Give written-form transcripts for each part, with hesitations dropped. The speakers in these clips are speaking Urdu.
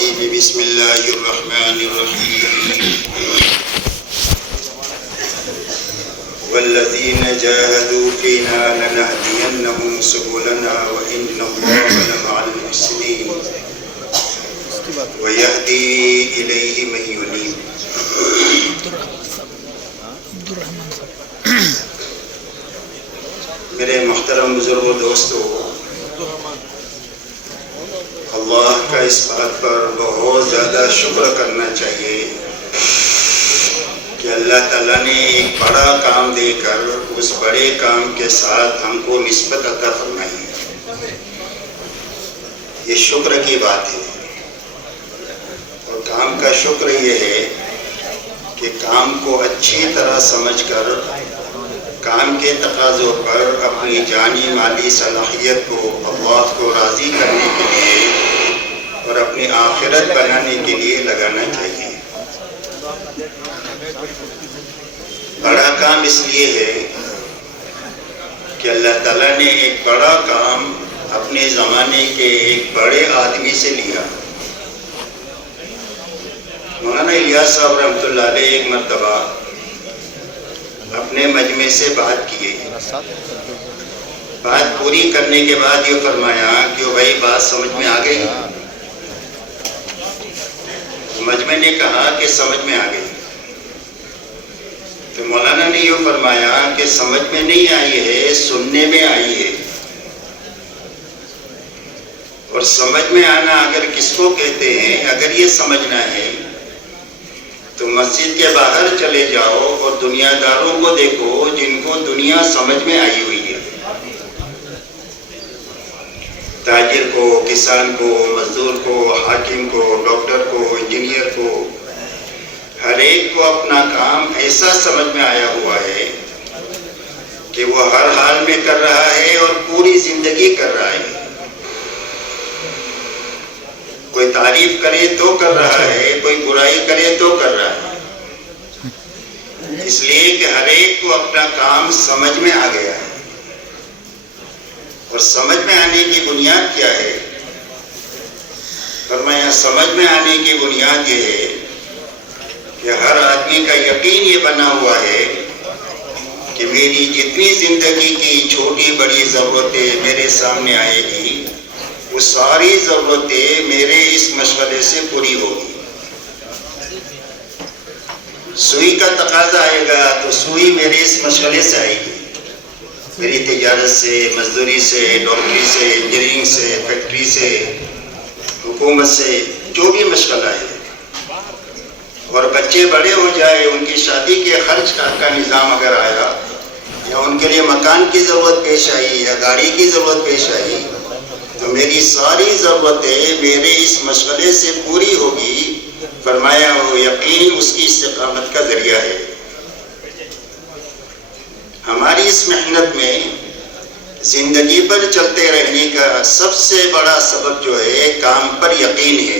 الرجيم بسم الله الرحمن الرحيم والذين جاهدوا فينا لنهدينهم سبلنا وإن الله لمع المحسنين ويهدي إليه من ينيب. میرے محترم بزرگوں دوستو، اللہ کا اس بات پر بہت زیادہ شکر کرنا چاہیے کہ اللہ تعالیٰ نے ایک بڑا کام دے کر اس بڑے کام کے ساتھ ہم کو نسبت عطا فرمائی ہے. یہ شکر کی بات ہے، اور کام کا شکر یہ ہے کہ کام کو اچھی طرح سمجھ کر کام کے تقاضوں پر اپنی جانی مالی صلاحیت کو اللہ کو راضی کرنے کے لیے اور اپنی آخرت بنانے کے لیے لگانا چاہیے. بڑا کام اس لیے ہے کہ اللہ تعالیٰ نے ایک بڑا کام اپنے زمانے کے ایک بڑے آدمی سے لیا. مولانا الیاس صاحب رحمۃ اللہ علیہ ایک مرتبہ اپنے مجمع سے بات کیے. بات پوری کرنے کے بعد یہ فرمایا کہ وہ بھائی بات سمجھ میں آ گئی. مجمع نے کہا کہ سمجھ میں آ گئی. تو مولانا نے یہ فرمایا کہ سمجھ میں نہیں آئی ہے، سننے میں آئی ہے. اور سمجھ میں آنا اگر کس کو کہتے ہیں، اگر یہ سمجھنا ہے تو مسجد کے باہر چلے جاؤ اور دنیا داروں کو دیکھو جن کو دنیا سمجھ میں آئی ہوئی ہے. تاجر کو، کسان کو، مزدور کو، حاکم کو، ڈاکٹر کو، انجینئر کو، ہر ایک کو اپنا کام ایسا سمجھ میں آیا ہوا ہے کہ وہ ہر حال میں کر رہا ہے اور پوری زندگی کر رہا ہے. کوئی تعریف کرے تو کر رہا ہے، کوئی برائی کرے تو کر رہا ہے. اس لیے کہ ہر ایک کو اپنا کام سمجھ میں آ گیا ہے. اور سمجھ میں آنے کی بنیاد کیا ہے؟ فرمایا سمجھ میں آنے کی بنیاد یہ ہے کہ ہر آدمی کا یقین یہ بنا ہوا ہے کہ میری جتنی زندگی کی چھوٹی بڑی ضرورتیں میرے سامنے آئے گی، وہ ساری ضرورتیں میرے اس مشغلے سے پوری ہوگی. سوئی کا تقاضا آئے گا تو سوئی میرے اس مشغلے سے آئے گی. میری تجارت سے، مزدوری سے، ڈاکٹری سے، انجینئرنگ سے، فیکٹری سے، حکومت سے، جو بھی مشغلہ ہے. اور بچے بڑے ہو جائے، ان کی شادی کے خرچ کا نظام اگر آیا، یا ان کے لیے مکان کی ضرورت پیش آئی یا گاڑی کی ضرورت پیش آئی، تو میری ساری ضرورتیں میرے اس مشغلے سے پوری ہوگی. فرمایا وہ یقین اس کی استقامت کا ذریعہ ہے. ہماری اس محنت میں زندگی پر چلتے رہنے کا سب سے بڑا سبب جو ہے کام پر یقین ہے.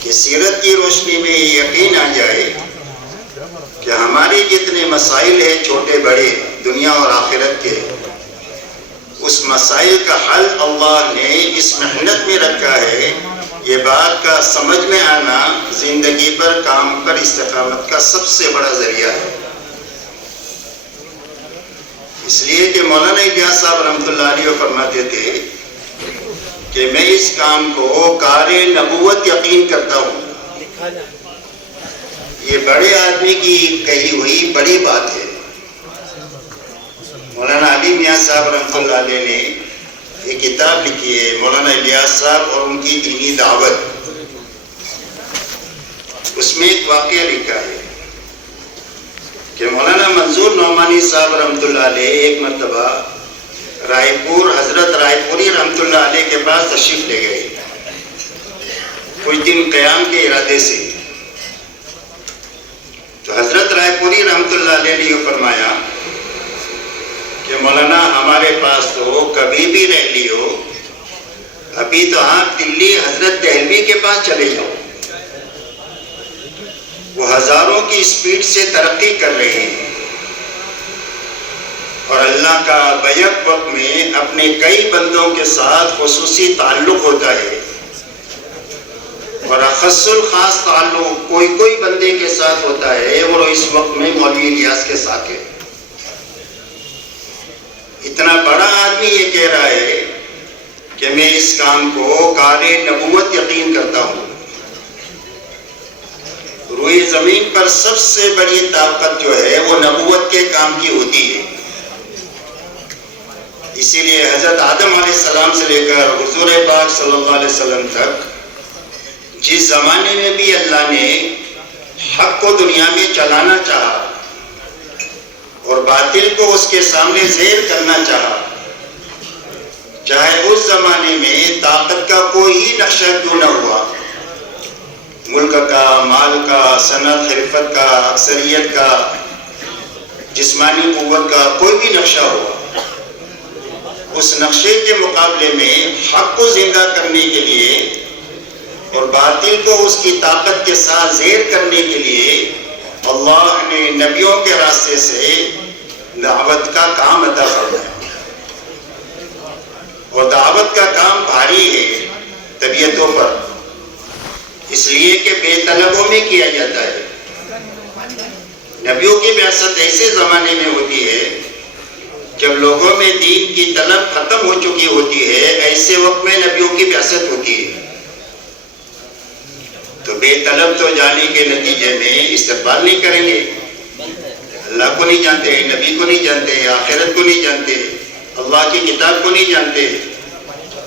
کہ سیرت کی روشنی میں یہ یقین آ جائے کہ ہمارے جتنے مسائل ہیں چھوٹے بڑے دنیا اور آخرت کے، اس مسائل کا حل اللہ نے اس محنت میں رکھا ہے. یہ بات کا سمجھ میں آنا زندگی پر کام پر استقامت کا سب سے بڑا ذریعہ ہے. اس لیے کہ مولانا الیاس صاحب رحمۃ اللہ علیہ فرماتے تھے کہ میں اس کام کو کار نبوت یقین کرتا ہوں. یہ بڑے آدمی کی کہی ہوئی بڑی بات ہے. مولانا علی میاں صاحب رحمۃ اللہ علیہ نے ایک کتاب لکھی ہے، مولانا الیاس صاحب اور ان کی دینی دعوت. اس میں ایک واقعہ لکھا ہے کہ مولانا منظور نعمانی صاحب رحمۃ اللہ علیہ ایک مرتبہ رائے پور حضرت رائے پوری رحمۃ اللہ علیہ کے پاس تشریف لے گئے کچھ دن قیام کے ارادے سے. تو حضرت رائے پوری رحمۃ اللہ علیہ نے یہ فرمایا کہ مولانا ہمارے پاس تو کبھی بھی رہ لیو، ابھی تو آپ دلی حضرت دہلوی کے پاس چلے جاؤ. وہ ہزاروں کی اسپیڈ سے ترقی کر رہے ہیں اور اللہ کا بیک وقت میں اپنے کئی بندوں کے ساتھ خصوصی تعلق ہوتا ہے. خاص الخاص تعلق کوئی بندے کے ساتھ ہوتا ہے اور اس وقت میں مولوی الیاس کے ساتھ ہے۔ اتنا بڑا آدمی یہ کہہ رہا ہے کہ میں اس کام کو کار نبوت یقین کرتا ہوں۔ روئے زمین پر سب سے بڑی طاقت جو ہے وہ نبوت کے کام کی ہوتی ہے۔ اسی لیے حضرت آدم علیہ السلام سے لے کر حضور پاک صلی اللہ علیہ وسلم تک جس زمانے میں بھی اللہ نے حق کو دنیا میں چلانا چاہا اور باطل کو اس کے سامنے زیر کرنا چاہا، چاہے اس زمانے میں طاقت کا کوئی نقشہ کیوں نہ ہوا، ملک کا، مال کا، صنعت حرفت کا، اکثریت کا، جسمانی قوت کا کوئی بھی نقشہ ہوا، اس نقشے کے مقابلے میں حق کو زندہ کرنے کے لیے اور باطل کو اس کی طاقت کے ساتھ زیر کرنے کے لیے اللہ نے نبیوں کے راستے سے دعوت کا کام عطا فرمایا۔ اور دعوت کا کام بھاری ہے طبیعتوں پر، اس لیے کہ بے طلبوں میں کیا جاتا ہے۔ نبیوں کی بعثت ایسے زمانے میں ہوتی ہے جب لوگوں میں دین کی طلب ختم ہو چکی ہوتی ہے، ایسے وقت میں نبیوں کی بعثت ہوتی ہے۔ تو بے طلب تو جانے کے نتیجے میں استقبال نہیں کریں گے، اللہ کو نہیں جانتے، نبی کو نہیں جانتے، آخرت کو نہیں جانتے، اللہ کی کتاب کو نہیں جانتے،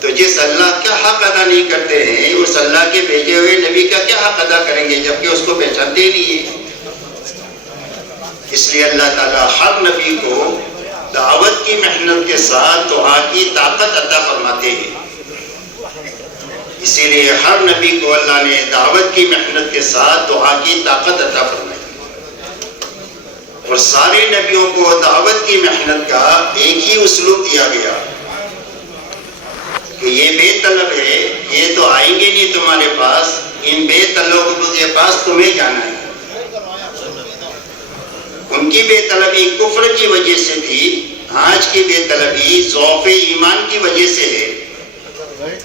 تو جس اللہ کا حق ادا نہیں کرتے ہیں اس اللہ کے بھیجے ہوئے نبی کا کیا حق ادا کریں گے جبکہ اس کو پہچانتے ہی نہیں ہے۔ اس لیے اللہ تعالیٰ ہر نبی کو دعوت کی محنت کے ساتھ دعا کی طاقت عطا فرماتے ہیں۔ اسی لیے ہر نبی کو اللہ نے دعوت کی محنت کے ساتھ دعا کی طاقت عطا فرمائی، اور سارے نبیوں کو دعوت کی محنت کا ایک ہی اسلوب دیا گیا کہ یہ بے طلب ہے، یہ تو آئیں گے نہیں تمہارے پاس، ان بے طلبوں کے پاس تمہیں جانا ہے۔ ان کی بے طلبی کفر کی وجہ سے تھی، آج کی بے طلبی ضعف ایمان کی وجہ سے ہے۔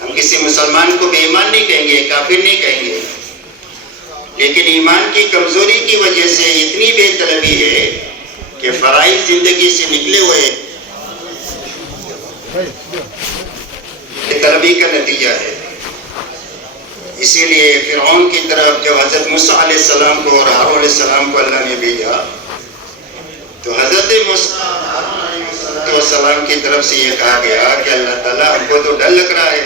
ہم کسی مسلمان کو بے ایمان نہیں کہیں گے، کافر نہیں کہیں گے، لیکن ایمان کی کمزوری کی وجہ سے اتنی بے طلبی ہے کہ فرائض زندگی سے نکلے ہوئے بے طلبی کا نتیجہ ہے۔ اسی لیے فرعون کی طرف جب حضرت موسیٰ علیہ السلام کو اور ہارون علیہ السلام کو اللہ نے بھیجا تو حضرت موسیٰ اور ہارون علیہ السلام کی طرف سے یہ کہا گیا کہ اللہ تعالیٰ ہم کو تو ڈر لگ رہا ہے،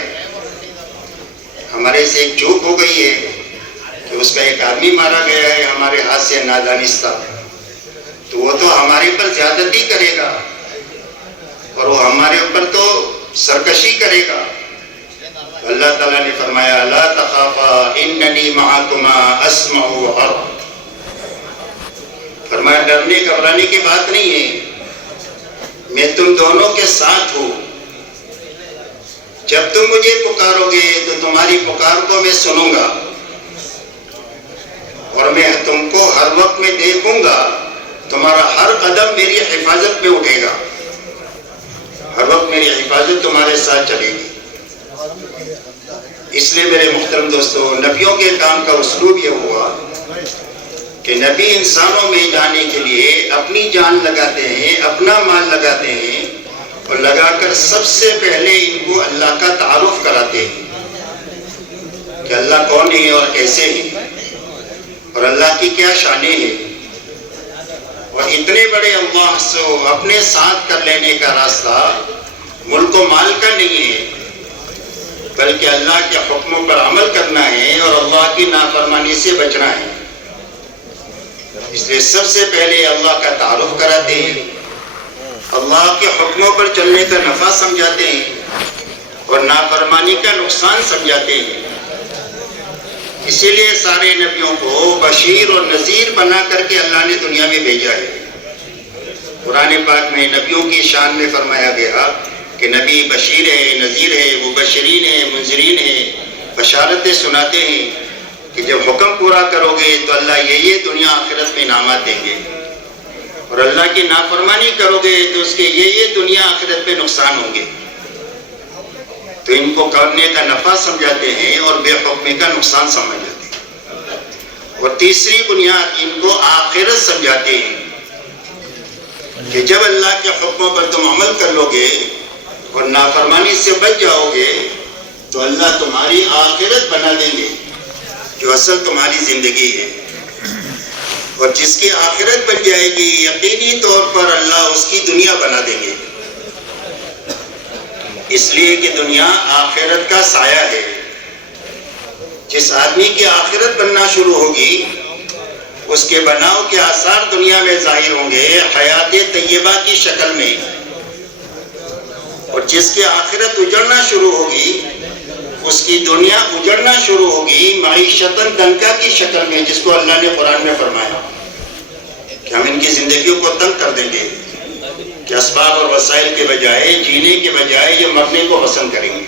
ہمارے سے ایک چوک ہو گئی ہے کہ اس کا ایک آدمی مارا گیا ہے ہمارے ہاتھ سے نادانستہ، تو وہ تو ہمارے پر زیادتی کرے گا اور وہ ہمارے اوپر تو سرکشی کرے گا۔ اللہ تعالیٰ نے فرمایا لا تخافا اننی معکما اسمع وارا، فرمایا ڈرنے گھبرانے کی بات نہیں ہے، میں تم دونوں کے ساتھ ہوں، جب تم مجھے پکارو گے تو تمہاری پکار کو میں سنوں گا اور میں تم کو ہر وقت میں دیکھوں گا، تمہارا ہر قدم میری حفاظت میں اٹھے گا، ہر وقت میری حفاظت تمہارے ساتھ چلے گی۔ اس لیے میرے محترم دوستو، نبیوں کے کام کا اسلوب یہ ہوا کہ نبی انسانوں میں جانے کے لیے اپنی جان لگاتے ہیں، اپنا مال لگاتے ہیں، اور لگا کر سب سے پہلے ان کو اللہ کا تعارف کراتے ہیں کہ اللہ کون ہے اور کیسے ہے اور اللہ کی کیا شانیں ہیں، اور اتنے بڑے اللہ سے اپنے ساتھ کر لینے کا راستہ ملک و مال کا نہیں ہے بلکہ اللہ کے حکموں پر عمل کرنا ہے اور اللہ کی نافرمانی سے بچنا ہے۔ اس لیے سب سے پہلے اللہ کا تعارف کراتے ہیں، اللہ کے حکموں پر چلنے کا نفع سمجھاتے ہیں اور نافرمانی کا نقصان سمجھاتے ہیں۔ اسی لیے سارے نبیوں کو بشیر اور نذیر بنا کر کے اللہ نے دنیا میں بھیجا ہے۔ قرآن پاک میں نبیوں کی شان میں فرمایا گیا کہ نبی بشیر ہے، نذیر ہے، مبشرین ہے، منذرین ہے، بشارتیں سناتے ہیں کہ جب حکم پورا کرو گے تو اللہ یہ دنیا آخرت میں انعامات دیں گے، اور اللہ کی نافرمانی کرو گے تو اس کے یہ دنیا آخرت میں نقصان ہوں گے۔ تو ان کو کرنے کا نفع سمجھاتے ہیں اور بے حکمی کا نقصان سمجھاتے ہیں۔ اور تیسری بنیاد ان کو آخرت سمجھاتے ہیں کہ جب اللہ کے حکموں پر تم عمل کر لو گے اور نافرمانی سے بچ جاؤ گے تو اللہ تمہاری آخرت بنا دیں گے جو اصل تمہاری زندگی ہے، اور جس کی آخرت بن جائے گی یقینی طور پر اللہ اس کی دنیا بنا دیں گے، اس لیے کہ دنیا آخرت کا سایہ ہے۔ جس آدمی کی آخرت بننا شروع ہوگی اس کے بناؤ کے آثار دنیا میں ظاہر ہوں گے حیات طیبہ کی شکل میں، اور جس کی آخرت اجڑنا شروع ہوگی اس کی دنیا اجڑنا شروع ہوگی معیشتاً دنکا کی شکل میں، جس کو اللہ نے قرآن میں فرمایا کہ ہم ان کی زندگیوں کو تنگ کر دیں گے کہ اسباب اور وسائل کے بجائے جینے کے بجائے یہ مرنے کو پسند کریں گے۔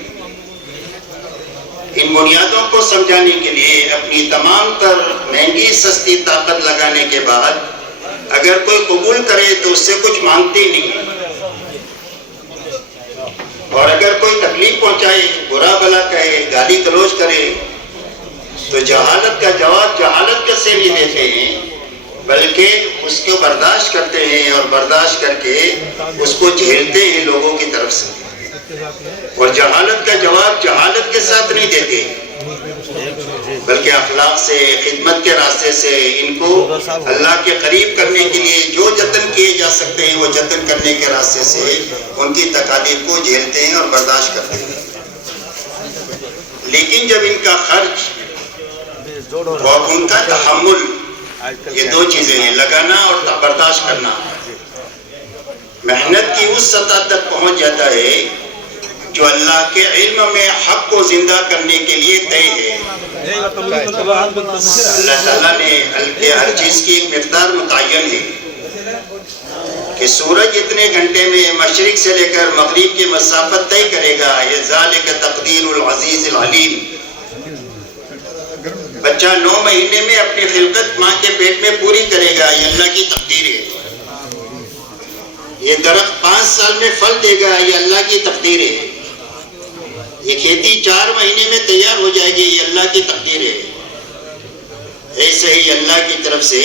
ان بنیادوں کو سمجھانے کے لیے اپنی تمام تر مہنگی سستی طاقت لگانے کے بعد اگر کوئی قبول کرے تو اس سے کچھ مانگتے نہیں، اور اگر کوئی تکلیف پہنچائے، برا بھلا کہے، گالی گلوچ کرے تو جہالت کا جواب جہالت سے نہیں دیتے ہیں بلکہ اس کو برداشت کرتے ہیں، اور برداشت کر کے اس کو جھیلتے ہیں لوگوں کی طرف سے، اور جہالت کا جواب جہالت کے ساتھ نہیں دیتے بلکہ اخلاق سے، خدمت کے راستے سے ان کو اللہ کے قریب کرنے کے لیے جو جتن کیے جا سکتے ہیں وہ جتن کرنے کے راستے سے ان کی تکالیف کو جھیلتے ہیں اور برداشت کرتے ہیں۔ لیکن جب ان کا خرچ اور ان کا تحمل، یہ دو چیزیں ہیں، لگانا اور برداشت کرنا، محنت کی اس سطح تک پہنچ جاتا ہے جو اللہ کے علم میں حق کو زندہ کرنے کے لیے طے ہے۔ اللہ تعالیٰ نے ہر چیز کی ایک مقدار متعین ہے کہ سورج اتنے گھنٹے میں مشرق سے لے کر مغرب کی مسافت طے کرے گا، یہ ذالک تقدیر العزیز العلیم۔ بچہ 9 مہینے میں اپنی خلقت ماں کے پیٹ میں پوری کرے گا، یہ اللہ کی تقدیر ہے۔ یہ درخت 5 سال میں پھل دے گا، یہ اللہ کی تقدیر ہے۔ یہ کھیتی 4 مہینے میں تیار ہو جائے گی، یہ اللہ کی تقدیر ہے۔ ایسے ہی اللہ کی طرف سے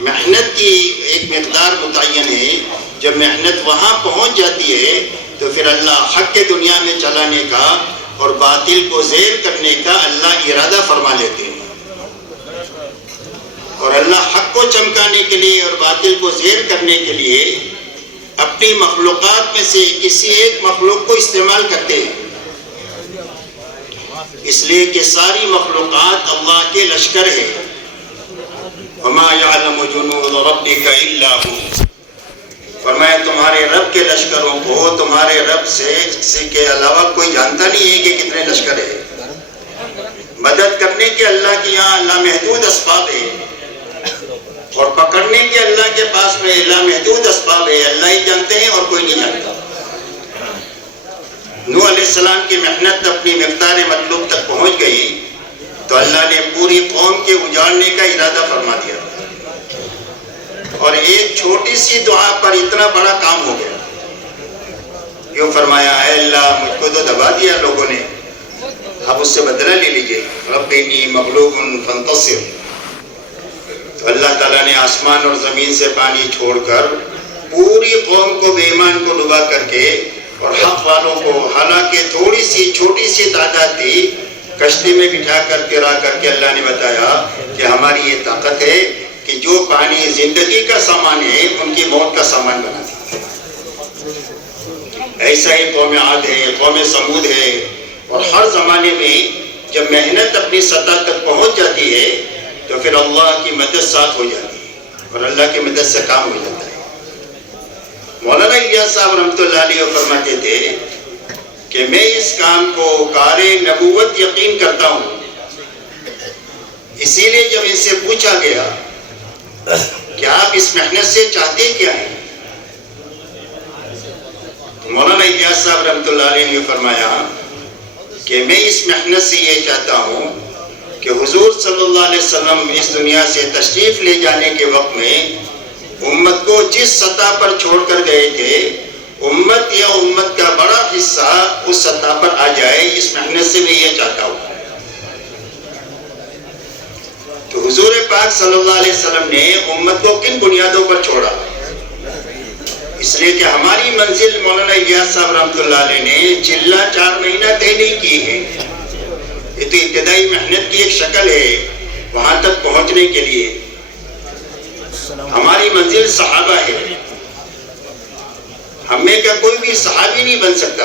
محنت کی ایک مقدار متعین ہے، جب محنت وہاں پہنچ جاتی ہے تو پھر اللہ حق کے دنیا میں چلانے کا اور باطل کو زیر کرنے کا اللہ ارادہ فرما لیتے ہیں، اور اللہ حق کو چمکانے کے لیے اور باطل کو زیر کرنے کے لیے اپنی مخلوقات میں سے کسی ایک مخلوق کو استعمال کرتے ہیں، اس لیے کہ ساری مخلوقات اللہ کے لشکر ہے۔ وَمَا يَعْلَمُ جُنُودَ رَبِّكَ إِلَّا هُوَ، فرمایا تمہارے رب کے لشکروں کو تمہارے رب سے کے علاوہ کوئی جانتا نہیں ہے کہ کتنے لشکر ہے۔ مدد کرنے کے اللہ کی یہاں لامحدود اسباب ہے، اور پکڑنے کے اللہ کے پاس میں لامحدود اسباب ہے، اللہ ہی جانتے ہیں اور کوئی نہیں جانتا۔ نوح علیہ السلام کی محنت اپنی مقدار مطلوب تک پہنچ گئی تو اللہ نے پوری قوم کے اجاڑنے کا ارادہ فرما دیا، اور ایک چھوٹی سی دعا پر اتنا بڑا کام ہو گیا۔ یوں فرمایا، اے اللہ مجھ کو تو دبا دیا لوگوں نے، اب اس سے بدلہ لے لیجئے، رب انی مغلوب فانتصر۔ تو اللہ تعالیٰ نے آسمان اور زمین سے پانی چھوڑ کر پوری قوم کو بے ایمان کو ڈبا کر کے اور حق والوں کو، حالانکہ تھوڑی سی چھوٹی سی تعداد تھی، کشتی میں بٹھا کر گرا کر کے اللہ نے بتایا کہ ہماری یہ طاقت ہے کہ جو پانی زندگی کا سامان ہے ان کی موت کا سامان بنا دیا۔ ایسا ہی قوم عاد ہے، قوم سمود ہے، اور ہر زمانے میں جب محنت اپنی سطح تک پہنچ جاتی ہے تو پھر اللہ کی مدد ساتھ ہو جاتی ہے، اور اللہ کی مدد سے کام ہو جاتا ہے۔ مولانا الیاس صاحب رحمۃ اللہ علیہ فرماتے تھے کہ میں اس کام کو کار نبوت یقین کرتا ہوں، اسی لیے جب ان سے پوچھا گیا کہ آپ اس محنت سے چاہتے کیا ہیں، مولانا الیاس صاحب رحمۃ اللہ علیہ نے فرمایا کہ میں اس محنت سے یہ چاہتا ہوں کہ حضور صلی اللہ علیہ وسلم اس دنیا سے تشریف لے جانے کے وقت میں امت کو جس سطح پر چھوڑ کر گئے تھے، امت یا امت کا بڑا حصہ اس سطح پر آ جائے، اس محنت سے میں یہ چاہتا ہوں۔ تو حضور پاک پاک صلی اللہ علیہ وسلم نے امت کو کن بنیادوں پر چھوڑا؟ اس لیے کہ ہماری منزل مولانا الیاس صاحب رحمۃ اللہ علیہ نے چلہ 4 مہینہ طے نہیں کی ہے. یہ تو ابتدائی محنت کی ایک شکل ہے وہاں تک پہنچنے کے لیے. ہماری منزل صحابہ ہے. ہمیں کا کوئی بھی صحابی نہیں بن سکتا،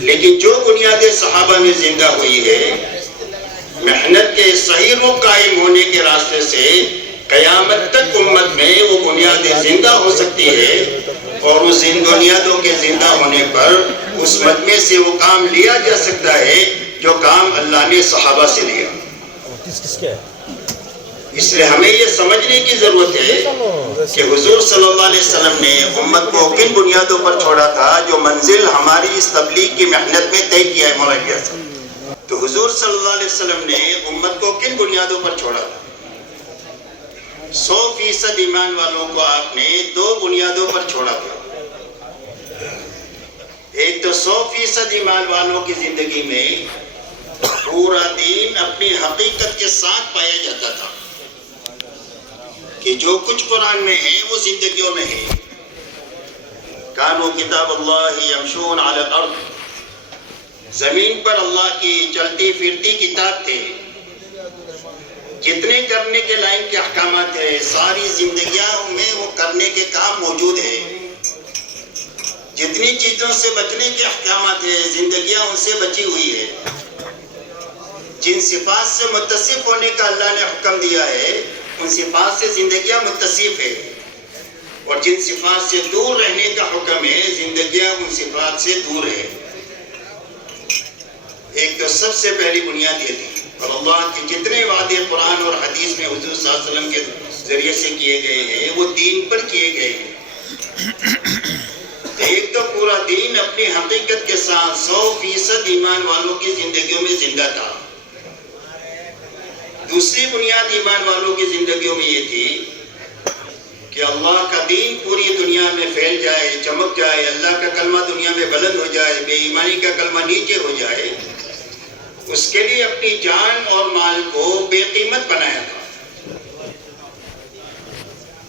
لیکن جو بنیادیں صحابہ میں زندہ ہوئی ہے، محنت کے صحیح رخ قائم ہونے کے راستے سے قیامت تک امت میں وہ بنیادیں زندہ ہو سکتی ہے، اور اس ان بنیادوں کے زندہ ہونے پر اس مجمع سے وہ کام لیا جا سکتا ہے جو کام اللہ نے صحابہ سے لیا. اس لیے ہمیں یہ سمجھنے کی ضرورت ہے کہ حضور صلی اللہ علیہ وسلم نے امت کو کن بنیادوں پر چھوڑا تھا جو منزل ہماری اس تبلیغ کی محنت میں طے کیا ہے مولانا صاحب. تو حضور صلی اللہ علیہ وسلم نے امت کو کن بنیادوں پر چھوڑا تھا؟ 100% ایمان والوں کو آپ نے 2 بنیادوں پر چھوڑا تھا. ایک تو 100% ایمان والوں کی زندگی میں پورا دین اپنی حقیقت کے ساتھ پایا جاتا تھا کہ جو کچھ قرآن میں ہے وہ زندگیوں میں ہے. کانوا کتاب اللہ یمشون علی الارض، زمین پر اللہ کی چلتی پھرتی کتاب تھے. جتنے کرنے کے لائن کے احکامات ہیں ساری زندگیاں میں وہ کرنے کے کام موجود ہیں. جتنی چیزوں سے بچنے کے احکامات ہیں زندگیاں ان سے بچی ہوئی ہے. جن صفات سے متصف ہونے کا اللہ نے حکم دیا ہے ان صفات سے زندگیاں متصف ہے، اور جن صفات سے دور رہنے کا حکم ہے زندگیاں ان صفات سے دور ہے. ایک تو سب سے پہلی بنیاد یہ تھی. اور اللہ کے جتنے وعدے قرآن اور حدیث میں حضور صلی اللہ علیہ وسلم کے ذریعے سے کیے گئے ہیں وہ دین پر کیے گئے ہیں. ایک تو پورا دین اپنی حقیقت کے ساتھ 100% ایمان والوں کی زندگیوں میں زندہ تھا. دوسری بنیاد ایمان والوں کی زندگیوں میں یہ تھی کہ اللہ کا دین پوری دنیا میں پھیل جائے، چمک جائے، اللہ کا کلمہ دنیا میں بلند ہو جائے، بے ایمانی کا کلمہ نیچے ہو جائے. اس کے لیے اپنی جان اور مال کو بے قیمت بنایا تھا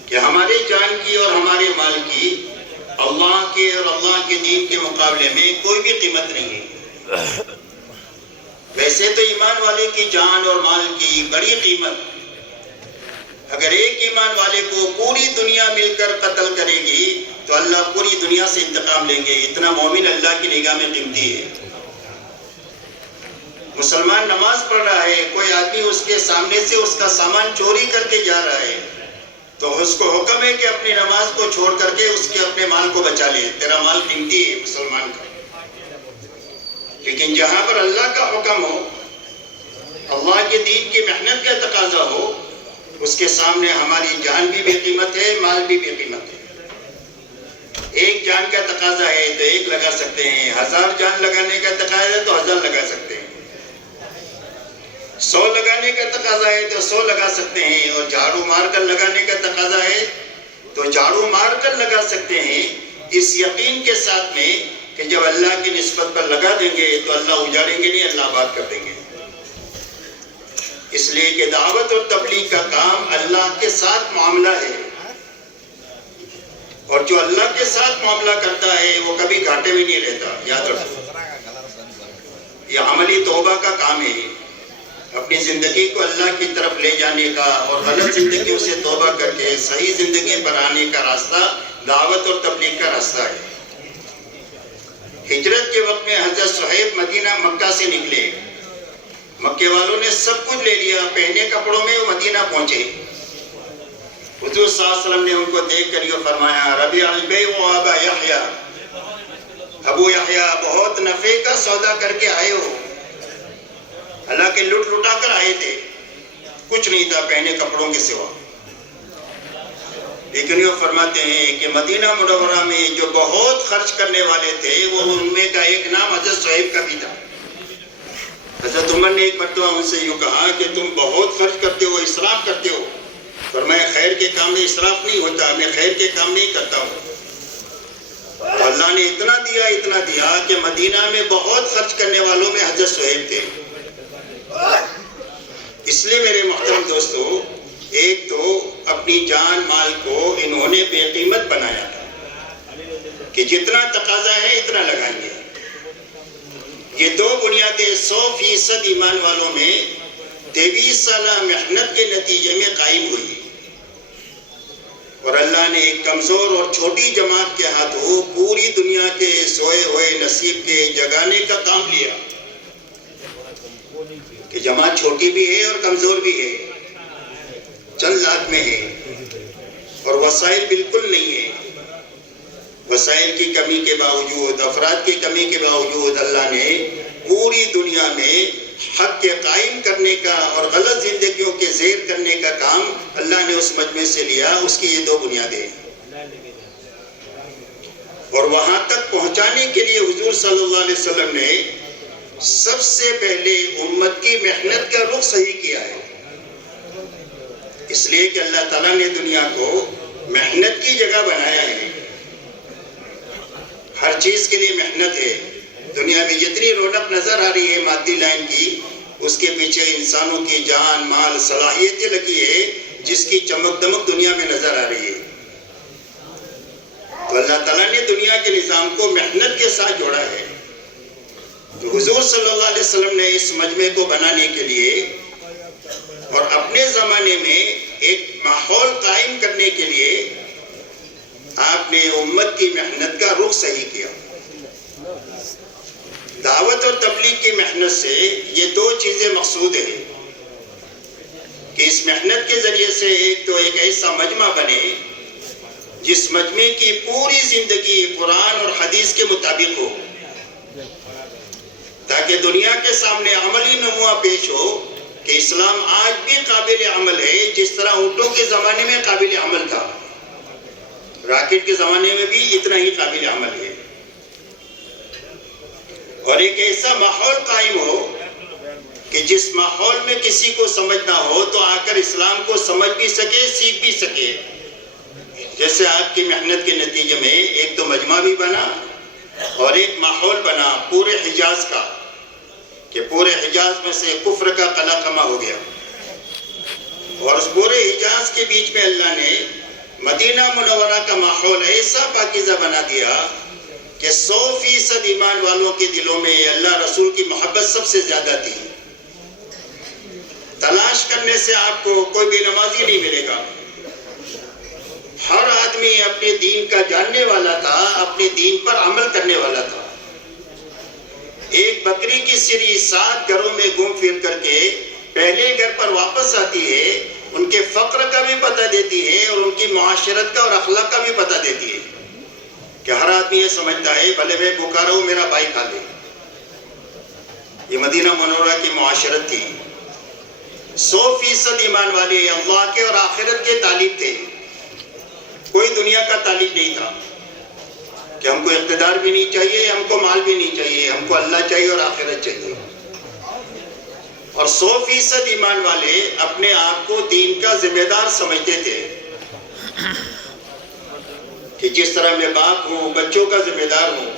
کہ ہماری جان کی اور ہمارے مال کی اللہ کے اور اللہ کے دین کے مقابلے میں کوئی بھی قیمت نہیں ہے. ویسے تو ایمان والے کی جان اور مال کی بڑی قیمت، اگر ایک ایمان والے کو پوری دنیا مل کر قتل کرے گی تو اللہ پوری دنیا سے انتقام لیں گے. اتنا مومن اللہ کی نگاہ میں قیمتی ہے. مسلمان نماز پڑھ رہا ہے، کوئی آدمی اس کے سامنے سے اس کا سامان چوری کر کے جا رہا ہے تو اس کو حکم ہے کہ اپنی نماز کو چھوڑ کر کے اس کے اپنے مال کو بچا لے. تیرا مال قیمتی ہے مسلمان کا. لیکن جہاں پر اللہ کا حکم ہو، اللہ کے دین کی محنت کا تقاضا ہو، اس کے سامنے ہماری جان بھی بے قیمت ہے، مال بھی بے قیمت ہے. ایک جان کا تقاضا ہے تو ایک لگا سکتے ہیں، 1000 جان لگانے کا تقاضا ہے تو 1000 لگا سکتے ہیں. 100 لگانے کا تقاضا ہے تو 100 لگا سکتے ہیں، اور جھاڑو مار کر لگانے کا تقاضا ہے تو جھاڑو مار کر لگا سکتے ہیں، اس یقین کے ساتھ میں کہ جب اللہ کی نسبت پر لگا دیں گے تو اللہ اجاڑیں گے نہیں، اللہ آباد کر دیں گے. اس لیے کہ دعوت اور تبلیغ کا کام اللہ کے ساتھ معاملہ ہے، اور جو اللہ کے ساتھ معاملہ کرتا ہے وہ کبھی گھاٹے میں نہیں رہتا. یاد رکھو، یہ عملی توبہ کا کام ہے. اپنی زندگی کو اللہ کی طرف لے جانے کا اور غلط زندگیوں سے توبہ کر کے صحیح زندگی پر آنے کا راستہ دعوت اور تبلیغ کا راستہ ہے. ہجرت کے وقت میں حضرت صہیب مدینہ مکہ سے نکلے. مکے والوں نے سب کچھ لے لیا، پہنے کپڑوں میں وہ مدینہ پہنچے. حضور صلی اللہ علیہ وسلم نے ان کو دیکھ کر یہ فرمایا، ربیع البیع و ابا یحییٰ، ابو یحییٰ بہت نفع کا سودا کر کے آئے ہو. اللہ کے لٹ لٹا کر آئے تھے، کچھ نہیں تھا پہنے کپڑوں کے سوا. لیکن یہ فرماتے ہیں کہ مدینہ منورہ میں جو بہت خرچ کرنے والے تھے وہ ان میں کا ایک نام حضرت صہیب کا بھی تھا. حضرت عمر نے ایک مرتبہ ان سے یوں کہا کہ تم بہت خرچ کرتے ہو، اسراف کرتے ہو. فرمایا خیر کے کام میں اسراف نہیں ہوتا، میں خیر کے کام نہیں کرتا ہوں. تو اللہ نے اتنا دیا کہ مدینہ میں بہت خرچ کرنے والوں میں حضرت صہیب تھے. اس لیے میرے محترم دوستو، ایک تو اپنی جان مال کو انہوں نے بے قیمت بنایا تھا کہ جتنا تقاضا ہے اتنا لگائیں گے. یہ دو بنیادیں 100% ایمان والوں میں 23 سالہ محنت کے نتیجے میں قائم ہوئی، اور اللہ نے ایک کمزور اور چھوٹی جماعت کے ہاتھوں پوری دنیا کے سوئے ہوئے نصیب کے جگانے کا کام لیا کہ جماعت چھوٹی بھی ہے اور کمزور بھی ہے، چند لاکھ میں ہے اور وسائل بالکل نہیں ہے. وسائل کی کمی کے باوجود، افراد کی کمی کے باوجود اللہ نے پوری دنیا میں حق کے قائم کرنے کا اور غلط زندگیوں کے زیر کرنے کا کام اللہ نے اس مجمع سے لیا. اس کی یہ دو بنیادیں ہیں، اور وہاں تک پہنچانے کے لیے حضور صلی اللہ علیہ وسلم نے سب سے پہلے امت کی محنت کا رخ صحیح کیا ہے. اس لیے کہ اللہ تعالیٰ نے دنیا کو محنت کی جگہ بنایا ہے. ہر چیز کے لیے محنت ہے. دنیا میں جتنی رونق نظر آ رہی ہے مادی لائن کی، اس کے پیچھے انسانوں کی جان مال صلاحیتیں لگی ہے جس کی چمک دمک دنیا میں نظر آ رہی ہے. تو اللہ تعالیٰ نے دنیا کے نظام کو محنت کے ساتھ جوڑا ہے. تو حضور صلی اللہ علیہ وسلم نے اس مجمع کو بنانے کے لیے اور اپنے زمانے میں ایک ماحول قائم کرنے کے لیے آپ نے امت کی محنت کا رخ صحیح کیا. دعوت اور تبلیغ کی محنت سے یہ دو چیزیں مقصود ہیں کہ اس محنت کے ذریعے سے ایک تو ایک ایسا مجمع بنے جس مجمع کی پوری زندگی قرآن اور حدیث کے مطابق ہو، تاکہ دنیا کے سامنے عملی نمونہ پیش ہو کہ اسلام آج بھی قابل عمل ہے، جس طرح اونٹوں کے زمانے میں قابل عمل تھا، راکٹ کے زمانے میں بھی اتنا ہی قابل عمل ہے. اور ایک ایسا ماحول قائم ہو کہ جس ماحول میں کسی کو سمجھنا ہو تو آ کر اسلام کو سمجھ بھی سکے، سیکھ بھی سکے. جیسے آپ کی محنت کے نتیجے میں ایک تو مجمع بھی بنا اور ایک ماحول بنا پورے حجاز کا، کہ پورے حجاز میں سے کفر کا قلع کما ہو گیا. اور اس پورے حجاز کے بیچ میں اللہ نے مدینہ منورہ کا ماحول ایسا پاکیزہ بنا دیا کہ 100% ایمان والوں کے دلوں میں اللہ رسول کی محبت سب سے زیادہ تھی. تلاش کرنے سے آپ کو کوئی بے نمازی نہیں ملے گا. ہر آدمی اپنے دین کا جاننے والا تھا، اپنے دین پر عمل کرنے والا تھا. ایک بکری کی سری 7 گھروں میں گھوم پھر کر کے پہلے گھر پر واپس آتی ہے، ان کے فقر کا بھی پتہ دیتی ہے اور ان کی معاشرت کا اور اخلاق کا بھی پتہ دیتی ہے کہ ہر آدمی یہ سمجھتا ہے بھلے میں بھوکا رہوں میرا بھائی کھا لے. یہ مدینہ منورہ کی معاشرت تھی. 100% ایمان والے اللہ کے اور آخرت کے طالب تھے. کوئی دنیا کا طالب نہیں تھا کہ ہم کو اقتدار بھی نہیں چاہیے، ہم کو مال بھی نہیں چاہیے، ہم کو اللہ چاہیے اور آخرت چاہیے. اور 100% ایمان والے اپنے آپ کو دین کا ذمہ دار سمجھتے تھے کہ جس طرح میں باپ ہوں، بچوں کا ذمہ دار ہوں،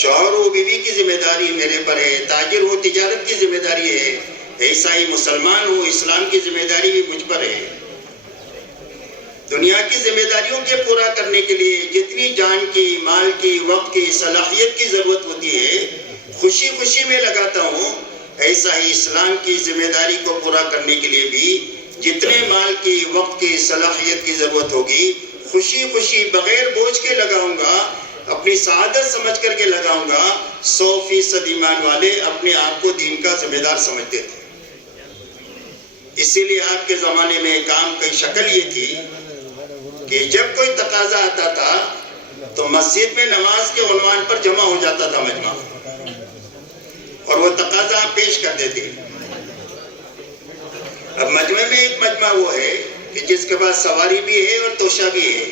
شوہر ہوں، بیوی کی ذمہ داری میرے پر ہے، تاجر ہوں، تجارت کی ذمہ داری ہے، ایسا ہی مسلمان ہوں، اسلام کی ذمہ داری بھی مجھ پر ہے. دنیا کی ذمہ داریوں کے پورا کرنے کے لیے جتنی جان کی، مال کی، وقت کی، صلاحیت کی ضرورت ہوتی ہے خوشی خوشی میں لگاتا ہوں. ایسا ہی اسلام کی ذمہ داری کو پورا کرنے کے لیے بھی جتنے مال کی، وقت کی، صلاحیت کی ضرورت ہوگی خوشی خوشی بغیر بوجھ کے لگاؤں گا، اپنی سعادت سمجھ کر کے لگاؤں گا. 100% ایمان والے اپنے آپ کو دین کا ذمہ دار سمجھتے تھے. اسی لیے آپ کے زمانے میں کام کی شکل یہ تھی کہ جب کوئی تقاضا آتا تھا تو مسجد میں نماز کے عنوان پر جمع ہو جاتا تھا مجمع، اور وہ تقاضا پیش کر دیتے. اب مجمع میں ایک مجمع وہ ہے کہ جس کے پاس سواری بھی ہے اور توشہ بھی ہے.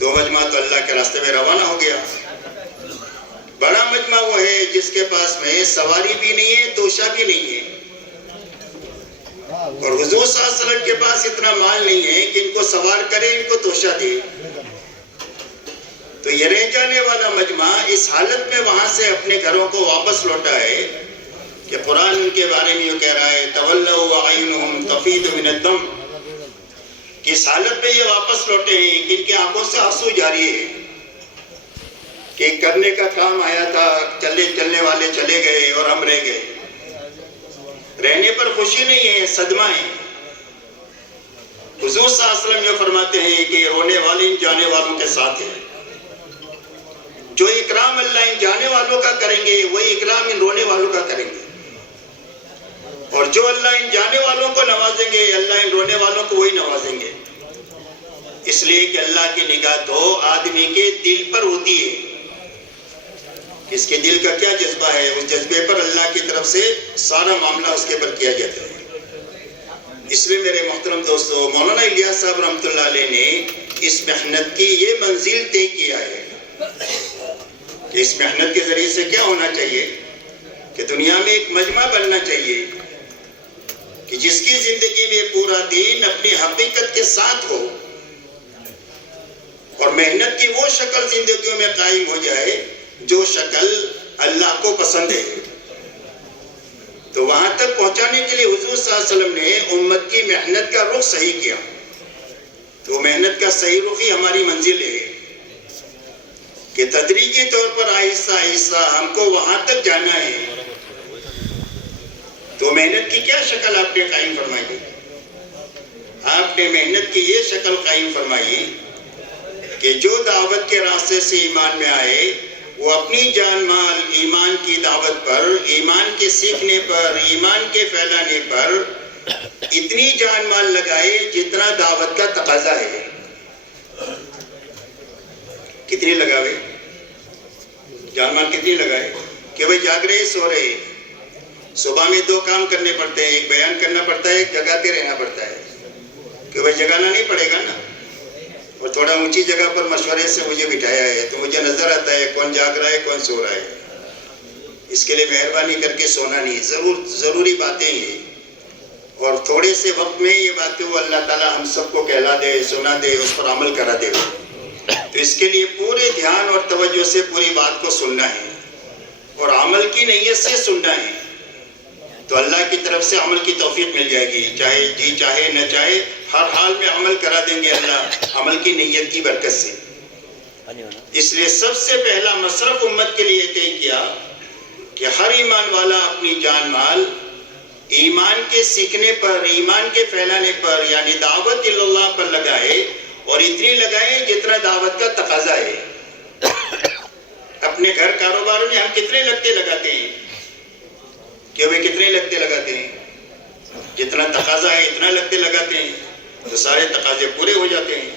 دو مجمع تو اللہ کے راستے میں روانہ ہو گیا. بڑا مجمع وہ ہے جس کے پاس میں سواری بھی نہیں ہے، توشہ بھی نہیں ہے، اور حضور صلی اللہ علیہ وسلم کے پاس اتنا مال نہیں ہے کہ ان کو سوار کرے، ان کو توشہ دے. تو یہ رہ جانے والا مجمع اس حالت میں وہاں سے اپنے گھروں کو واپس لوٹا ہے کہ قرآن ان کے بارے میں یہ کہہ رہا ہے تولوا واعینہم تفیض من الدم، کہ اس حالت میں یہ واپس لوٹے ہیں کہ ان کی آنکھوں سے آنسو جاری ہے کہ کرنے کا کام آیا تھا، چلنے والے چلے گئے اور ہم رہ گئے. رہنے پر خوشی نہیں ہے، صدمہ ہے. حضور صلی اللہ علیہ وسلم یہ فرماتے ہیں کہ رونے والے ان جانے والوں کے ساتھ ہیں. جو اکرام اللہ ان جانے والوں کا کریں گے وہی اکرام ان رونے والوں کا کریں گے، اور جو اللہ ان جانے والوں کو نوازیں گے اللہ ان رونے والوں کو وہی نوازیں گے. اس لیے کہ اللہ کی نگاہ تو آدمی کے دل پر ہوتی ہے، اس کے دل کا کیا جذبہ ہے، اس جذبے پر اللہ کی طرف سے سارا معاملہ اس کے پر کیا جاتا ہے. اس لیے میرے محترم دوستو، مولانا الیاس صاحب رحمۃ اللہ علیہ نے اس محنت کی یہ منزل طے کیا ہے کہ اس محنت کے ذریعے سے کیا ہونا چاہیے کہ دنیا میں ایک مجمع بننا چاہیے کہ جس کی زندگی میں پورا دین اپنی حقیقت کے ساتھ ہو اور محنت کی وہ شکل زندگیوں میں قائم ہو جائے جو شکل اللہ کو پسند ہے. تو وہاں تک پہنچانے کے لیے حضور صلی اللہ علیہ وسلم نے امت کی محنت کا رخ صحیح کیا. تو محنت کا صحیح رخ ہی ہماری منزل ہے کہ تدریجی طور پر آہستہ آہستہ ہم کو وہاں تک جانا ہے. تو محنت کی کیا شکل آپ نے قائم فرمائی؟ آپ نے محنت کی یہ شکل قائم فرمائی کہ جو دعوت کے راستے سے ایمان میں آئے وہ اپنی جان مال ایمان کی دعوت پر، ایمان کے سیکھنے پر، ایمان کے پھیلانے پر اتنی جان مال لگائے جتنا دعوت کا تقاضا ہے. کتنی لگاوے؟ جان مال کتنی لگائے کہ وہ جاگ رہے سو رہے. صبح میں 2 کام کرنے پڑتے ہیں، ایک بیان کرنا پڑتا ہے، ایک جگاتے رہنا پڑتا ہے کہ وہ جگانا نہیں پڑے گا نا. اور تھوڑا اونچی جگہ پر مشورے سے مجھے بٹھایا ہے تو مجھے نظر آتا ہے کون جاگ رہا ہے کون سو رہا ہے. اس کے لیے مہربانی کر کے سونا نہیں، ضروری باتیں یہ، اور تھوڑے سے وقت میں یہ باتیں وہ اللہ تعالیٰ ہم سب کو کہلا دے، سنا دے، اس پر عمل کرا دے. تو اس کے لیے پورے دھیان اور توجہ سے پوری بات کو سننا ہے اور عمل کی نیت سے سننا ہے. تو اللہ کی طرف سے عمل کی توفیق مل جائے گی، چاہے جی چاہے نہ چاہے ہر حال میں عمل کرا دیں گے اللہ عمل کی نیت کی برکت سے. اس لیے سب سے پہلا مصرف امت کے لیے طے کیا کہ ہر ایمان والا اپنی جان مال ایمان کے سیکھنے پر، ایمان کے پھیلانے پر یعنی دعوت اللہ پر لگائے، اور اتنی لگائے جتنا دعوت کا تقاضا ہے. اپنے گھر کاروباروں میں ہم کتنے لگتے لگاتے ہیں کہ وہ کتنے لگتے لگاتے ہیں؟ جتنا تقاضا ہے اتنا لگتے لگاتے ہیں تو سارے تقاضے پورے ہو جاتے ہیں.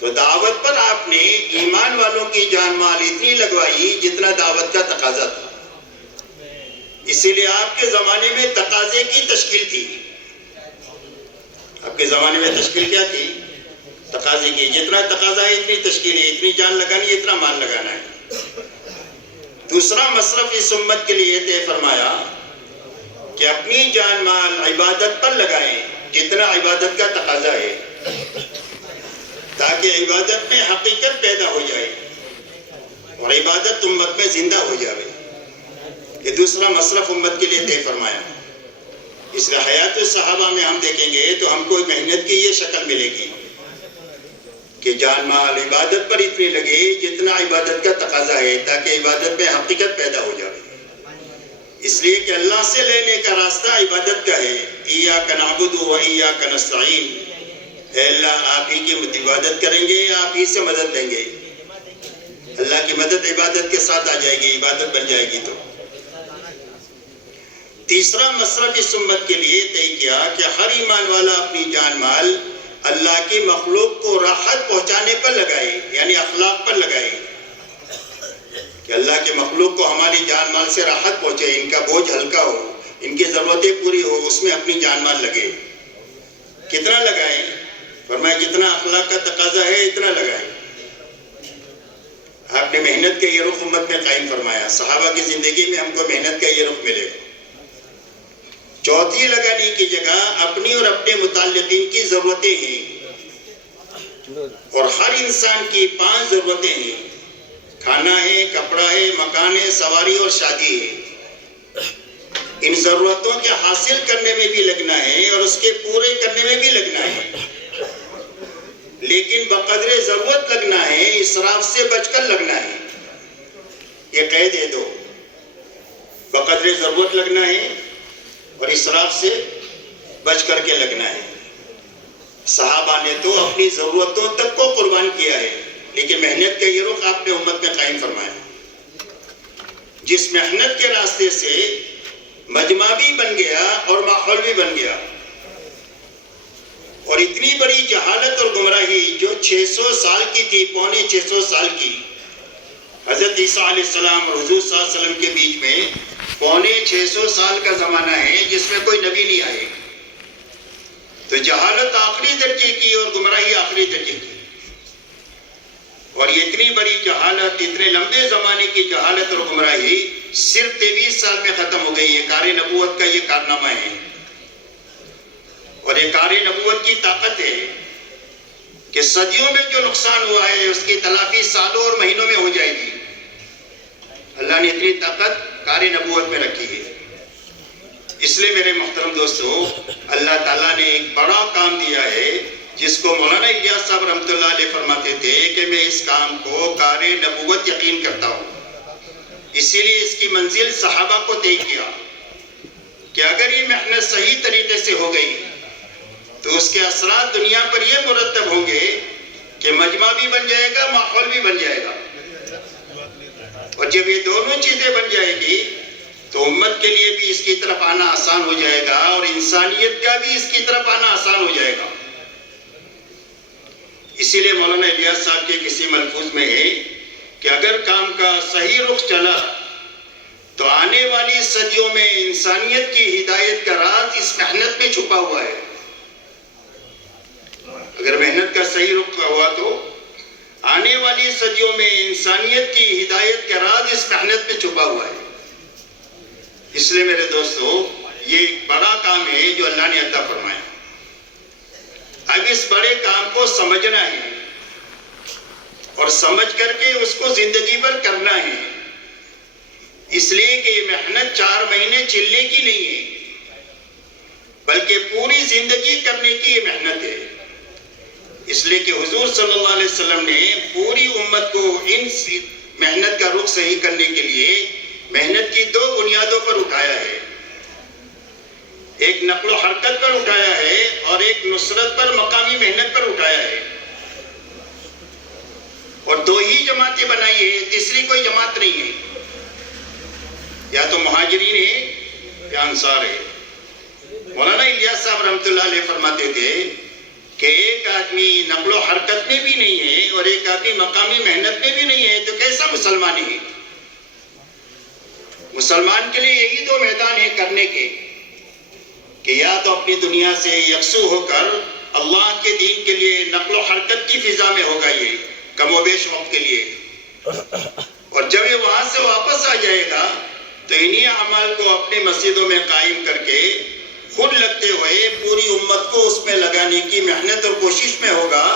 تو دعوت پر آپ نے ایمان والوں کی جان مال اتنی لگوائی جتنا دعوت کا تقاضا تھا. اسی لیے آپ کے زمانے میں تقاضے کی تشکیل تھی. آپ کے زمانے میں تشکیل کیا تھی؟ تقاضے کی. جتنا تقاضا ہے اتنی تشکیل ہے، اتنی جان لگانی ہے، اتنا مال لگانا ہے. دوسرا مصرف اس امت کے لیے طے فرمایا کہ اپنی جان مال عبادت پر لگائیں جتنا عبادت کا تقاضا ہے، تاکہ عبادت میں حقیقت پیدا ہو جائے اور عبادت امت میں زندہ ہو جائے. یہ دوسرا مصرف امت کے لیے طے فرمایا. اس لیے حیات الصحابہ میں ہم دیکھیں گے تو ہم کو محنت کی یہ شکل ملے گی کہ جان مال عبادت پر اتنی لگے جتنا عبادت کا تقاضا ہے، تاکہ عبادت میں حقیقت پیدا ہو جائے. اس لیے کہ اللہ سے لینے کا راستہ عبادت کا ہے. ایاک نعبد و ایاک نستعین، اے اللہ آپ ہی کی عبادت کریں گے، آپ ہی سے مدد لیں گے. اللہ کی مدد عبادت کے ساتھ آ جائے گی، عبادت بن جائے گی. تو تیسرا مصرف اس امت کے لیے طے کیا کہ ہر ایمان والا اپنی جان مال اللہ کی مخلوق کو راحت پہنچانے پر لگائے، یعنی اخلاق پر لگائے کہ اللہ کے مخلوق کو ہماری جان مال سے راحت پہنچے، ان کا بوجھ ہلکا ہو، ان کی ضرورتیں پوری ہو، اس میں اپنی جان مال لگے. کتنا لگائے؟ فرمایا جتنا اخلاق کا تقاضا ہے اتنا لگائے. آپ نے محنت کا یہ رخ امت میں قائم فرمایا. صحابہ کی زندگی میں ہم کو محنت کا یہ رخ ملے گا. چوتھی لگانے کی جگہ اپنی اور اپنے متعلقین کی ضرورتیں ہیں، اور ہر انسان کی 5 ضرورتیں ہیں: کھانا ہے، کپڑا ہے، مکان ہے، سواری اور شادی ہے. ان ضرورتوں کے حاصل کرنے میں بھی لگنا ہے اور اس کے پورے کرنے میں بھی لگنا ہے، لیکن بقدر ضرورت لگنا ہے، اسراف سے بچ کر لگنا ہے۔ یہ قید ہے دو، بقدر ضرورت لگنا ہے اور اسراف سے بچ کر کے لگنا ہے۔ صحابہ نے تو اپنی ضرورتوں تک کو قربان کیا ہے، لیکن محنت کا یہ رخ آپ نے امت میں قائم فرمایا، جس محنت کے راستے سے مجمع بھی بن گیا اور ماحول بھی بن گیا۔ اور اتنی بڑی جہالت اور گمراہی جو 600 سال کی تھی، پونے 600 سال کی، حضرت عیسیٰ علیہ السلام اور حضور صلی اللہ علیہ وسلم کے بیچ میں پونے 600 سال کا زمانہ ہے جس میں کوئی نبی نہیں آئے، تو جہالت آخری درجے کی اور گمراہی آخری درجے کی۔ اور یہ اتنی بڑی جہالت، اتنے لمبے زمانے کی جہالت اور گمراہی صرف 23 سال میں ختم ہو گئی ہے۔ کار نبوت کا یہ کارنامہ ہے، اور یہ کار نبوت کی طاقت ہے کہ صدیوں میں جو نقصان ہوا ہے اس کی تلافی سالوں اور مہینوں میں ہو جائے گی۔ اللہ نے اتنی طاقت کار نبوت میں رکھی ہے۔ اس لیے میرے محترم دوستو، اللہ تعالیٰ نے ایک بڑا کام دیا ہے جس کو مولانا الیاس صاحب رحمۃ اللہ علیہ فرماتے تھے کہ میں اس کام کو کار نبوت یقین کرتا ہوں۔ اسی لیے اس کی منزل صحابہ کو طے کیا کہ اگر یہ محنت صحیح طریقے سے ہو گئی تو اس کے اثرات دنیا پر یہ مرتب ہوں گے کہ مجمع بھی بن جائے گا، ماحول بھی بن جائے گا۔ اور جب یہ دونوں چیزیں بن جائے گی تو امت کے لیے بھی اس کی طرف آنا آسان ہو جائے گا اور انسانیت کا بھی اس کی طرف آنا آسان ہو جائے گا۔ اسی لیے مولانا الیاس صاحب کے کسی ملفوظ میں ہے کہ اگر کام کا صحیح رخ چلا تو آنے والی صدیوں میں انسانیت کی ہدایت کا راز اس محنت میں چھپا ہوا ہے۔ اگر محنت کا صحیح رخ ہوا تو آنے والی صدیوں میں انسانیت کی ہدایت کا راز اس محنت میں چھپا ہوا ہے۔ اس لیے میرے دوستو، یہ ایک بڑا کام ہے جو اللہ نے عطا فرمایا۔ اب اس بڑے کام کو سمجھنا ہے اور سمجھ کر کے اس کو زندگی بھر کرنا ہے، اس لیے کہ یہ محنت 4 مہینے چلنے کی نہیں ہے بلکہ پوری زندگی کرنے کی یہ محنت ہے۔ اس لیے کہ حضور صلی اللہ علیہ وسلم نے پوری امت کو ان محنت کا رخ صحیح کرنے کے لیے محنت کی 2 بنیادوں پر اٹھایا ہے، ایک نقل و حرکت پر اٹھایا ہے اور ایک نصرت پر، مقامی محنت پر اٹھایا ہے۔ اور 2 ہی جماعتیں بنائی ہے، تیسری کوئی جماعت نہیں ہے، یا تو مہاجرین ہے یا انصار ہے۔ مولانا الیاس صاحب رحمۃ اللہ علیہ فرماتے تھے کہ ایک آدمی نقل و حرکت میں بھی نہیں ہے اور ایک آدمی مقامی محنت میں بھی نہیں ہے تو کیسا مسلمان ہے؟ مسلمان کے لیے یہی 2 میدان ہیں کرنے کے، کہ یا تو اپنی دنیا سے یکسو ہو کر اللہ کے دین کے لیے نقل و حرکت کی فضا میں ہوگا، یہ کم و بیش وقت کے لیے، اور جب یہ وہاں سے واپس آ جائے گا تو انہی اعمال کو اپنی مسجدوں میں قائم کر کے خود لگتے ہوئے پوری امت کو اس میں لگانے کی محنت اور کوشش میں ہوگا،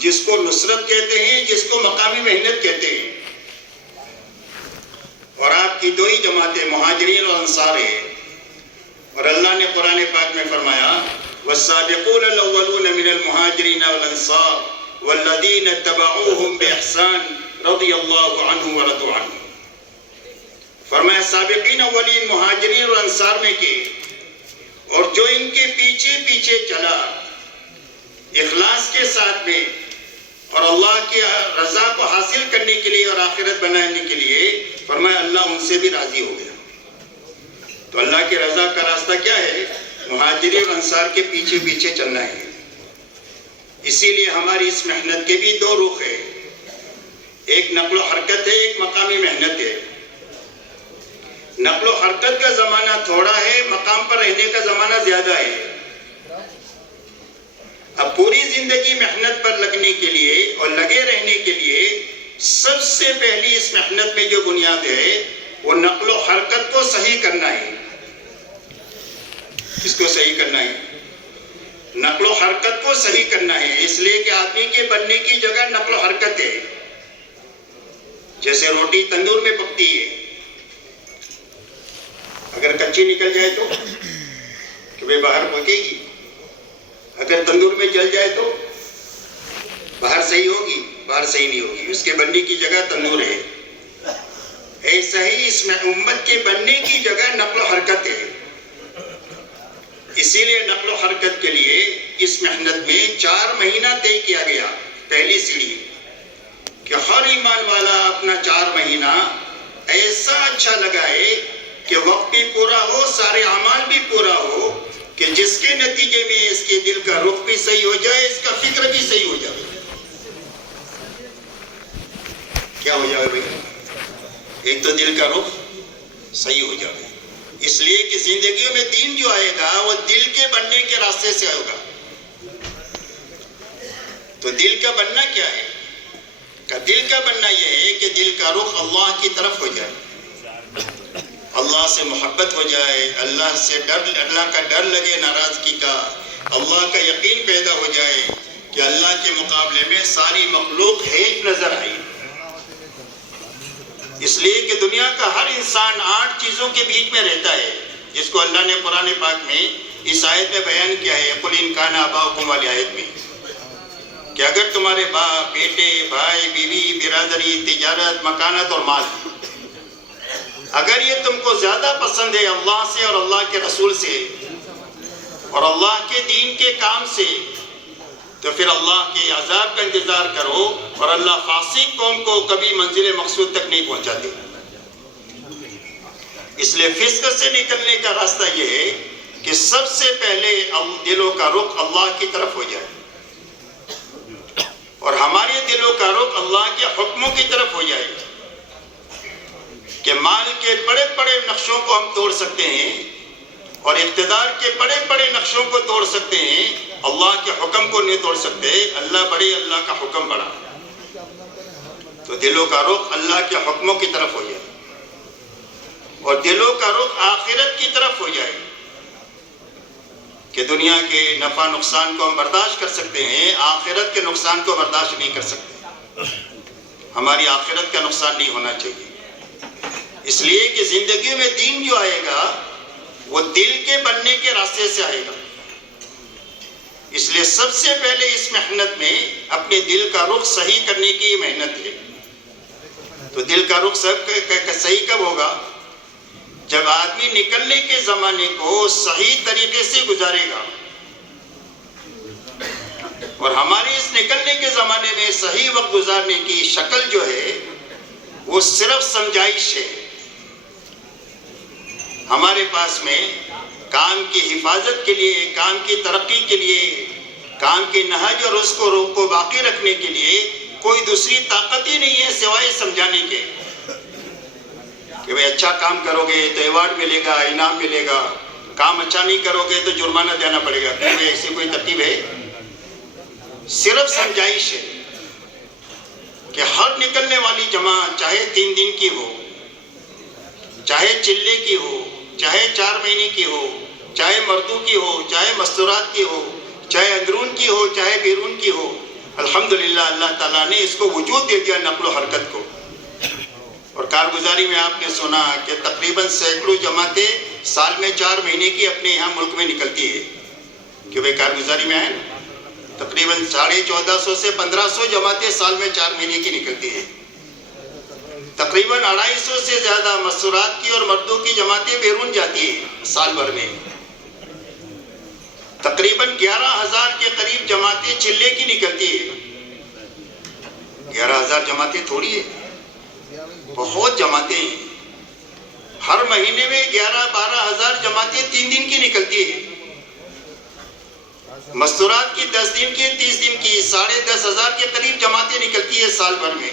جس کو نصرت کہتے ہیں، جس کو مقامی محنت کہتے ہیں۔ اور آپ کی 2 ہی جماعتیں مہاجرین اور انصار ہیں، اور اللہ نے قرآن پاک میں فرمایا والسابقون الاولون من المہاجرین والانصار والذین اتبعوهم بإحسان رضی اللہ عنہ ورضوا عنہ۔ فرمایا سابقین اولین مہاجرین اور انصار میں کے، اور جو ان کے پیچھے پیچھے چلا اخلاص کے ساتھ میں اور اللہ کی رضا کو حاصل کرنے کے لیے اور آخرت بنانے کے لیے، فرمایا اللہ ان سے بھی راضی ہو گیا۔ تو اللہ کی رضا کا راستہ کیا ہے؟ مہاجرین اور انصار کے پیچھے پیچھے چلنا ہے۔ اسی لیے ہماری اس محنت کے بھی 2 رخ ہے، ایک نقل و حرکت ہے، ایک مقامی محنت ہے۔ نقل و حرکت کا زمانہ تھوڑا ہے، مقام پر رہنے کا زمانہ زیادہ ہے۔ اب پوری زندگی محنت پر لگنے کے لیے اور لگے رہنے کے لیے سب سے پہلی اس محنت میں جو بنیاد ہے وہ نقل و حرکت کو صحیح کرنا ہے۔ اس کو صحیح کرنا ہے، نقل و حرکت کو صحیح کرنا ہے، اس لیے کہ آدمی کے بننے کی جگہ نقل و حرکت ہے۔ جیسے روٹی تندور میں پکتی ہے، اگر کچی نکل جائے تو کہ بھئی باہر پکے گی، اگر تندور میں جل جائے تو باہر صحیح ہوگی، باہر صحیح نہیں ہوگی، اس کے بننے کی جگہ تندور ہے۔ ایسا ہی اس میں امت کے بننے کی جگہ نقل و حرکت ہے۔ اسی لیے نقل و حرکت کے لیے اس محنت میں 4 مہینہ طے کیا گیا۔ پہلی سیڑھی کہ ہر ایمان والا اپنا 4 مہینہ ایسا اچھا لگائے کہ وقت بھی پورا ہو، سارے اعمال بھی پورا ہو، کہ جس کے نتیجے میں اس کے دل کا رخ بھی صحیح ہو جائے، اس کا فکر بھی صحیح ہو جائے۔ کیا ہو جائے بھائی؟ ایک تو دل کا رخ صحیح ہو جائے، اس لیے کہ زندگیوں میں دین جو آئے گا وہ دل کے بننے کے راستے سے آئے گا۔ تو دل کا بننا کیا ہے؟ دل کا بننا یہ ہے کہ دل کا رخ اللہ کی طرف ہو جائے، اللہ سے محبت ہو جائے، اللہ سے اللہ کا ڈر لگے ناراضگی کا، اللہ کا یقین پیدا ہو جائے کہ اللہ کے مقابلے میں ساری مخلوق ہیچ نظر آئی۔ اس لیے کہ دنیا کا ہر انسان 8 چیزوں کے بیچ میں رہتا ہے، جس کو اللہ نے قرآن پاک میں اس آیت میں بیان کیا ہے، قُلْ إِنْ كَانَ آبَاؤُكُمْ والی آیت میں، کہ اگر تمہارے باپ، بیٹے، بھائی، بیوی، برادری، تجارت، مکانت اور مال، اگر یہ تم کو زیادہ پسند ہے اللہ سے اور اللہ کے رسول سے اور اللہ کے دین کے کام سے، تو پھر اللہ کے عذاب کا انتظار کرو، اور اللہ فاسق قوم کو کبھی منزل مقصود تک نہیں پہنچاتے۔ اس لیے فسق سے نکلنے کا راستہ یہ ہے کہ سب سے پہلے دلوں کا رخ اللہ کی طرف ہو جائے، اور ہمارے دلوں کا رخ اللہ کے حکموں کی طرف ہو جائے، کہ مال کے بڑے بڑے نقشوں کو ہم توڑ سکتے ہیں اور اقتدار کے بڑے بڑے نقشوں کو توڑ سکتے ہیں، اللہ کے حکم کو نہیں توڑ سکتے۔ اللہ بڑے، اللہ کا حکم بڑا۔ تو دلوں کا رخ اللہ کے حکموں کی طرف ہو جائے، اور دلوں کا رخ آخرت کی طرف ہو جائے، کہ دنیا کے نفع نقصان کو ہم برداشت کر سکتے ہیں، آخرت کے نقصان کو برداشت نہیں کر سکتے۔ ہماری آخرت کا نقصان نہیں ہونا چاہیے، اس لیے کہ زندگی میں دین جو آئے گا وہ دل کے بننے کے راستے سے آئے گا۔ اس لیے سب سے پہلے اس محنت میں اپنے دل کا رخ صحیح کرنے کی یہ محنت ہے۔ تو دل کا رخ صحیح کب ہوگا؟ جب آدمی نکلنے کے زمانے کو صحیح طریقے سے گزارے گا، اور ہمارے اس نکلنے کے زمانے میں صحیح وقت گزارنے کی شکل جو ہے وہ صرف سمجھائش ہے۔ ہمارے پاس میں کام کی حفاظت کے لیے، کام کی ترقی کے لیے، کام کی نہج اور اس کو روح کو باقی رکھنے کے لیے کوئی دوسری طاقت ہی نہیں ہے سوائے سمجھانے کے، کہ بھئی اچھا کام کرو گے تو ایوارڈ ملے گا، انعام ملے گا، کام اچھا نہیں کرو گے تو جرمانہ دینا پڑے گا۔ کہ ایسی کوئی ترتیب ہے؟ صرف سمجھائش ہے کہ ہر نکلنے والی جماعت چاہے 3 دن کی ہو، چاہے چلے کی ہو، چاہے 4 مہینے کی ہو، چاہے مردوں کی ہو، چاہے مستورات کی ہو، چاہے اندرون کی ہو، چاہے بیرون کی ہو، الحمدللہ اللہ تعالیٰ نے اس کو وجود دے دیا، نقل و حرکت کو۔ اور کارگزاری میں آپ نے سنا کہ تقریباً سینکڑوں جماعتیں سال میں 4 مہینے کی اپنے یہاں ملک میں نکلتی ہے، کہ بھئی کارگزاری میں آئے نا، تقریباً 1450 سے 1500 جماعتیں سال میں 4 مہینے کی نکلتی ہے۔ تقریباً 250 سے زیادہ مستورات کی اور مردوں کی جماعتیں بیرون جاتی ہیں سال بھر میں۔ تقریباً 11,000 کے قریب جماعتیں چلے کی نکلتی ہیں۔ 11,000 جماعتیں تھوڑی ہے، بہت جماعتیں ہیں۔ ہر مہینے میں 11-12,000 جماعتیں 3 دن کی نکلتی ہیں۔ مستورات کی 10 دن کی، 30 دن کی، 10,500 کے قریب جماعتیں نکلتی ہے سال بھر میں۔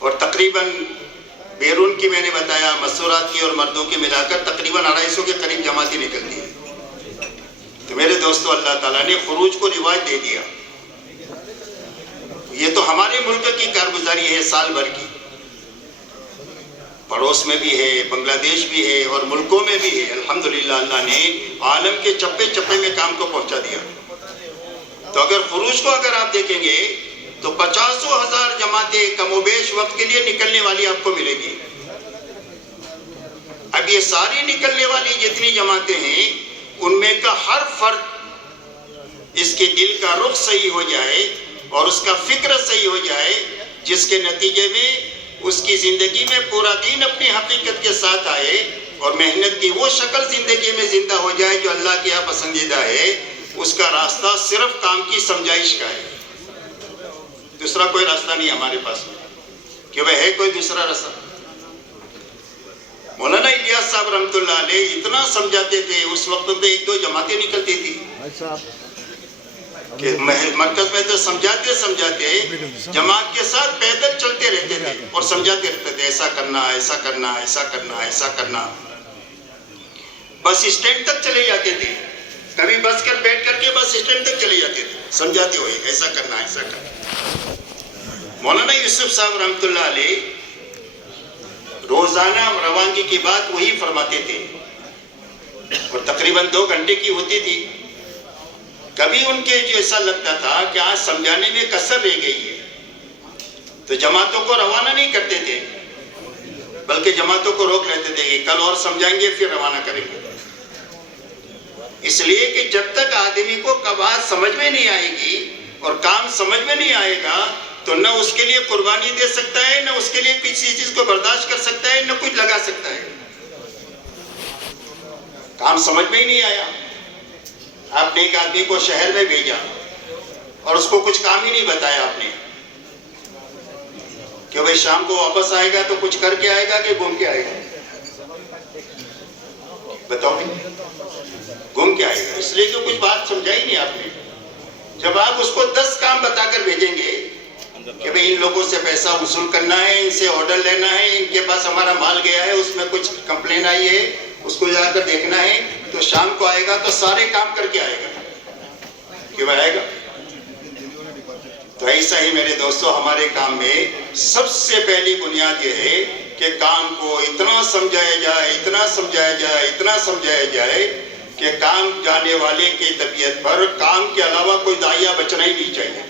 اور تقریباً بیرون کی میں نے بتایا، مستورات کی اور مردوں کی ملا کر تقریباً 250 کے قریب جماعتیں نکلتی ہیں۔ تو میرے دوستو، اللہ تعالیٰ نے خروج کو رواج دے دیا۔ یہ تو ہمارے ملک کی کارگزاری ہے سال بھر کی، پڑوس میں بھی ہے، بنگلہ دیش بھی ہے اور ملکوں میں بھی ہے۔ الحمدللہ اللہ نے عالم کے چپے چپے میں کام کو پہنچا دیا۔ تو اگر خروج کو اگر آپ دیکھیں گے تو 50,000 جماعتیں کم و بیش وقت کے لیے نکلنے والی آپ کو ملے گی۔ اب یہ ساری نکلنے والی جتنی جماعتیں ہیں ان میں کا ہر فرد اس کے دل کا رخ صحیح ہو جائے اور اس کا فکر صحیح ہو جائے، جس کے نتیجے میں اس کی زندگی میں پورا دین اپنی حقیقت کے ساتھ آئے اور محنت کی وہ شکل زندگی میں زندہ ہو جائے جو اللہ کے یہاں پسندیدہ ہے، اس کا راستہ صرف کام کی سمجھائش کا ہے، دوسرا کوئی راستہ نہیں ہمارے پاس میں کہ وہ ہے کوئی دوسرا راستہ۔ مولانا الیاس صاحب رحمۃ اللہ علیہ اتنا سمجھاتے تھے، اس وقت تو ایک دو جماعتیں نکلتی تھی کہ مرکز میں تو سمجھاتے جماعت کے ساتھ پیدل چلتے رہتے تھے اور سمجھاتے رہتے تھے ایسا کرنا ایسا کرنا ایسا کرنا ایسا کرنا، بس اسٹینڈ تک چلے جاتے تھے، کبھی بس کر بیٹھ کر کے بس اسٹینڈ تک چلے جاتے تھے سمجھاتے ہوئے ایسا کرنا ایسا کرنا۔ مولانا یوسف صاحب رحمۃ اللہ علیہ روزانہ روانگی کی بات وہی فرماتے تھے اور تقریباً 2 گھنٹے کی ہوتی تھی۔ کبھی ان کے جو ایسا لگتا تھا کہ آج سمجھانے میں کسر رہ گئی ہے تو جماعتوں کو روانہ نہیں کرتے تھے، بلکہ جماعتوں کو روک لیتے تھے کہ کل اور سمجھائیں گے پھر روانہ کریں گے، اس لیے کہ جب تک آدمی کو بات سمجھ میں نہیں آئے گی اور کام سمجھ میں نہیں آئے گا تو نہ اس کے لیے قربانی دے سکتا ہے، نہ اس کے لیے کسی چیز کو برداشت کر سکتا ہے، نہ کچھ لگا سکتا ہے۔ کام سمجھ میں ہی نہیں آیا، آپ نے ایک آدمی کو شہر میں بھیجا اور اس کو کچھ کام ہی نہیں بتایا آپ نے کہ بھائی شام کو واپس آئے گا تو کچھ کر کے آئے گا کہ گھوم کے آئے گا، بتاؤ گھوم کے آئے گا، اس لیے کہ کچھ بات سمجھائی نہیں آپ نے۔ جب آپ اس کو 10 کام بتا کر بھیجیں گے کہ بھئی ان لوگوں سے پیسہ وصول کرنا ہے، ان سے آرڈر لینا ہے، ان کے پاس ہمارا مال گیا ہے، اس میں کچھ کمپلین آئی ہے، اس کو جا کر دیکھنا ہے، تو شام کو آئے گا تو سارے کام کر کے آئے گا، کیوں آئے گا؟ تو ایسا ہی میرے دوستو ہمارے کام میں سب سے پہلی بنیاد یہ ہے کہ کام کو اتنا سمجھایا جائے، اتنا سمجھایا جائے، اتنا سمجھایا جائے کہ کام جانے والے کی طبیعت پر کام کے علاوہ کوئی داعیہ بچنا ہی نہیں چاہیے۔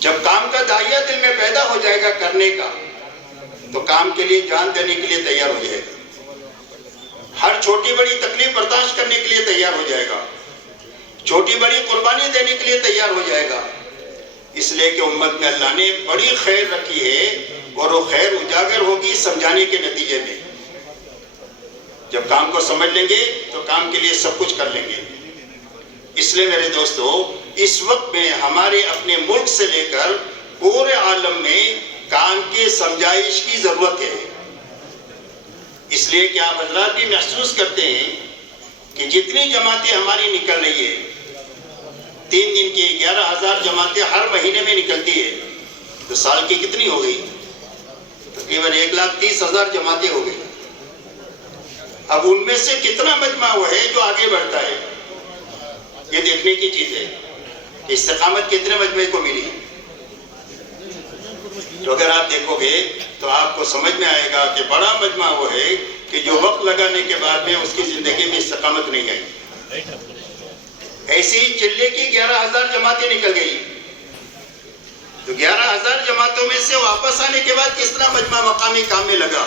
جب کام کا داعیہ دل میں پیدا ہو جائے گا کرنے کا تو کام کے لیے جان دینے کے لیے تیار ہو جائے گا، ہر چھوٹی بڑی تکلیف برداشت کرنے کے لیے تیار ہو جائے گا، چھوٹی بڑی قربانی دینے کے لیے تیار ہو جائے گا، اس لیے کہ امت میں اللہ نے بڑی خیر رکھی ہے اور وہ خیر اجاگر ہوگی سمجھانے کے نتیجے میں۔ جب کام کو سمجھ لیں گے تو کام کے لیے سب کچھ کر لیں گے۔ اس لیے میرے دوستو اس وقت میں ہمارے اپنے ملک سے لے کر پورے عالم میں کام کے سمجھائش کی ضرورت ہے، اس لیے کہ آپ حضرات بھی محسوس کرتے ہیں کہ جتنی جماعتیں ہماری نکل رہی ہے، 3 دن کی 11,000 جماعتیں ہر مہینے میں نکلتی ہے، تو سال کی کتنی ہو گئی؟ تقریباً 1,30,000 جماعتیں ہو گئی۔ اب ان میں سے کتنا مجمع وہ ہے جو آگے بڑھتا ہے، یہ دیکھنے کی چیز ہے کہ استقامت کتنے مجمع کو ملی۔ تو اگر آپ دیکھو گے تو آپ کو سمجھ میں آئے گا کہ بڑا مجمع وہ ہے کہ جو وقت لگانے کے بعد میں اس کی زندگی میں استقامت نہیں آئی۔ ایسی ہی چلے کی 11,000 جماعتیں نکل گئی، تو 11,000 جماعتوں میں سے واپس آنے کے بعد کس طرح مجمع مقامی کام میں لگا؟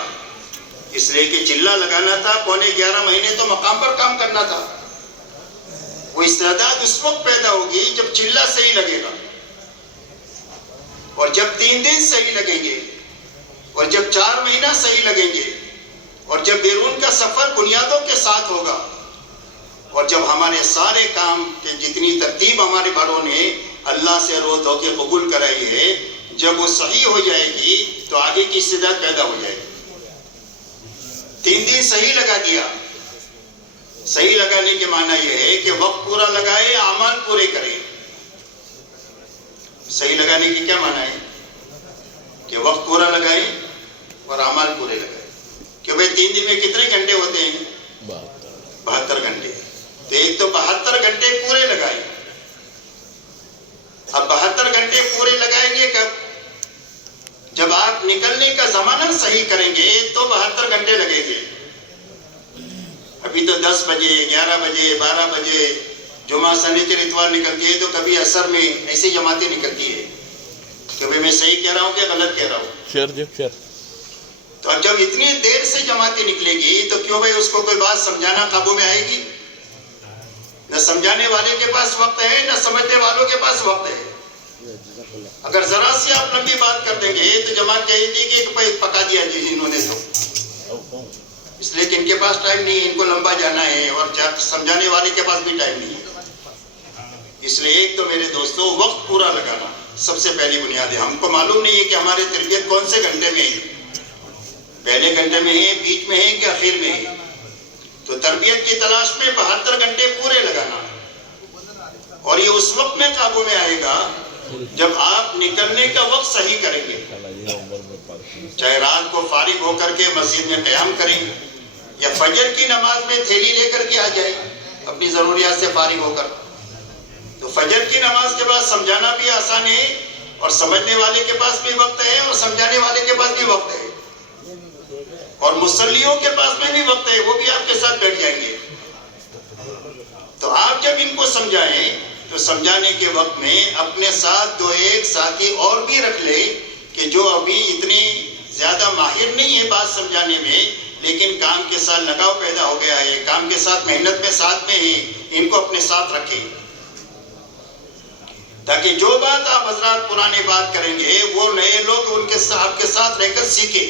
اس لیے کہ چلہ لگانا تھا، 11.5 مہینے تو مقام پر کام کرنا تھا۔ وہ استعداد اس وقت پیدا ہوگی جب چلہ صحیح لگے گا، اور جب 3 دن صحیح لگیں گے، اور جب 4 مہینہ صحیح لگیں گے، اور جب بیرون کا سفر بنیادوں کے ساتھ ہوگا، اور جب ہمارے سارے کام کے جتنی ترتیب ہمارے بڑوں نے اللہ سے رو دھو کے قبول کرائی ہے، جب وہ صحیح ہو جائے گی تو آگے کی استعداد پیدا ہو جائے گی۔ 3 دن صحیح لگا دیا، صحیح لگانے کے معنی یہ ہے کہ وقت پورا لگائے، اعمال پورے کرے۔ صحیح لگانے کی کیا معنی ہے؟ کہ وقت پورا لگائے اور اعمال پورے لگائے۔ کہ بھئی 3 دن میں کتنے گھنٹے ہوتے ہیں؟ 72 گھنٹے۔ تو ایک تو 72 گھنٹے پورے لگائے۔ اب 72 گھنٹے پورے لگائیں گے کب؟ جب آپ نکلنے کا زمانہ صحیح کریں گے تو 72 گھنٹے لگیں گے۔ ابھی تو 10 بجے، 11 بجے، 12 بجے جمعہ سنیچر اتوار نکلتی ہے، تو کبھی عصر میں ایسی جماعتیں نکلتی ہے۔ کہ بھئی میں صحیح کہہ رہا ہوں کہ غلط کہہ رہا ہوں؟ شیئر۔ تو اب جب اتنی دیر سے جماعتیں نکلے گی تو کیوں بھائی اس کو کوئی بات سمجھانا قابو میں آئے گی؟ نہ سمجھانے والے کے پاس وقت ہے نہ سمجھنے والوں کے پاس وقت ہے. اگر ذرا سی آپ لمبی بات کر دیں گے تو جماعت کہے گی کہ پکا دیا جی انہوں نے تو، اس لیے کہ ان کے پاس ٹائم نہیں ہے، ان کو لمبا جانا ہے، اور سمجھانے والے کے پاس بھی ٹائم نہیں ہے. اس لیے ایک تو میرے دوستوں وقت پورا لگانا سب سے پہلی بنیاد ہے. ہم کو معلوم نہیں ہے کہ ہماری تربیت کون سے گھنٹے میں ہے، پہلے گھنٹے میں ہے، بیچ میں ہے کہ آخر میں ہے. تو تربیت کی تلاش میں 72 گھنٹے پورے لگانا، اور یہ اس وقت میں قابو میں آئے گا جب آپ نکلنے کا وقت صحیح کریں گے. چاہے رات کو فارغ ہو کر کے مسجد میں قیام کریں یا فجر کی نماز میں تھیلی لے کر کے آ جائیں اپنی ضروریات سے فارغ ہو کر. تو فجر کی نماز کے بعد سمجھانا بھی آسان ہے، اور سمجھنے والے کے پاس بھی وقت ہے اور سمجھانے والے کے پاس بھی وقت ہے، اور مصلیوں کے پاس میں بھی وقت ہے، وہ بھی آپ کے ساتھ بیٹھ جائیں گے. تو آپ جب ان کو سمجھائیں تو سمجھانے کے وقت میں اپنے ساتھ 2-1 ساتھی اور بھی رکھ لیں کہ جو ابھی اتنے زیادہ ماہر نہیں ہے بات سمجھانے میں، لیکن کام کے ساتھ لگاؤ پیدا ہو گیا ہے، کام کے ساتھ محنت میں ساتھ میں ہیں، ان کو اپنے ساتھ رکھیں، تاکہ جو بات آپ حضرات پرانے بات کریں گے وہ نئے لوگ ان کے آپ کے ساتھ رہ کر سیکھیں.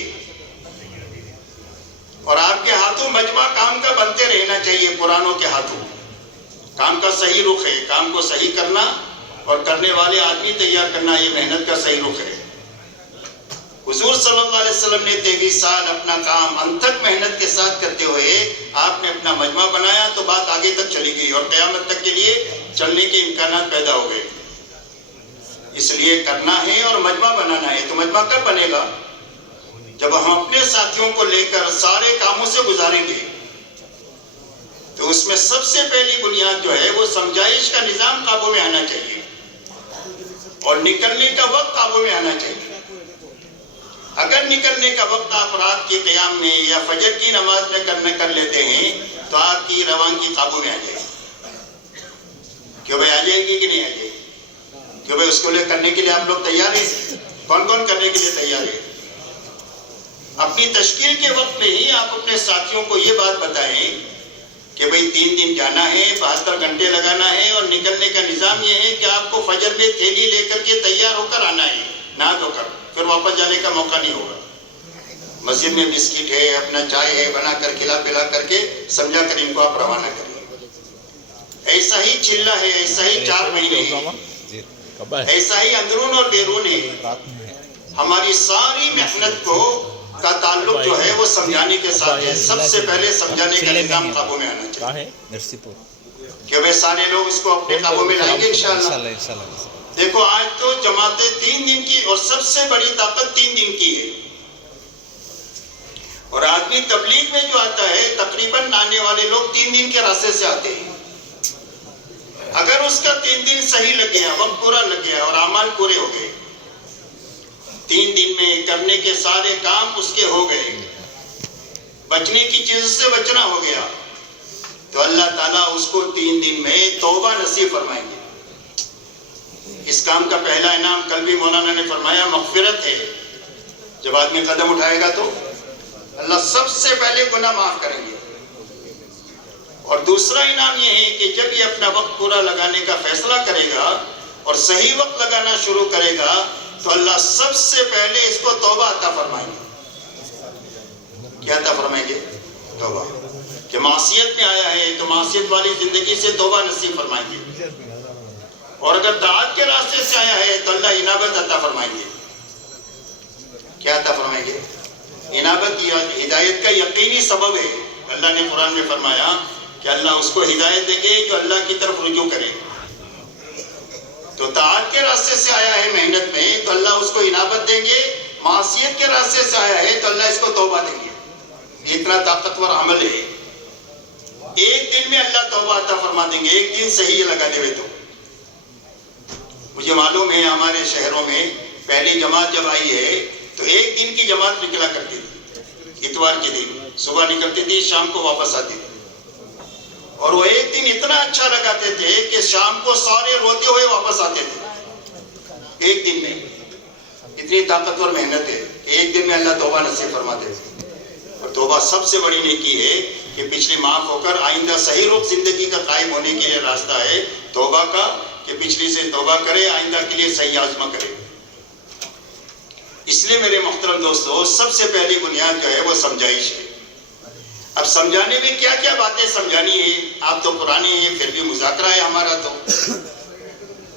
اور آپ کے ہاتھوں مجمع کام کا بنتے رہنا چاہیے. پرانوں کے ہاتھوں کام کا صحیح رخ ہے، کام کو صحیح کرنا اور کرنے والے آدمی تیار کرنا، یہ محنت کا صحیح رخ ہے. حضور صلی اللہ علیہ وسلم نے 23 سال اپنا کام انتھک محنت کے ساتھ کرتے ہوئے آپ نے اپنا مجمع بنایا تو بات آگے تک چلی گئی اور قیامت تک کے لیے چلنے کے امکانات پیدا ہو گئے. اس لیے کرنا ہے اور مجمع بنانا ہے. تو مجمع کب بنے گا؟ جب ہم اپنے ساتھیوں کو لے کر سارے کاموں سے گزاریں گے. تو اس میں سب سے پہلی بنیاد جو ہے وہ سمجھائش کا نظام قابو میں آنا چاہیے، اور نکلنے کا وقت قابو میں آنا چاہیے. اگر نکلنے کا وقت آپ رات کے قیام میں یا فجر کی نماز میں کر لیتے ہیں تو آپ کی روانگی قابو میں آ جائے گی. کیوں بھائی آ جائے گی کہ نہیں آ جائے گی؟ کیوں بھائی اس کو کرنے کے لیے آپ لوگ تیار ہیں؟ کون کون کرنے کے لیے تیار ہے؟ اپنی تشکیل کے وقت میں ہی آپ اپنے ساتھیوں کو یہ بات بتائیں کہ بھئی 3 دن جانا ہے، 72 گھنٹے لگانا ہے، اور نکلنے کا نظام یہ ہے کہ آپ کو فجر میں تھیلی لے کر کے تیار ہو کر آنا ہے، نہا دھو کر، پھر واپس جانے کا موقع نہیں ہوگا. مسجد میں بسکٹ ہے، اپنا چائے ہے، بنا کر کھلا پلا کر کے سمجھا کر ان کو آپ روانہ کریں. ایسا ہی چلہ ہے، ایسا ہی 4 مہینے ہے، ایسا ہی اندرون اور بیرون ہے. ہماری ساری محنت کا تعلق جو ہے وہ سمجھانے کے ساتھ ہے. سب سے پہلے سمجھانے کا نظام قابو میں آنا چاہیے کہ وہ سارے لوگ اس کو اپنے قابو میں لائیں گے انشاءاللہ. دیکھو آج تو جماعتیں 3 دن کی، اور سب سے بڑی طاقت 3 دن کی ہے. اور آدمی تبلیغ میں جو آتا ہے تقریباً آنے والے لوگ 3 دن کے راستے سے آتے ہیں. اگر اس کا 3 دن صحیح لگ گیا، وقت پورا لگ گیا اور اعمال پورے ہو گئے، 3 دن میں کرنے کے سارے کام اس کے ہو گئے، بچنے کی چیزوں سے بچنا ہو گیا، تو اللہ تعالیٰ اس کو 3 دن میں توبہ نصیب فرمائیں گے. اس کام کا پہلا انعام کل بھی مولانا نے فرمایا مغفرت ہے. جب آدمی قدم اٹھائے گا تو اللہ سب سے پہلے گناہ معاف کریں گے. اور دوسرا انعام یہ ہے کہ جب یہ اپنا وقت پورا لگانے کا فیصلہ کرے گا اور صحیح وقت لگانا شروع کرے گا تو اللہ سب سے پہلے اس کو توبہ عطا فرمائیں گے. کیا عطا فرمائیں گے؟ توبہ. کہ معصیت میں آیا ہے تو معصیت والی زندگی سے توبہ نصیب فرمائیں گے. اور اگر طاعت کے راستے سے آیا ہے تو اللہ انابت عطا فرمائیں گے. کیا عطا فرمائیں گے؟ انابت ہدایت کا یقینی سبب ہے. اللہ نے قرآن میں فرمایا کہ اللہ اس کو ہدایت دیں گے جو اللہ کی طرف رجوع کرے. تو طاعت کے راستے سے آیا ہے محنت میں تو اللہ اس کو انابت دیں گے. معصیت کے راستے سے آیا ہے تو اللہ اس کو توبہ دیں گے. اتنا طاقتور عمل ہے. ایک دن میں اللہ توبہ عطا فرما دیں گے، ایک دن صحیح لگا دے تو. مجھے معلوم ہے ہمارے شہروں میں پہلی جماعت جب آئی ہے تو ایک دن کی جماعت نکلا کرتی تھی. اتوار کے دن صبح نکلتی تھی، شام کو واپس آتی تھی. اور وہ ایک دن اتنا اچھا لگاتے تھے کہ شام کو سارے روتے ہوئے واپس آتے تھے ایک دن میں. اتنی طاقتور محنت ہے کہ ایک دن میں اللہ توبہ نصیب فرماتے ہیں. اور توبہ سب سے بڑی نیکی ہے کہ پچھلی معاف ہو کر آئندہ صحیح رخ زندگی کا قائم ہونے کے لیے راستہ ہے توبہ کا کہ پچھلی سے توبہ کرے، آئندہ کے لیے صحیح عزم کرے. اس لیے میرے محترم دوستو، سب سے پہلی بنیاد جو ہے وہ سمجھائش ہے. اب سمجھانے میں کیا کیا باتیں سمجھانی ہے؟ آپ تو پرانے ہیں، پھر بھی مذاکرہ ہے ہمارا تو،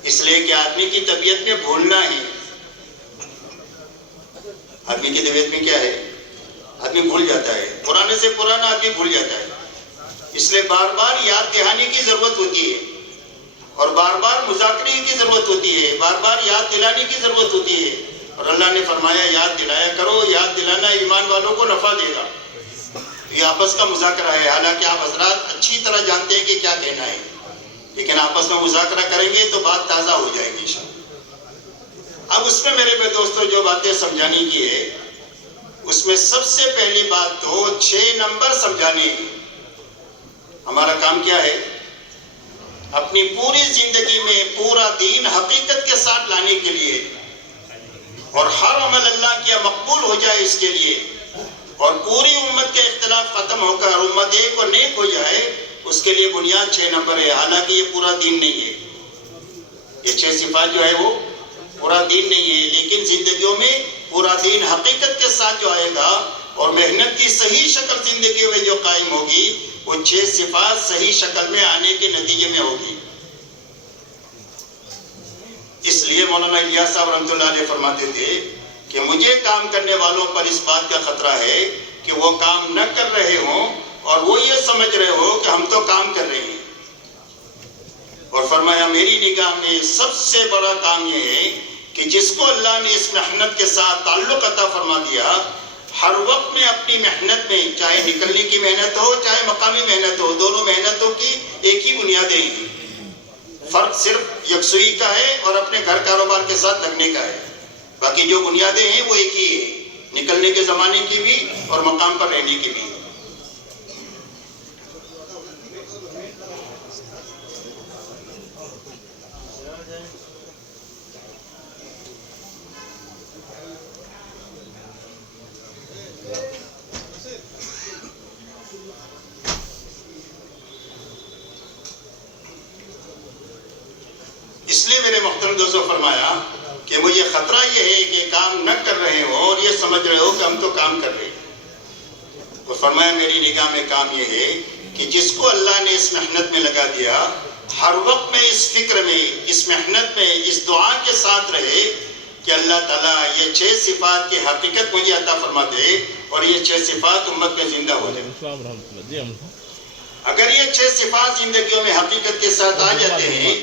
اس لیے کہ آدمی کی طبیعت میں بھولنا ہے. آدمی کی طبیعت میں کیا ہے؟ آدمی بھول جاتا ہے، پرانے سے پرانا آدمی بھول جاتا ہے. اس لیے بار بار یاد دہانی کی ضرورت ہوتی ہے، اور بار بار مذاکرے کی ضرورت ہوتی ہے، بار بار یاد دلانے کی ضرورت ہوتی ہے. اور اللہ نے فرمایا یاد دلایا کرو، یاد دلانا ایمان والوں کو نفع دے گا. یہ آپس کا مذاکرہ ہے. حالانکہ آپ حضرات اچھی طرح جانتے ہیں کہ کیا کہنا ہے، لیکن آپس میں مذاکرہ کریں گے تو بات تازہ ہو جائے گی. اب اس میں میرے دوستوں جو باتیں سمجھانی کی ہے، اس میں سب سے پہلی بات تو 6 نمبر سمجھانے ہیں. ہمارا کام کیا ہے؟ اپنی پوری زندگی میں پورا دین حقیقت کے ساتھ لانے کے لیے، اور ہر عمل اللہ کیا مقبول ہو جائے اس کے لیے، اور پوری امت کے اختلاف ختم ہو کر امت ایک اور نیک ہو جائے، اس کے لیے بنیاد 6 نمبر ہے. حالانکہ یہ پورا دین نہیں ہے، یہ 6 صفات جو ہے وہ پورا دین نہیں ہے. لیکن زندگیوں میں پورا دین حقیقت کے ساتھ جو آئے گا اور محنت کی صحیح شکل زندگیوں میں جو قائم ہوگی، وہ 6 صفات صحیح شکل میں آنے کے نتیجے میں ہوگی. اس لیے مولانا الیاس صاحب رحمۃ اللہ علیہ فرماتے تھے کہ مجھے کام کرنے والوں پر اس بات کا خطرہ ہے کہ وہ کام نہ کر رہے ہوں اور وہ یہ سمجھ رہے ہو کہ ہم تو کام کر رہے ہیں. اور فرمایا میری نگاہ میں سب سے بڑا کام یہ ہے کہ جس کو اللہ نے اس محنت کے ساتھ تعلق عطا فرما دیا، ہر وقت میں اپنی محنت میں، چاہے نکلنے کی محنت ہو چاہے مقامی محنت ہو، دونوں محنتوں کی ایک ہی بنیادیں ہیں. فرق صرف یکسوئی کا ہے اور اپنے گھر کاروبار کے ساتھ لگنے کا ہے. باقی جو بنیادیں ہیں وہ ایک ہی ہے، نکلنے کے زمانے کی بھی اور مقام پر رہنے کی بھی. اس لیے میرے محترم دوستوں فرمایا کہ مجھے خطرہ یہ ہے کہ کام نہ کر رہے ہو اور یہ سمجھ رہے ہو کہ ہم تو کام کر رہے ہیں. تو فرمایا میری نگاہ میں کام یہ ہے کہ جس کو اللہ نے اس محنت میں لگا دیا، ہر وقت میں اس فکر میں، اس محنت میں، اس دعا کے ساتھ رہے کہ اللہ تعالیٰ یہ 6 صفات کی حقیقت مجھے عطا فرما دے اور یہ 6 صفات امت میں زندہ ہو جائے. اگر یہ 6 صفات زندگیوں میں حقیقت کے ساتھ آ جاتے ہیں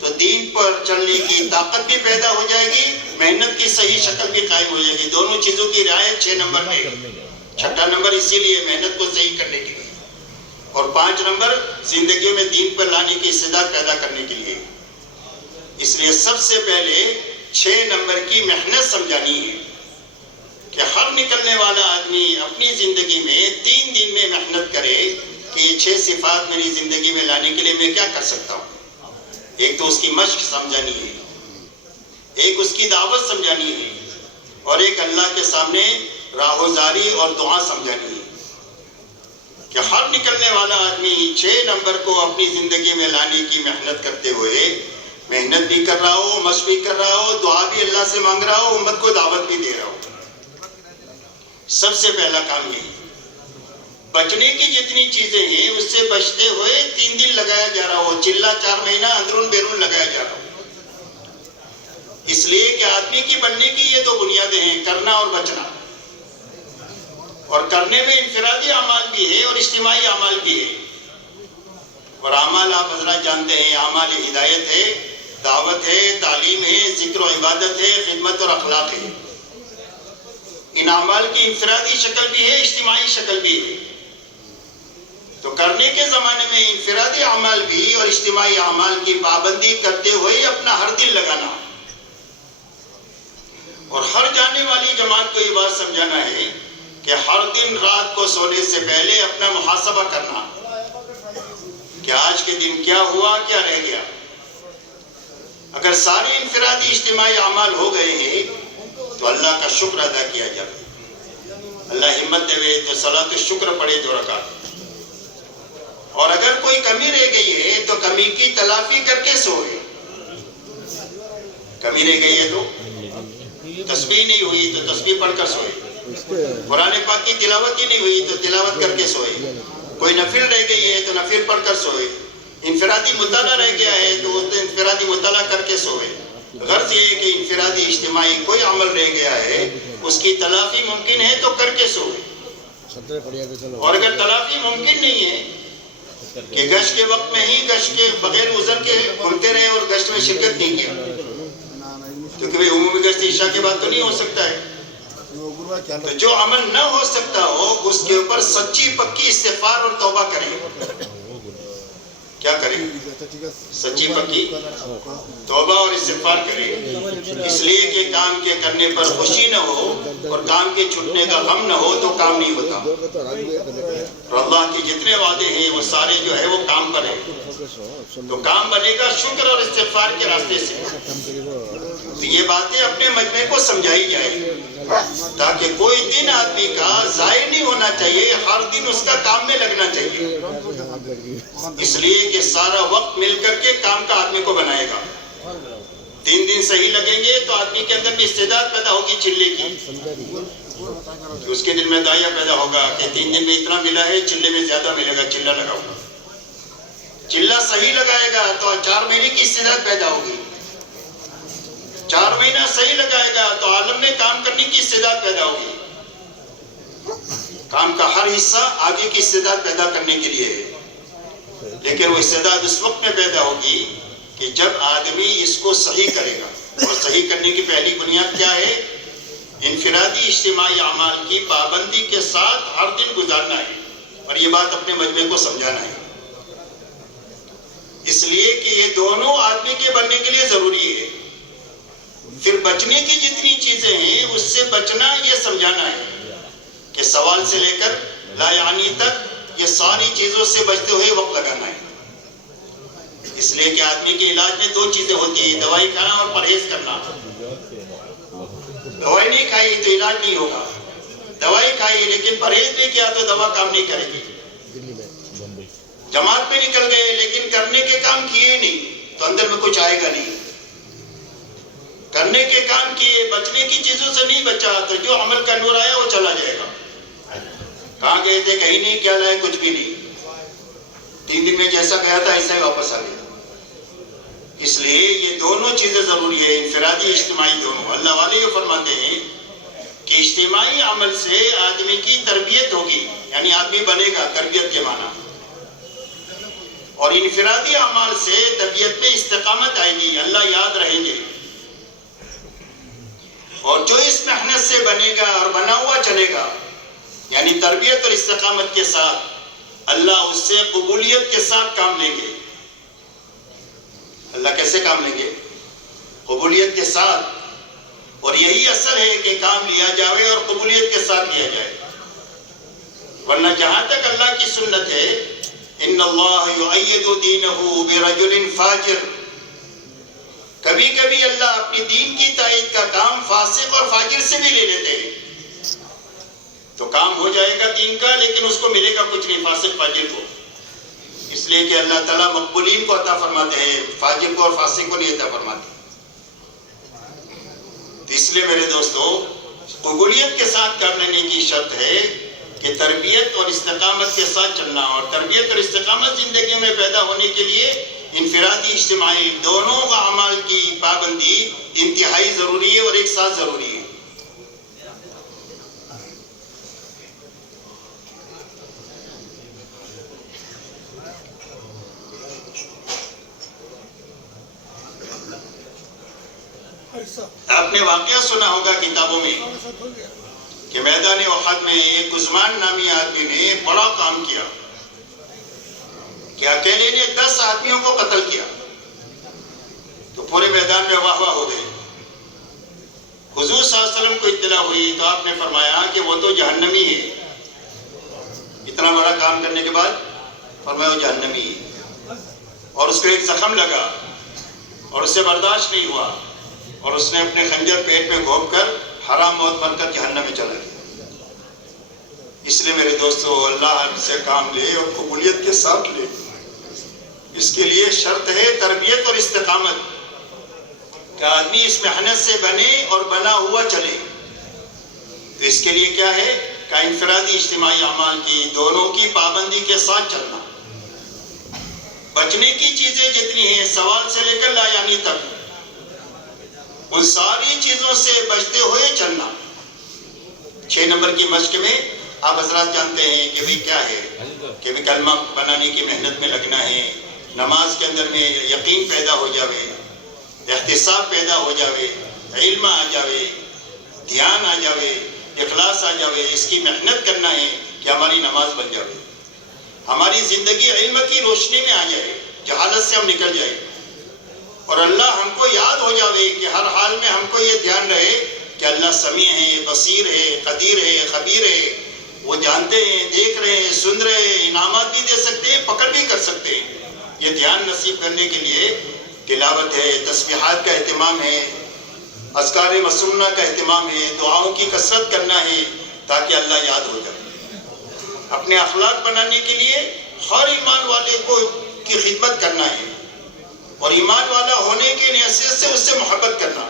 تو دین پر چلنے کی طاقت بھی پیدا ہو جائے گی، محنت کی صحیح شکل بھی قائم ہو جائے گی. دونوں چیزوں کی رعایت 6 نمبر میں. 6 نمبر اسی لیے محنت کو صحیح کرنے کے لیے، اور 5 نمبر زندگیوں میں دین پر لانے کی استعداد پیدا کرنے کے لیے. اس لیے سب سے پہلے 6 نمبر کی محنت سمجھانی ہے کہ ہر نکلنے والا آدمی اپنی زندگی میں 3 دن میں محنت کرے کہ یہ 6 صفات میری زندگی میں لانے کے لیے میں کیا کر سکتا ہوں. ایک تو اس کی مشق سمجھانی ہے، ایک اس کی دعوت سمجھانی ہے، اور ایک اللہ کے سامنے راہوزاری اور دعا سمجھانی ہے کہ ہر نکلنے والا آدمی 6 نمبر کو اپنی زندگی میں لانے کی محنت کرتے ہوئے، محنت بھی کر رہا ہو، مشق بھی کر رہا ہو، دعا بھی اللہ سے مانگ رہا ہو، امت کو دعوت بھی دے رہا ہو. سب سے پہلا کام یہی. بچنے کی جتنی چیزیں ہیں اس سے بچتے ہوئے 3 دن لگایا جا رہا ہو، چلا 4 مہینہ اندرون بیرون لگایا جا رہا ہو. اس لیے کہ آدمی کی بننے کی یہ 2 بنیادیں ہیں، کرنا اور بچنا. اور کرنے میں انفرادی اعمال بھی ہے اور اجتماعی اعمال بھی ہے. اور اعمال آپ حضرات جانتے ہیں، اعمال ہدایت ہے، دعوت ہے، تعلیم ہے، ذکر و عبادت ہے، خدمت اور اخلاق ہے. ان اعمال کی انفرادی شکل بھی ہے، اجتماعی شکل بھی ہے. تو کرنے کے زمانے میں انفرادی اعمال بھی اور اجتماعی اعمال کی پابندی کرتے ہوئے اپنا ہر دل لگانا، اور ہر جانے والی جماعت کو یہ بات سمجھانا ہے کہ ہر دن رات کو سونے سے پہلے اپنا محاسبہ کرنا کہ آج کے دن کیا ہوا، کیا رہ گیا. اگر سارے انفرادی اجتماعی اعمال ہو گئے ہیں تو اللہ کا شکر ادا کیا جائے. اللہ ہمت دے تو صلاۃ الشکر پڑھے 2 رکعت. اور اگر کوئی کمی رہ گئی ہے تو کمی کی تلافی کر کے سوئے. کمی رہ گئی ہے تو تسبیح نہیں ہوئی تو تسبیح پڑھ کر سوئے. قرآن پاک کی تلاوت ہی نہیں ہوئی تو تلاوت کر کے سوئے. کوئی نفل رہ گئی ہے تو نفل پڑھ کر سوئے. انفرادی مطالعہ رہ گیا ہے تو اس نے انفرادی مطالعہ کر کے سوئے. غرض یہ ہے کہ انفرادی اجتماعی کوئی عمل رہ گیا ہے اس کی تلافی ممکن ہے تو کر کے سوئے. اور اگر تلافی ممکن نہیں ہے کہ گشت کے وقت میں ہی گشت کے بغیر عذر کے گھومتے رہے اور گشت میں شرکت نہیں کیا، کیونکہ بھئی عمومی گشت عشاء کے بعد تو نہیں ہو سکتا ہے. تو جو عمل نہ ہو سکتا ہو اس کے اوپر سچی پکی استغفار اور توبہ کریں. کیا کریں؟ سچی پکی توبہ اور استغفار کریں. اس لیے کہ کام کے کرنے پر خوشی نہ ہو اور کام کے چھوٹنے کا غم نہ ہو تو کام نہیں ہوتا. اور اللہ کے جتنے وعدے ہیں وہ سارے جو ہے وہ کام پر ہیں. تو کام بنے گا شکر اور استغفار کے راستے سے. تو یہ باتیں اپنے مجمع کو سمجھائی جائے تاکہ کوئی دن آدمی کا ضائع نہیں ہونا چاہیے، ہر دن اس کا کام میں لگنا چاہیے. اس لیے کہ سارا وقت مل کر کے کام کا آدمی کو بنائے گا. 3 دن صحیح لگیں گے تو آدمی کے اندر بھی استعداد پیدا ہوگی چلے کی. اس کے دل میں دایا پیدا ہوگا کہ 3 دن میں اتنا ملا ہے، چلے میں زیادہ ملے گا، چلہ لگاؤں گا. چلہ صحیح لگائے گا تو 4 مہینے کی استعداد پیدا ہوگی. 4 مہینہ صحیح لگائے گا تو عالم میں کام کرنے کی استعداد پیدا ہوگی. کام کا ہر حصہ آگے کی استعداد پیدا کرنے کے لیے ہے. لیکن وہ استعداد اس وقت میں پیدا ہوگی کہ جب آدمی اس کو صحیح کرے گا. اور صحیح کرنے کی پہلی بنیاد کیا ہے؟ انفرادی اجتماعی اعمال کی پابندی کے ساتھ ہر دن گزارنا ہے. اور یہ بات اپنے مجمع کو سمجھانا ہے. اس لیے کہ یہ دونوں آدمی کے بننے کے لیے ضروری ہے. پھر بچنے کی جتنی چیزیں ہیں اس سے بچنا یہ سمجھانا ہے کہ سوال سے لے کر لا یعنی تک یہ ساری چیزوں سے بچتے ہوئے وقت لگانا ہے. اس لیے کہ آدمی کے علاج میں 2 چیزیں ہوتی ہیں، دوائی کھانا اور پرہیز کرنا. دوائی نہیں کھائی تو علاج نہیں ہوگا. دوائی کھائی لیکن پرہیز نہیں کیا تو دوا کام نہیں کرے گی. جماعت میں نکل گئے لیکن کرنے کے کام کیے نہیں تو اندر میں کچھ آئے گا نہیں. کرنے کے کام کیے، بچنے کی چیزوں سے نہیں بچا تو جو عمل کا نور آیا وہ چلا جائے گا. کہاں گئے تھے؟ کہیں نہیں. کیا لائے؟ کچھ بھی نہیں. 3 دن میں جیسا گیا تھا ایسا ہی واپس آ گیا. اس لیے یہ دونوں چیزیں ضروری ہے، انفرادی اجتماعی دونوں. اللہ والے یہ فرماتے ہیں کہ اجتماعی عمل سے آدمی کی تربیت ہوگی، یعنی آدمی بنے گا، تربیت کے معنی. اور انفرادی اعمال سے طبیعت میں استقامت آئے گی، اللہ یاد رہیں گے. اور جو اس محنت سے بنے گا اور بنا ہوا چلے گا، یعنی تربیت اور استقامت کے ساتھ، اللہ اس سے قبولیت کے ساتھ کام لیں گے. اللہ کیسے کام لیں گے؟ قبولیت کے ساتھ. اور یہی اصل ہے کہ کام لیا جائے اور قبولیت کے ساتھ لیا جائے. ورنہ جہاں تک اللہ کی سنت ہے، ان اللہ یؤید دینہ برجل فاجر، کبھی کبھی اللہ اپنی دین کی تائید کا کام فاسق اور فاجر سے بھی لے لیتے ہیں. تو کام ہو جائے گا دین کا لیکن اس کو ملے گا کچھ نہیں، فاسق فاجر کو. اس لیے کہ اللہ تعالیٰ مقبولین کو عطا فرماتے ہیں، فاجر کو اور فاسق کو نہیں عطا فرماتے. تو اس لیے میرے دوستو، قبولیت کے ساتھ کام لینے کی شرط ہے کہ تربیت اور استقامت کے ساتھ چلنا. اور تربیت اور استقامت زندگی میں پیدا ہونے کے لیے انفرادی اجتماعی دونوں اعمال کی پابندی انتہائی ضروری ہے اور ایک ساتھ ضروری ہے. آپ نے واقعہ سنا ہوگا کتابوں میں کہ میدان احد میں ایک عثمان نامی آدمی نے بڑا کام کیا کہ اکیلے نے 10 آدمیوں کو قتل کیا. تو پورے میدان میں واہ واہ ہو گئے. حضور صلی اللہ علیہ وسلم کو اطلاع ہوئی تو آپ نے فرمایا کہ وہ تو جہنمی ہے. اتنا بڑا کام کرنے کے بعد فرمایا وہ جہنمی ہے. اور اس کو ایک زخم لگا اور اس سے برداشت نہیں ہوا اور اس نے اپنے خنجر پیٹ میں گھونپ کر حرام موت مر کر جہنم میں چلا گیا۔ اس لیے میرے دوستو اللہ ہم سے کام لے اور قبولیت کے ساتھ لے۔ اس کے لیے شرط ہے تربیت اور استقامت کہ آدمی اس محنت سے بنے اور بنا ہوا چلے۔ تو اس کے لیے کیا ہے کہ انفرادی اجتماعی اعمال کی دونوں کی پابندی کے ساتھ چلنا۔ بچنے کی چیزیں جتنی ہیں سوال سے لے کر لا یعنی تک ان ساری چیزوں سے بچتے ہوئے چلنا۔ 6 نمبر کی مشق میں آپ حضرات جانتے ہیں کہ بھئی کیا ہے کہ بھی کلمہ بنانے کی محنت میں لگنا ہے، نماز کے اندر میں یقین پیدا ہو جاوے، احتساب پیدا ہو جاوے، علم آ جاوے، دھیان آ جاوے، اخلاص آ جاوے۔ اس کی محنت کرنا ہے کہ ہماری نماز بن جاوے، ہماری زندگی علم کی روشنی میں آ جائے، جہالت سے ہم نکل جائے، اور اللہ ہم کو یاد ہو جاوے کہ ہر حال میں ہم کو یہ دھیان رہے کہ اللہ سمیع ہے، بصیر ہے، قدیر ہے، خبیر ہے۔ وہ جانتے ہیں، دیکھ رہے ہیں، سن رہے ہیں، انعامات بھی دے سکتے ہیں، پکڑ بھی کر سکتے ہیں۔ یہ دھیان نصیب کرنے کے لیے تلاوت ہے، تسبیحات کا اہتمام ہے، اذکار مسنونہ کا اہتمام ہے، دعاؤں کی کثرت کرنا ہے تاکہ اللہ یاد ہو جائے۔ اپنے اخلاق بنانے کے لیے ہر ایمان والے کو کی خدمت کرنا ہے، اور ایمان والا ہونے کی حیثیت سے اس سے محبت کرنا۔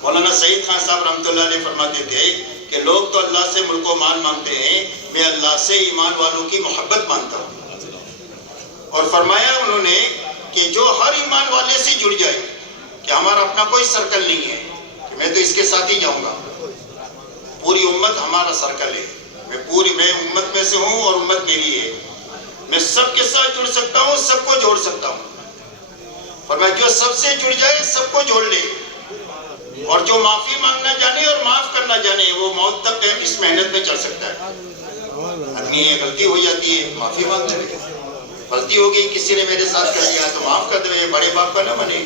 مولانا سعید خان صاحب رحمۃ اللہ علیہ فرماتے تھے کہ لوگ تو اللہ سے ملک و مال مانگتے ہیں، میں اللہ سے ایمان والوں کی محبت مانتا ہوں۔ اور فرمایا انہوں نے کہ جو ہر ایمان والے سے جڑ جائے، کہ ہمارا اپنا کوئی سرکل نہیں ہے کہ میں تو اس کے ساتھ ہی جاؤں گا، پوری امت ہمارا سرکل ہے، میں امت میں سے ہوں اور امت میری ہے، میں سب کے ساتھ جڑ سکتا ہوں، سب کو جوڑ سکتا ہوں۔ فرمایا جو سب سے جڑ جائے سب کو جوڑ لے، اور جو معافی مانگنا جانے اور معاف کرنا جانے وہ موت تک اس محنت میں چل سکتا ہے۔ آدمی غلطی ہو جاتی ہے، معافی مانگ لے، غلطی ہو گئی کسی نے میرے ساتھ کر دیا تو معاف کر دے، بڑے باپ کا نہ بنے۔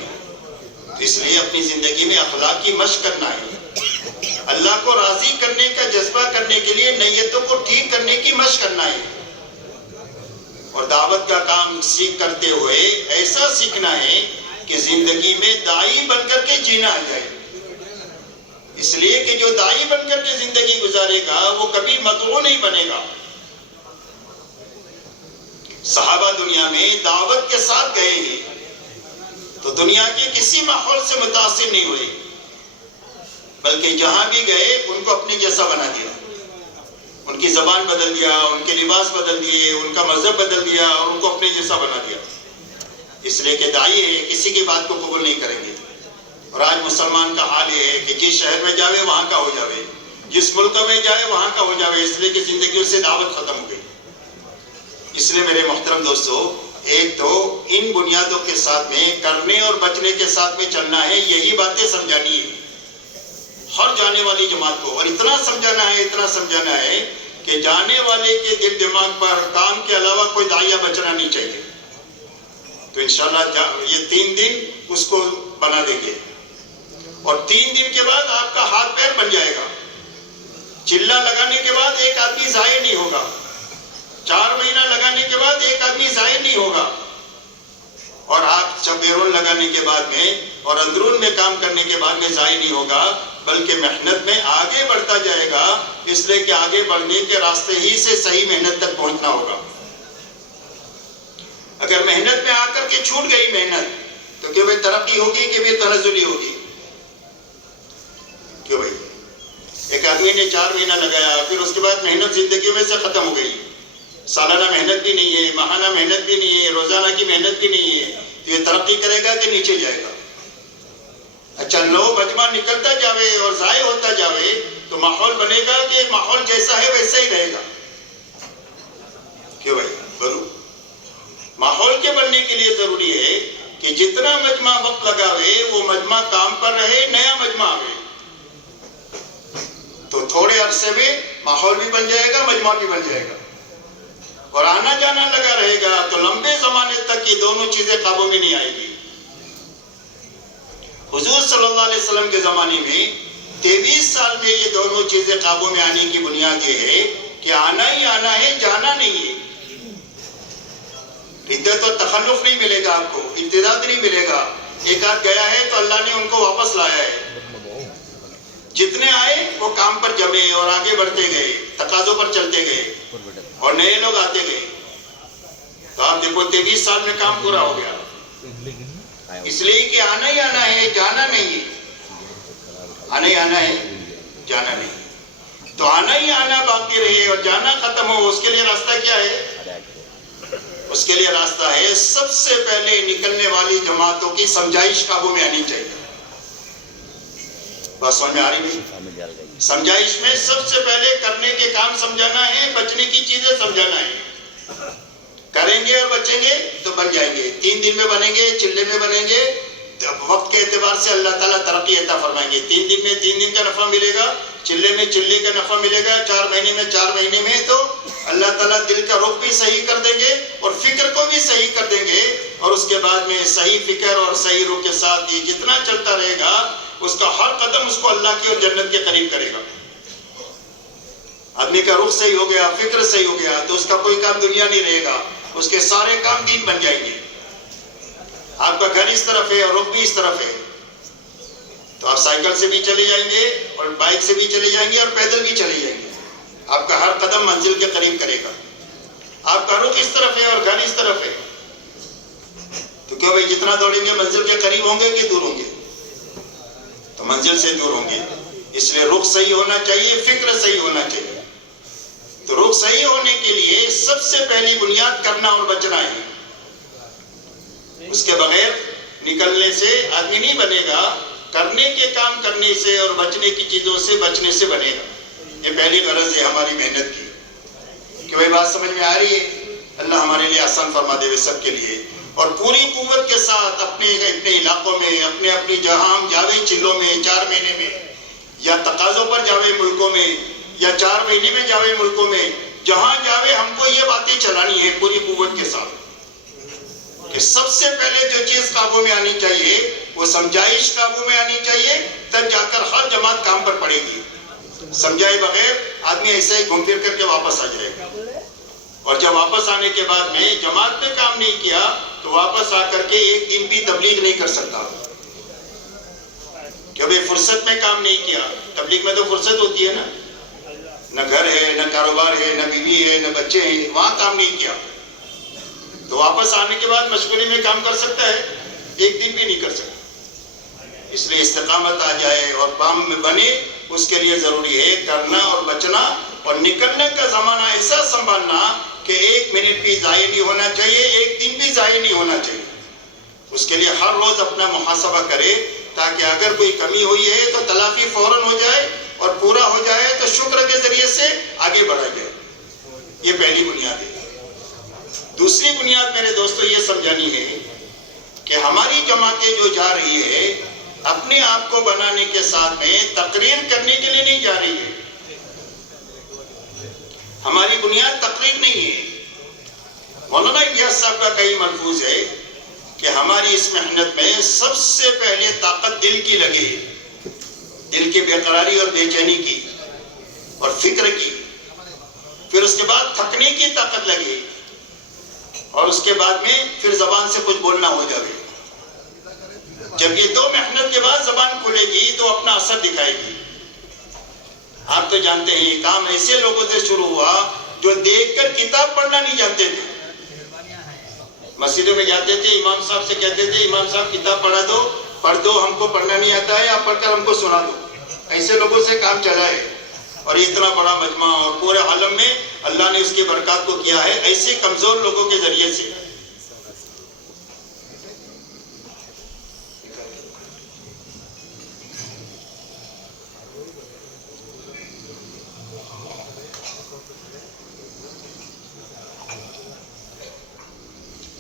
تو اس لیے اپنی زندگی میں اخلاق کی مشق کرنا ہے، اللہ کو راضی کرنے کا جذبہ کرنے کے لیے نیتوں کو ٹھیک کرنے کی مشق کرنا ہے، اور دعوت کا کام سیکھ کرتے ہوئے ایسا سیکھنا ہے کہ زندگی میں داعی بن کر کے جینا آ جائے۔ اس لیے کہ جو داعی بن کر کے زندگی گزارے گا وہ کبھی مدعو نہیں بنے گا۔ صحابہ دنیا میں دعوت کے ساتھ گئے ہیں تو دنیا کے کسی ماحول سے متاثر نہیں ہوئے، بلکہ جہاں بھی گئے ان کو اپنے جیسا بنا دیا، ان کی زبان بدل دیا، ان کے لباس بدل دیے، ان کا مذہب بدل دیا اور ان کو اپنے جیسا بنا دیا۔ اس لیے کہ داعی ہے کسی کی بات کو قبول نہیں کریں گے۔ اور آج مسلمان کا حال یہ ہے کہ جس شہر میں جاوے وہاں کا ہو جاوے، جس ملک میں جائے وہاں کا ہو جاوے، اس لیے کہ زندگی سے دعوت ختم ہو گئی۔ اس لیے میرے محترم دوستو، ایک تو ان بنیادوں کے ساتھ میں کرنے اور بچنے کے ساتھ میں چلنا ہے، یہی باتیں سمجھانی ہے ہر جانے والی جماعت کو، اور اتنا سمجھانا ہے کہ جانے والے کے دل دماغ پر کام کے علاوہ کوئی داعیہ بچنا نہیں چاہیے۔ تو انشاءاللہ یہ 3 دن اس کو بنا دیں گے، اور 3 دن کے بعد آپ کا ہاتھ پیر بن جائے گا۔ چلہ لگانے کے بعد ایک آدمی ضائع نہیں ہوگا، 4 مہینہ لگانے کے بعد ایک آدمی ضائع نہیں ہوگا، اور آپ جب بیرون لگانے کے بعد میں اور اندرون میں کام کرنے کے بعد میں ضائع نہیں ہوگا، بلکہ محنت میں آگے بڑھتا جائے گا، اس لیے کہ آگے بڑھنے کے راستے ہی سے صحیح محنت تک پہنچنا ہوگا۔ اگر محنت میں آ کر کے چھوٹ گئی محنت تو کیوں بھائی ترقی ہوگی کہ بھی تنزلی ہوگی؟ کیوں بھائی ایک آدمی نے 4 مہینہ لگایا، پھر اس کے بعد محنت زندگی میں سے ختم ہو گئی، سالانہ محنت بھی نہیں ہے، ماہانہ محنت بھی نہیں ہے، روزانہ کی محنت بھی نہیں ہے، تو یہ ترقی کرے گا کہ نیچے جائے گا؟ اچھا لو مجمع نکلتا جاوے اور ضائع ہوتا جاوے تو ماحول بنے گا کہ ماحول جیسا ہے ویسا ہی رہے گا؟ کیوں بھائی بولو؟ ماحول کے بننے کے لیے ضروری ہے کہ جتنا مجمع وقت لگاوے وہ مجمع کام پر رہے، نیا مجمع آوے، تو تھوڑے عرصے میں ماحول بھی بن جائے گا، مجمع بھی بن جائے گا، اور آنا جانا لگا رہے گا تو لمبے زمانے تک یہ دونوں چیزیں قابو میں نہیں آئے گی۔ حضور صلی اللہ علیہ وسلم کے زمانے میں 23 سال میں یہ دونوں چیزیں قابو میں آنے کی بنیاد یہ ہے کہ آنا ہی آنا ہے، جانا نہیں ہے۔ ردت اور تخلف نہیں ملے گا، آپ کو ارتداد نہیں ملے گا، ایک آدھ گیا ہے تو اللہ نے ان کو واپس لایا ہے۔ جتنے آئے وہ کام پر جمے اور آگے بڑھتے گئے، تقاضوں پر چلتے گئے اور نئے لوگ آتے گئے. تو آپ دیکھو 23 سال میں کام پورا ہو گیا. اس لیے کہ آنا ہی آنا ہے، جانا نہیں ہے. آنا ہی آنا ہے، جانا نہیں. تو آنا ہی آنا باقی رہے اور جانا ختم ہو، اس کے لیے راستہ کیا ہے؟ اس کے لیے راستہ ہے سب سے پہلے نکلنے والی جماعتوں کی سمجھائش قابو میں آنی چاہیے. بات سمجھ میں آ رہی ہے؟ سمجھائش میں سب سے پہلے کرنے کے کام سمجھانا ہے، بچنے کی چیزیں سمجھانا ہے. کریں گے اور بچیں گے تو بن جائیں گے. 3 دن میں بنیں گے، چلے میں بنیں گے. وقت کے اعتبار سے اللہ تعالیٰ ترقی عطا فرمائیں گے. 3 دن میں 3 دن کا نفع ملے گا، چلے میں چلے کا نفع ملے گا، 4 مہینے میں 4 مہینے میں. تو اللہ تعالیٰ دل کا رخ بھی صحیح کر دیں گے اور فکر کو بھی صحیح کر دیں گے. اور اس کے بعد میں صحیح فکر اور صحیح رخ کے ساتھ یہ جتنا چلتا رہے گا، اس کا ہر قدم اس کو اللہ کی اور جنت کے قریب کرے گا. آدمی کا رخ صحیح ہو گیا، فکر صحیح ہو گیا، تو اس کا کوئی کام دنیا نہیں رہے گا، اس کے سارے کام دین بن جائیں گے. آپ کا گھر اس طرف ہے اور رخ بھی اس طرف ہے، تو آپ سائیکل سے بھی چلے جائیں گے اور بائک سے بھی چلے جائیں گے اور پیدل بھی چلے جائیں گے. آپ کا ہر قدم منزل کے قریب کرے گا. آپ کا رخ اس طرف ہے اور گھر اس طرف ہے، تو کیوں بھائی جتنا دوڑیں گے منزل کے قریب ہوں گے کہ دور ہوں گے؟ تو منزل سے دور ہوں گے. اس لیے رخ صحیح ہونا چاہیے، فکر صحیح ہونا چاہیے. تو رخ صحیح ہونے کے لیے سب سے پہلی بنیاد کرنا اور بچنا ہے. اس کے بغیر نکلنے سے آدمی نہیں بنے گا. کرنے کے کام کرنے سے اور بچنے کی چیزوں سے بچنے سے بنے گا. یہ پہلی غرض ہے ہماری محنت کی. کہ بھائی بات سمجھ میں آ رہی ہے؟ اللہ ہمارے لیے آسان فرما دے سب کے لیے. اور پوری قوت کے ساتھ اپنے علاقوں میں، اپنی جہاں ہم جاوے چلوں میں 4 مہینے میں، یا تقاضوں پر جاوے ملکوں میں، یا 4 مہینے میں جاوے ملکوں میں، جہاں جاوے ہم کو یہ باتیں چلانی ہے پوری قوت کے ساتھ. کہ سب سے پہلے جو چیز قابو میں آنی چاہیے وہ سمجھائش قابو میں آنی چاہیے، تب جا کر ہر جماعت کام پر پڑے گی. سمجھائے بغیر آدمی ایسے ہی گھوم پھر کر کے واپس آ جائے گا. اور جب واپس آنے کے بعد میں جماعت میں کام نہیں کیا تو واپس آ کر کے ایک دن بھی تبلیغ نہیں کر سکتا. کہ بھئی فرصت میں کام نہیں کیا. تبلیغ میں تو فرصت ہوتی ہے نا، نہ گھر ہے، نہ کاروبار ہے، نہ بیوی ہے، نہ بچے ہیں، وہاں کام نہیں کیا تو واپس آنے کے بعد مشغولی میں کام کر سکتا ہے؟ ایک دن بھی نہیں کر سکتا. اس لیے استقامت آ جائے اور کام میں بنے، اس کے لیے ضروری ہے کرنا اور بچنا. اور نکلنے کا زمانہ ایسا سنبھالنا کہ 1 منٹ بھی ضائع نہیں ہونا چاہیے، 1 دن بھی ضائع نہیں ہونا چاہیے. اس کے لیے ہر روز اپنا محاسبہ کرے، تاکہ اگر کوئی کمی ہوئی ہے تو تلافی فوراً ہو جائے، اور پورا ہو جائے تو شکر کے ذریعے سے آگے بڑھا جائے. یہ پہلی بنیاد ہے. دوسری بنیاد میرے دوستو یہ سمجھانی ہے کہ ہماری جماعتیں جو جا رہی ہے اپنے آپ کو بنانے کے ساتھ میں تقریر کرنے کے لیے نہیں جا رہی ہے. ہماری بنیاد تقریر نہیں ہے. مولانا الیاس صاحب کا کئی ملفوظ ہے کہ ہماری اس محنت میں سب سے پہلے طاقت دل کی لگے، دل کی بے قراری اور بے چینی کی اور فکر کی. پھر اس کے بعد تھکنے کی طاقت لگے، اور اس کے بعد میں پھر زبان سے کچھ بولنا ہو جائے. جب یہ 2 محنت کے بعد زبان کھلے گی تو اپنا اثر دکھائے گی. آپ تو جانتے ہیں یہ کام ایسے لوگوں سے شروع ہوا جو دیکھ کر کتاب پڑھنا نہیں جانتے تھے. مسجدوں میں جاتے تھے، امام صاحب سے کہتے تھے امام صاحب کتاب پڑھ دو، ہم کو پڑھنا نہیں آتا ہے، آپ پڑھ کر ہم کو سنا دو. ایسے لوگوں سے کام چلا ہے. اور اتنا بڑا مجمع اور پورے عالم میں اللہ نے اس کی برکات کو کیا ہے ایسے کمزور لوگوں کے ذریعے سے.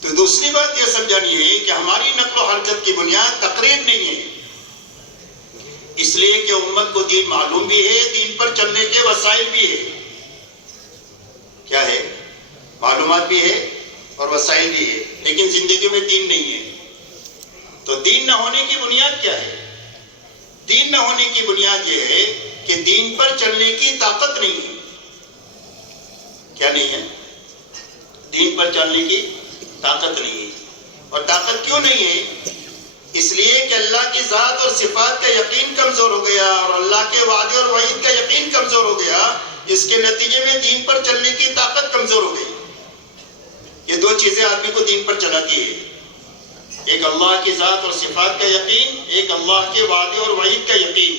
تو دوسری بات یہ سمجھانی ہے کہ ہماری نقل و حرکت کی بنیاد تقریر نہیں ہے. اس لیے کہ امت کو دین معلوم بھی ہے، دین پر چلنے کے وسائل بھی ہے. کیا ہے؟ معلومات بھی ہے اور وسائل بھی ہے، لیکن زندگی میں دین نہیں ہے. تو دین نہ ہونے کی بنیاد کیا ہے؟ دین نہ ہونے کی بنیاد یہ ہے کہ دین پر چلنے کی طاقت نہیں ہے. کیا نہیں ہے؟ دین پر چلنے کی طاقت نہیں ہے. اور طاقت کیوں نہیں ہے؟ اس لیے کہ اللہ کی ذات اور صفات کا یقین کمزور ہو گیا اور اللہ کے وعدے اور وعید کا یقین کمزور ہو گیا. اس کے نتیجے میں دین پر چلنے کی طاقت کمزور ہو گئی. یہ دو چیزیں آدمی کو دین پر چلاتی ہے، ایک اللہ کی ذات اور صفات کا یقین، ایک اللہ کے وعدے اور وعید کا یقین.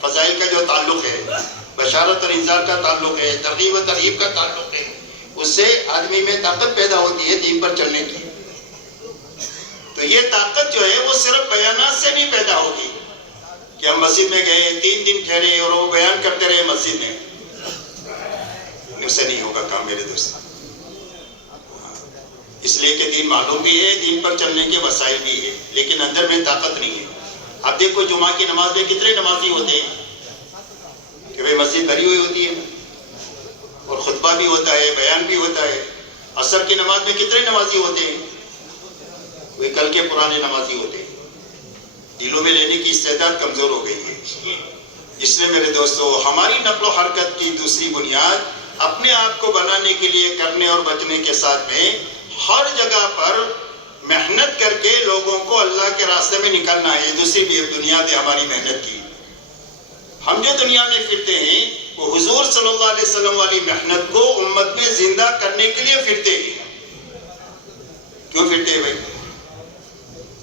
فضائل کا جو تعلق ہے، بشارت اور انذار کا تعلق ہے، ترغیب و ترہیب کا تعلق ہے، اس سے آدمی میں طاقت پیدا ہوتی ہے دین پر چلنے کی. تو یہ طاقت جو ہے وہ صرف بیانات سے نہیں پیدا ہوگی کہ ہم مسجد میں گئے 3 دن ٹھہرے اور وہ بیان کرتے رہے مسجد میں. اس سے نہیں ہوگا کام میرے دوست. اس لیے کہ دین معلوم بھی ہے، دین پر چلنے کے وسائل بھی ہے، لیکن اندر میں طاقت نہیں ہے. اب دیکھو جمعہ کی نماز میں کتنے نمازی ہوتے ہیں کہ بھئی مسجد بھری ہوئی ہوتی ہے اور خطبہ بھی ہوتا ہے، بیان بھی ہوتا ہے. عصر کی نماز میں کتنے نمازی ہوتے ہیں؟ وہ کل کے پرانے نمازی ہوتے ہیں. دلوں میں لینے کی استعداد کمزور ہو گئی ہے. اس لیے میرے دوستو، ہماری نقل و حرکت کی دوسری بنیاد اپنے آپ کو بنانے کے لیے کرنے اور بچنے کے ساتھ میں ہر جگہ پر محنت کر کے لوگوں کو اللہ کے راستے میں نکلنا ہے. یہ دوسری بھی بنیاد ہے ہماری محنت کی. ہم جو دنیا میں پھرتے ہیں وہ حضور صلی اللہ علیہ وسلم والی محنت کو امت میں زندہ کرنے کے لیے پھرتے ہیں. کیوں پھرتے ہیں بھائی؟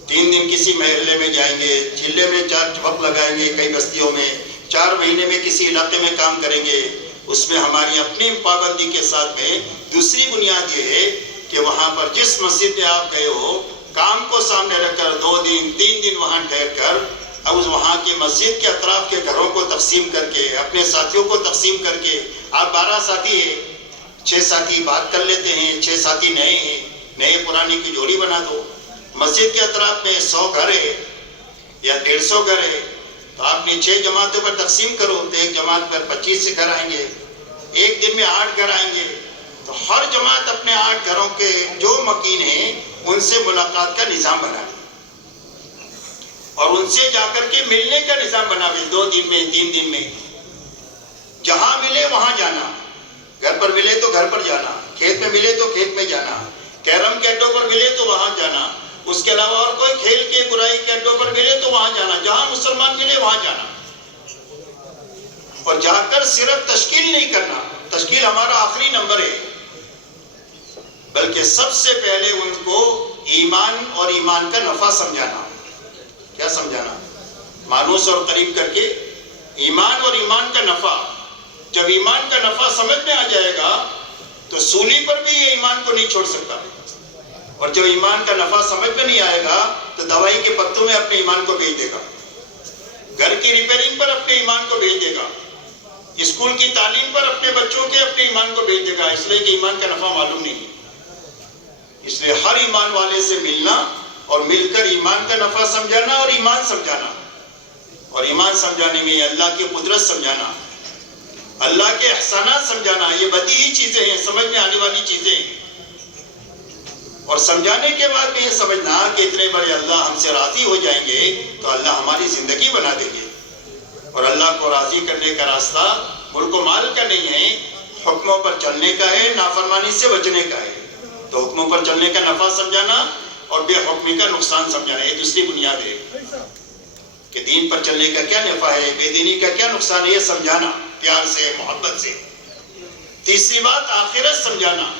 3 دن کسی محلے میں جائیں گے، چلے میں 4 وقت لگائیں گے، کئی بستیوں میں 4 مہینے میں کسی علاقے میں کام کریں گے. اس میں ہماری اپنی پابندی کے ساتھ میں دوسری بنیاد یہ ہے کہ وہاں پر جس مسجد میں آپ گئے ہو، کام کو سامنے رکھ کر 2 دن 3 دن وہاں ٹھہر کر اب اس وہاں کے مسجد کے اطراف کے گھروں کو تقسیم کر کے، اپنے ساتھیوں کو تقسیم کر کے، آپ 12 ساتھی ہیں، 6 ساتھی بات کر لیتے ہیں، 6 ساتھی نئے ہیں، نئے پرانے کی جوڑی بنا دو. مسجد کے اطراف میں 100 گھر ہے یا 150 گھر ہے، تو آپ نے 6 جماعتوں پر تقسیم کرو تو ایک جماعت پر 25 گھر آئیں گے، ایک دن میں 8 گھر آئیں گے. تو ہر جماعت اپنے 8 گھروں کے جو مکین ہیں ان سے ملاقات کا نظام بنا لے اور ان سے جا کر کے ملنے کا نظام بنا لے. 2 دن میں 3 دن میں جہاں ملے وہاں جانا، گھر پر ملے تو گھر پر جانا، کھیت میں ملے تو کھیت میں جانا، کیرم کے اڈوں پر ملے تو وہاں جانا، اس کے علاوہ اور کوئی کھیل کے برائی کے اڈوں پر ملے تو وہاں جانا، جہاں مسلمان ملے وہاں جانا. اور جا کر صرف تشکیل نہیں کرنا، تشکیل ہمارا آخری نمبر ہے، بلکہ سب سے پہلے ان کو ایمان اور ایمان کا نفع سمجھانا. کیا سمجھانا؟ مانوس اور قریب کر کے ایمان اور ایمان کا نفع. جب ایمان کا نفع سمجھ میں آ جائے گا تو سولی پر بھی یہ ایمان کو نہیں چھوڑ سکتا، اور جب ایمان کا نفع سمجھ میں نہیں آئے گا تو دوائی کے پتوں میں اپنے ایمان کو بھیج دے گا، گھر کی ریپیرنگ پر اپنے ایمان کو بھیج دے گا، اسکول کی تعلیم پر اپنے بچوں کے اپنے ایمان کو بھیج دے گا، اس لیے کہ ایمان کا نفع معلوم نہیں ہے. اس لیے ہر ایمان والے سے ملنا اور مل کر ایمان کا نفع سمجھانا اور ایمان سمجھانا، اور ایمان سمجھانے میں اللہ کی قدرت سمجھانا، اللہ کے احسانات سمجھانا. یہ بدیہی چیزیں ہیں، سمجھ میں آنے والی چیزیں ہیں. اور سمجھانے کے بعد میں یہ سمجھنا کہ اتنے بڑے اللہ ہم سے راضی ہو جائیں گے تو اللہ ہماری زندگی بنا دیں گے. اور اللہ کو راضی کرنے کا راستہ ملک و مال کا نہیں ہے، حکموں پر چلنے کا ہے، نافرمانی سے بچنے کا ہے. تو حکموں پر چلنے کا نفع سمجھانا اور بے حکمی کا نقصان سمجھانا، یہ دوسری بنیاد ہے کہ دین پر چلنے کا کیا نفع ہے، بے دینی کا کیا نقصان ہے، یہ سمجھانا پیار سے، محبت سے. تیسری بات آخرت سمجھانا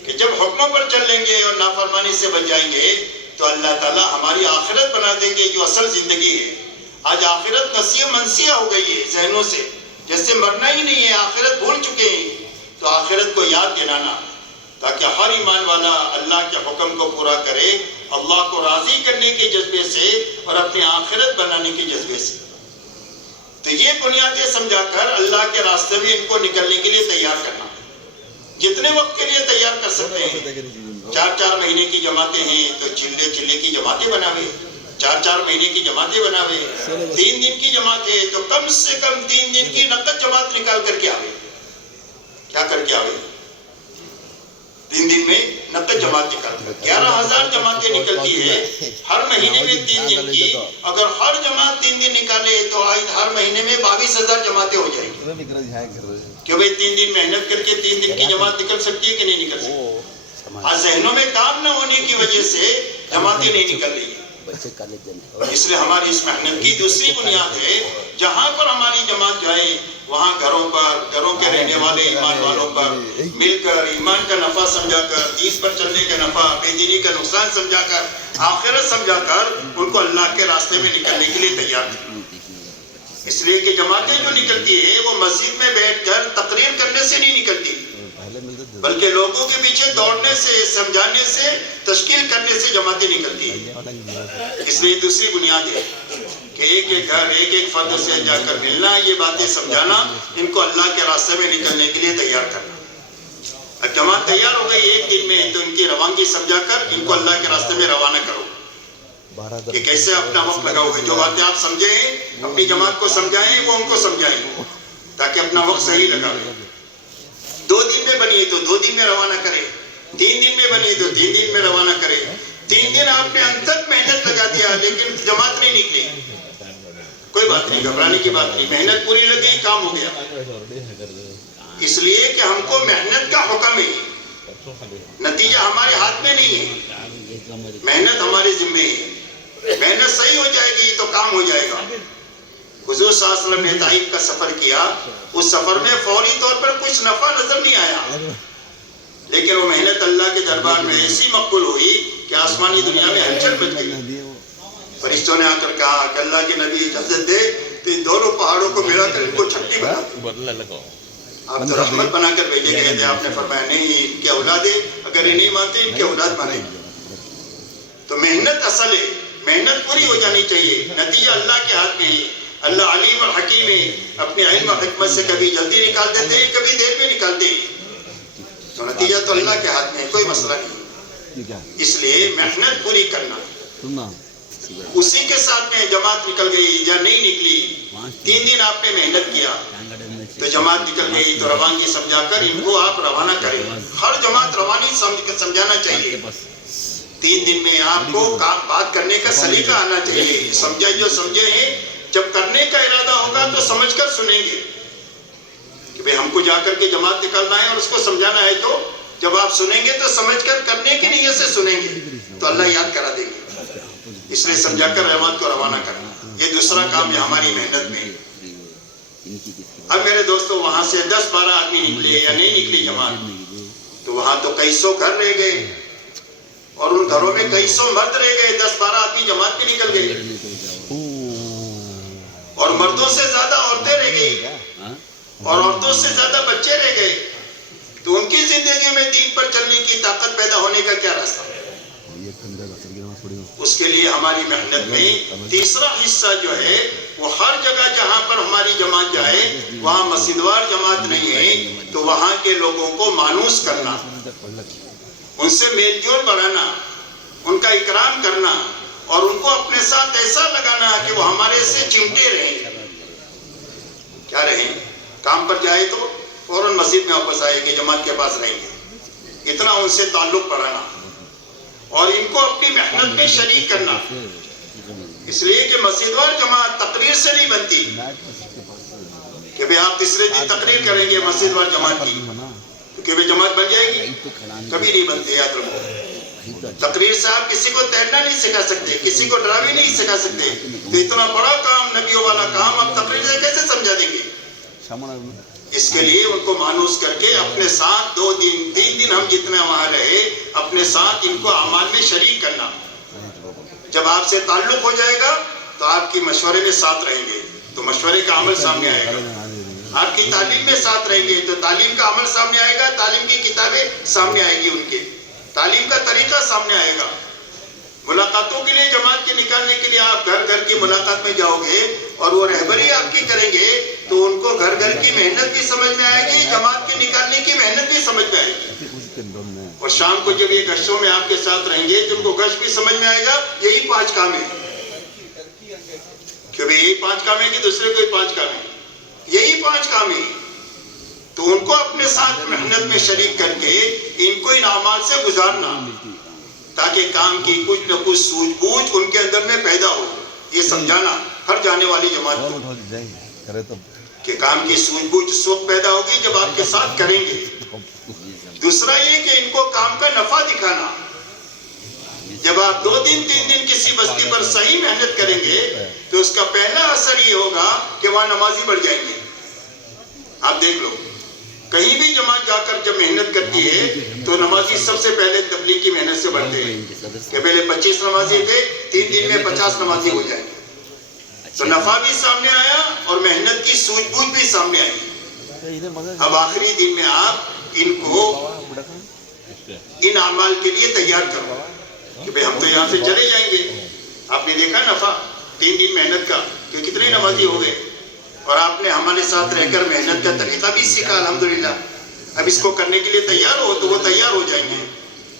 کہ جب حکموں پر چل لیں گے اور نافرمانی سے بچ جائیں گے تو اللہ تعالیٰ ہماری آخرت بنا دیں گے جو اصل زندگی ہے. آج آخرت نسیہ منسیہ ہو گئی ہے ذہنوں سے، جیسے مرنا ہی نہیں ہے، آخرت بھول چکے ہیں. تو آخرت کو یاد دلانا تاکہ ہر ایمان والا اللہ کے حکم کو پورا کرے، اللہ کو راضی کرنے کے جذبے سے اور اپنی آخرت بنانے کے جذبے سے. تو یہ بنیادیں سمجھا کر اللہ کے راستے میں ان کو نکلنے کے لیے تیار کرنا، جتنے وقت کے لیے تیار کر سکتے ہیں. 4 مہینے کی جماعتیں ہیں تو چلے کی جماعتیں بناوے، 4 مہینے کی جماعتیں بناوے. 3 دن کی جماعت ہے تو کم سے کم 3 دن کی نقد جماعت نکال کر کے آوے. کیا کر کے آوے؟ 3 دن میں نقد جماعت نکال کر 11,000 جماعتیں نکلتی ہے ہر مہینے میں 3 دن کی. اگر ہر جماعت 3 دن نکالے تو ہر مہینے میں 22,000 جماعتیں ہو جائیں گی. کہ بھئی 3 دن محنت کر کے 3 دن کی جماعت نکل سکتی ہے کہ نہیں نکل سکتی؟ آج ذہنوں میں کام نہ ہونے کی وجہ سے جماعتیں نہیں نکل رہی ہیں. اس لیے ہماری اس محنت کی دوسری بنیاد ہے، جہاں پر ہماری جماعت جائے وہاں گھروں کے رہنے والے ایمان والوں پر مل کر ایمان کا نفع سمجھا کر، دین پر چلنے کا نفع، بے دینی کا نقصان سمجھا کر، آخرت سمجھا کر ان کو اللہ کے راستے میں نکلنے کے لیے تیار کریں۔ اس لیے کہ جماعتیں جو نکلتی ہے وہ مسجد میں بیٹھ کر تقریر کرنے سے نہیں نکلتی، بلکہ لوگوں کے پیچھے دوڑنے سے، سمجھانے سے، تشکیل کرنے سے جماعتیں نکلتی ہیں۔ اس لیے دوسری بنیاد ہے کہ ایک ایک گھر، ایک ایک فرد سے جا کر ملنا، یہ باتیں سمجھانا، ان کو اللہ کے راستے میں نکلنے کے لیے تیار کرنا۔ اب جماعت تیار ہو گئی ایک دن میں تو ان کی روانگی سمجھا کر ان کو اللہ کے راستے میں روانہ کرو کہ کیسے اپنا وقت لگاؤ گے۔ جو باتیں آپ سمجھیں اپنی جماعت کو سمجھائیں، وہ ان کو سمجھائیں تاکہ اپنا وقت صحیح لگاویں۔ 2 دن میں بنی تو 2 دن میں روانہ کرے، 3 دن میں بنی تو 3 دن میں روانہ کرے۔ 3 دن آپ نے انتھک محنت لگا دیا لیکن جماعت نہیں نکلی، کوئی بات نہیں، گھبرانے کی بات نہیں، محنت پوری لگی، کام ہو گیا۔ اس لیے کہ ہم کو محنت کا حکم ہے، نتیجہ ہمارے ہاتھ میں نہیں ہے، محنت ہمارے ذمہ ہے۔ محنت صحیح ہو جائے گی تو کام ہو جائے گا۔ حضور صلی اللہ علیہ وسلم نے طائف کا سفر کیا، اس سفر میں فوری طور پر کچھ نفع نظر نہیں آیا، لیکن وہ محنت اللہ کے دربار میں ایسی مقبول ہوئی کہ آسمانی دنیا میں ہلچل مچ گئی۔ فرشتوں نے آ کر کہا کہ اللہ کے نبی اجازت دے تو ان دونوں پہاڑوں کو ملا کر ان کو چھٹی بنا دو۔ آپ تو رحمت بنا کر بھیجے گئے تھے، آپ نے فرمایا نہیں، ان کے اولاد ہے، اگر یہ نہیں مانتے ان کے اولاد مانیں گے۔ تو محنت اصل ہے، محنت پوری ہو جانی چاہیے، نتیجہ اللہ کے ہاتھ میں ہے۔ اللہ علیم اور حکیم ہے، اپنے علم اور حکمت سے کبھی جلدی نکال دیتے ہیں، کبھی دیر میں نکالتے ہیں، تو نتیجہ تو اللہ کے ہاتھ میں ہے، کوئی مسئلہ نہیں۔ اس لیے محنت پوری کرنا، اسی کے ساتھ میں جماعت نکل گئی یا نہیں نکلی، 3 دن آپ نے محنت کیا تو جماعت نکل گئی تو روانگی سمجھا کر ان کو آپ روانہ کریں۔ ہر جماعت روانی سمجھانا چاہیے۔ 3 دن میں آپ کو بات کرنے کا سلیقہ آنا چاہیے۔ سمجھے جو سمجھے ہیں، جب کرنے کا ارادہ ہوگا تو سمجھ کر سنیں گے کہ بھئی ہم کو جا کر کے جماعت نکالنا ہے اور اس کو سمجھانا ہے، تو جب آپ سنیں گے تو سمجھ کر کرنے کی نیت سے سنیں گے تو اللہ یاد کرا دیں گے۔ اس لیے سمجھا کر جماعت کو روانہ کرنا، یہ دوسرا کام ہے ہماری محنت میں۔ اب میرے دوستو، وہاں سے 10-12 آدمی نکلے یا نہیں نکلی جماعت، تو وہاں تو کئی سو گھر رہ گئے اور ان گھروں میں کئی سو مرد رہ گئے، 10-12 آدمی جماعت میں نکل گئے اور مردوں سے زیادہ عورتیں رہ گئی اور عورتوں سے زیادہ بچے رہ گئے، تو ان کی زندگی میں دین پر چلنے کی طاقت پیدا ہونے کا کیا راستہ؟ اس کے لیے ہماری محنت میں تیسرا حصہ جو ہے وہ ہر جگہ جہاں پر ہماری جماعت جائے وہاں مسجدوار جماعت نہیں ہے تو وہاں کے لوگوں کو مانوس کرنا، ان سے میل جول بڑھانا، ان کا اکرام کرنا اور ان کو اپنے ساتھ ایسا لگانا کہ وہ ہمارے سے چمٹے رہیں۔ کیا رہیں؟ کام پر جائے تو فوراً مسجد میں واپس آئے کہ جماعت کے پاس رہیں گے، اتنا ان سے تعلق بڑھانا اور ان کو اپنی محنت میں شریک کرنا۔ اس لیے کہ مسجدوار جماعت تقریر سے نہیں بنتی کہ بھئی آپ تیسرے دن تقریر کریں گے مسجدوار جماعت کی تو کہ بھئی جماعت بن جائے گی، کبھی نہیں بنتے، یاد رکھو۔ تقریر سے آپ کسی کو تیرنا نہیں سکھا سکتے، کسی کو ڈراوی نہیں سکھا سکتے، تو اتنا بڑا کام، نبیوں والا کام آپ تقریر سے کیسے سمجھا دیں گے؟ اس کے لیے ان کو مانوس کر کے اپنے ساتھ 2 دن 3 دن ہم جتنے وہاں رہے اپنے ساتھ ان کو اعمال میں شریک کرنا۔ جب آپ سے تعلق ہو جائے گا تو آپ کی مشورے میں ساتھ رہیں گے تو مشورے کا عمل سامنے آئے گا، آپ کی تعلیم میں ساتھ رہیں گے تو تعلیم کا عمل سامنے آئے گا، تعلیم کی کتابیں سامنے آئے گی، ان کے تعلیم کا طریقہ سامنے آئے گا۔ ملاقاتوں کے لیے جماعت کے نکالنے کے لیے آپ گھر گھر کی ملاقات میں جاؤ گے اور وہ رہبری آپ کی کریں گے تو ان کو گھر گھر کی محنت بھی سمجھ میں آئے گی، جماعت کے نکالنے کی محنت بھی سمجھ میں آئے گی، اور شام کو جب یہ گشتوں میں آپ کے ساتھ رہیں گے تو ان کو گشت بھی سمجھ میں آئے گا۔ یہی 5 کام ہے کہ یہی 5 کام ہے کہ دوسرے کوئی 5 کام ہے، یہی 5 کام ہے، تو ان کو اپنے ساتھ محنت میں شریک کر کے ان کو ان اعمال سے گزارنا تاکہ کام کی کچھ نہ کچھ سوجھ بوجھ ان کے اندر میں پیدا ہو۔ یہ سمجھانا ہر جانے والی جماعت کو کہ کام کی سوجھ بوجھ اس وقت پیدا ہوگی جب آپ کے ساتھ کریں گے۔ دوسرا یہ کہ ان کو کام کا نفع دکھانا جب آپ 2 دن 3 دن کسی بستی پر صحیح محنت کریں گے تو اس کا پہلا اثر یہ ہوگا کہ وہاں نمازی بڑھ جائیں گے. آپ دیکھ لو کہیں بھی جماعت جا کر جب محنت کرتی ہے تو نمازی سب سے پہلے تبلیغ کی محنت سے بڑھتے ہیں کہ پہلے 25 نمازی تھے 3 دن میں 50 نمازی ہو جائیں گے. تو نفع بھی سامنے آیا اور محنت کی سوجھ بوجھ بھی سامنے آئی. اب آخری دن میں آپ ان کو ان اعمال کے لیے تیار کرو کہ بھئی ہم تو یہاں سے چلے جائیں گے. آپ نے دیکھا نفع 3 دن محنت کا کہ کتنے نمازی ہو گئے اور آپ نے ہمارے ساتھ رہ کر محنت کا طریقہ بھی سیکھا الحمدللہ. اب اس کو کرنے کے لیے تیار ہو تو وہ تیار ہو جائیں گے.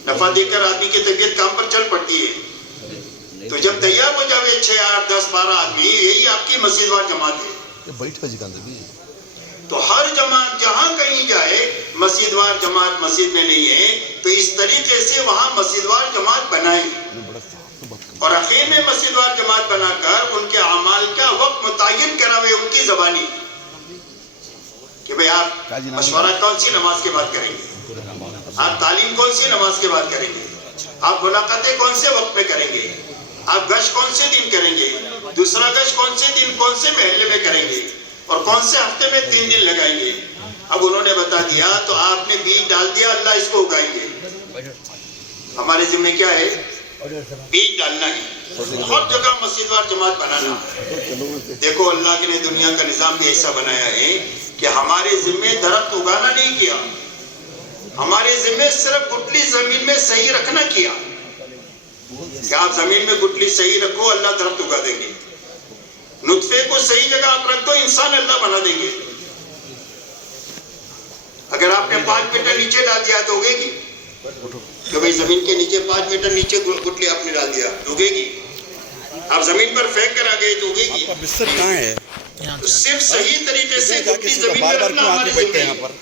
نفع دیکھ کر آدمی کی طبیعت کام پر چل پڑتی ہے. تو جب تیار ہو جاوے 6 8 10 12 آدمی یہی آپ کی مسجد وار جماعت ہے. تو ہر جماعت جہاں کہیں جائے مسجد وار جماعت مسجد میں نہیں ہے تو اس طریقے سے وہاں مسجد وار جماعت بنائیں اور اخیر میں مسجد وار جماعت بنا کر ان کے اعمال کا وقت متعین کراوے ان کی زبانی کہ بھئی آپ مشورہ کون سی نماز کے بعد کریں گے, آپ تعلیم کون سی نماز کے بعد کریں گے, آپ ملاقاتیں کون سے وقت میں کریں گے, آپ گشت کون سے دن کریں گے, دوسرا گشت کون سے دن کون سے محلے میں کریں گے اور کون سے ہفتے میں 3 دن لگائیں گے. اب انہوں نے بتا دیا تو آپ نے بیج ڈال دیا, اللہ اس کو اگائیں گے. ہمارے ذمہ کیا ہے؟ بیج ڈالنا ہے, ہر جگہ مسجد وار جماعت بنانا. دیکھو اللہ نے دنیا کا نظام بھی ایسا بنایا ہے کہ ہمارے ذمہ درخت اگانا نہیں کیا, ہمارے ذمہ صرف گٹلی زمین میں صحیح رکھنا کیا کہ آپ زمین میں گٹلی صحیح رکھو اللہ درخت اگا دیں گے. نطفے کو صحیح جگہ آپ رکھ دو انسان اللہ بنا دیں گے. اگر آپ نے 5 میٹر نیچے ڈال دیا تو اگے گی کہ بھئی زمین کے نیچے 5 میٹر نیچے گٹلی آپ نے ڈال دیا تو اگے گی. آپ زمین پر پھینک کر آ گئے تو اگے گی. بستر کہاں ہے؟ صرف صحیح طریقے سے گٹلی زمین میں رکھنا ہمارے ذمہ ہے.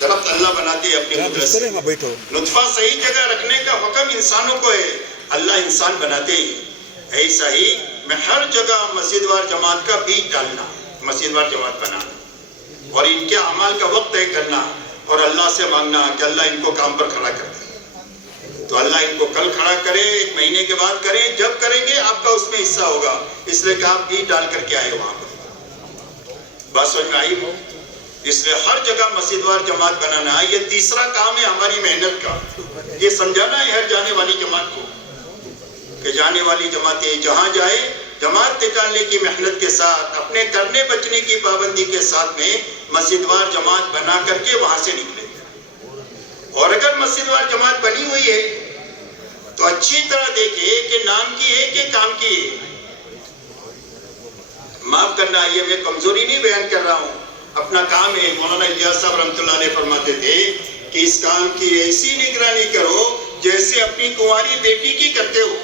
درخت اللہ بناتے ہیں اپنے قدرت سے. نطفہ صحیح جگہ رکھنے کا حکم انسانوں کو ہے, اللہ انسان بناتے ہیں. ایسا ہی میں ہر جگہ مسجد وار جماعت کا بیج ڈالنا, مسجد وار جماعت بنانا اور ان کے اعمال کا وقت طے کرنا اور اللہ سے مانگنا کہ اللہ ان کو کام پر کھڑا کر دے. تو اللہ ان کو کل کھڑا کرے, 1 مہینے کے بعد کریں, جب کریں گے آپ کا اس میں حصہ ہوگا. اس لیے کہ آپ بیج ڈال کر کے آئے وہاں پر. بات سمجھ میں آئی ہو؟ اس لیے ہر جگہ مسجد وار جماعت بنانا یہ تیسرا کام ہے ہماری محنت کا. یہ سمجھانا ہے ہر جانے والی جماعت کو کہ جانے والی جماعتیں جہاں جائے جماعت نکالنے کی محنت کے ساتھ, اپنے کرنے بچنے کی پابندی کے ساتھ میں مسجد وار جماعت بنا کر کے وہاں سے نکلے. اور اگر مسجد وار جماعت بنی ہوئی ہے تو اچھی طرح دیکھے کہ نام کی ہے کہ کام کی ہے. معاف کرنا, یہ میں کمزوری نہیں بیان کر رہا ہوں, اپنا کام ہے. مولانا الیاس صاحب رحمۃ اللہ علیہ فرماتے تھے کہ اس کام کی ایسی نگرانی کرو جیسے اپنی کنواری بیٹی کی کرتے ہو.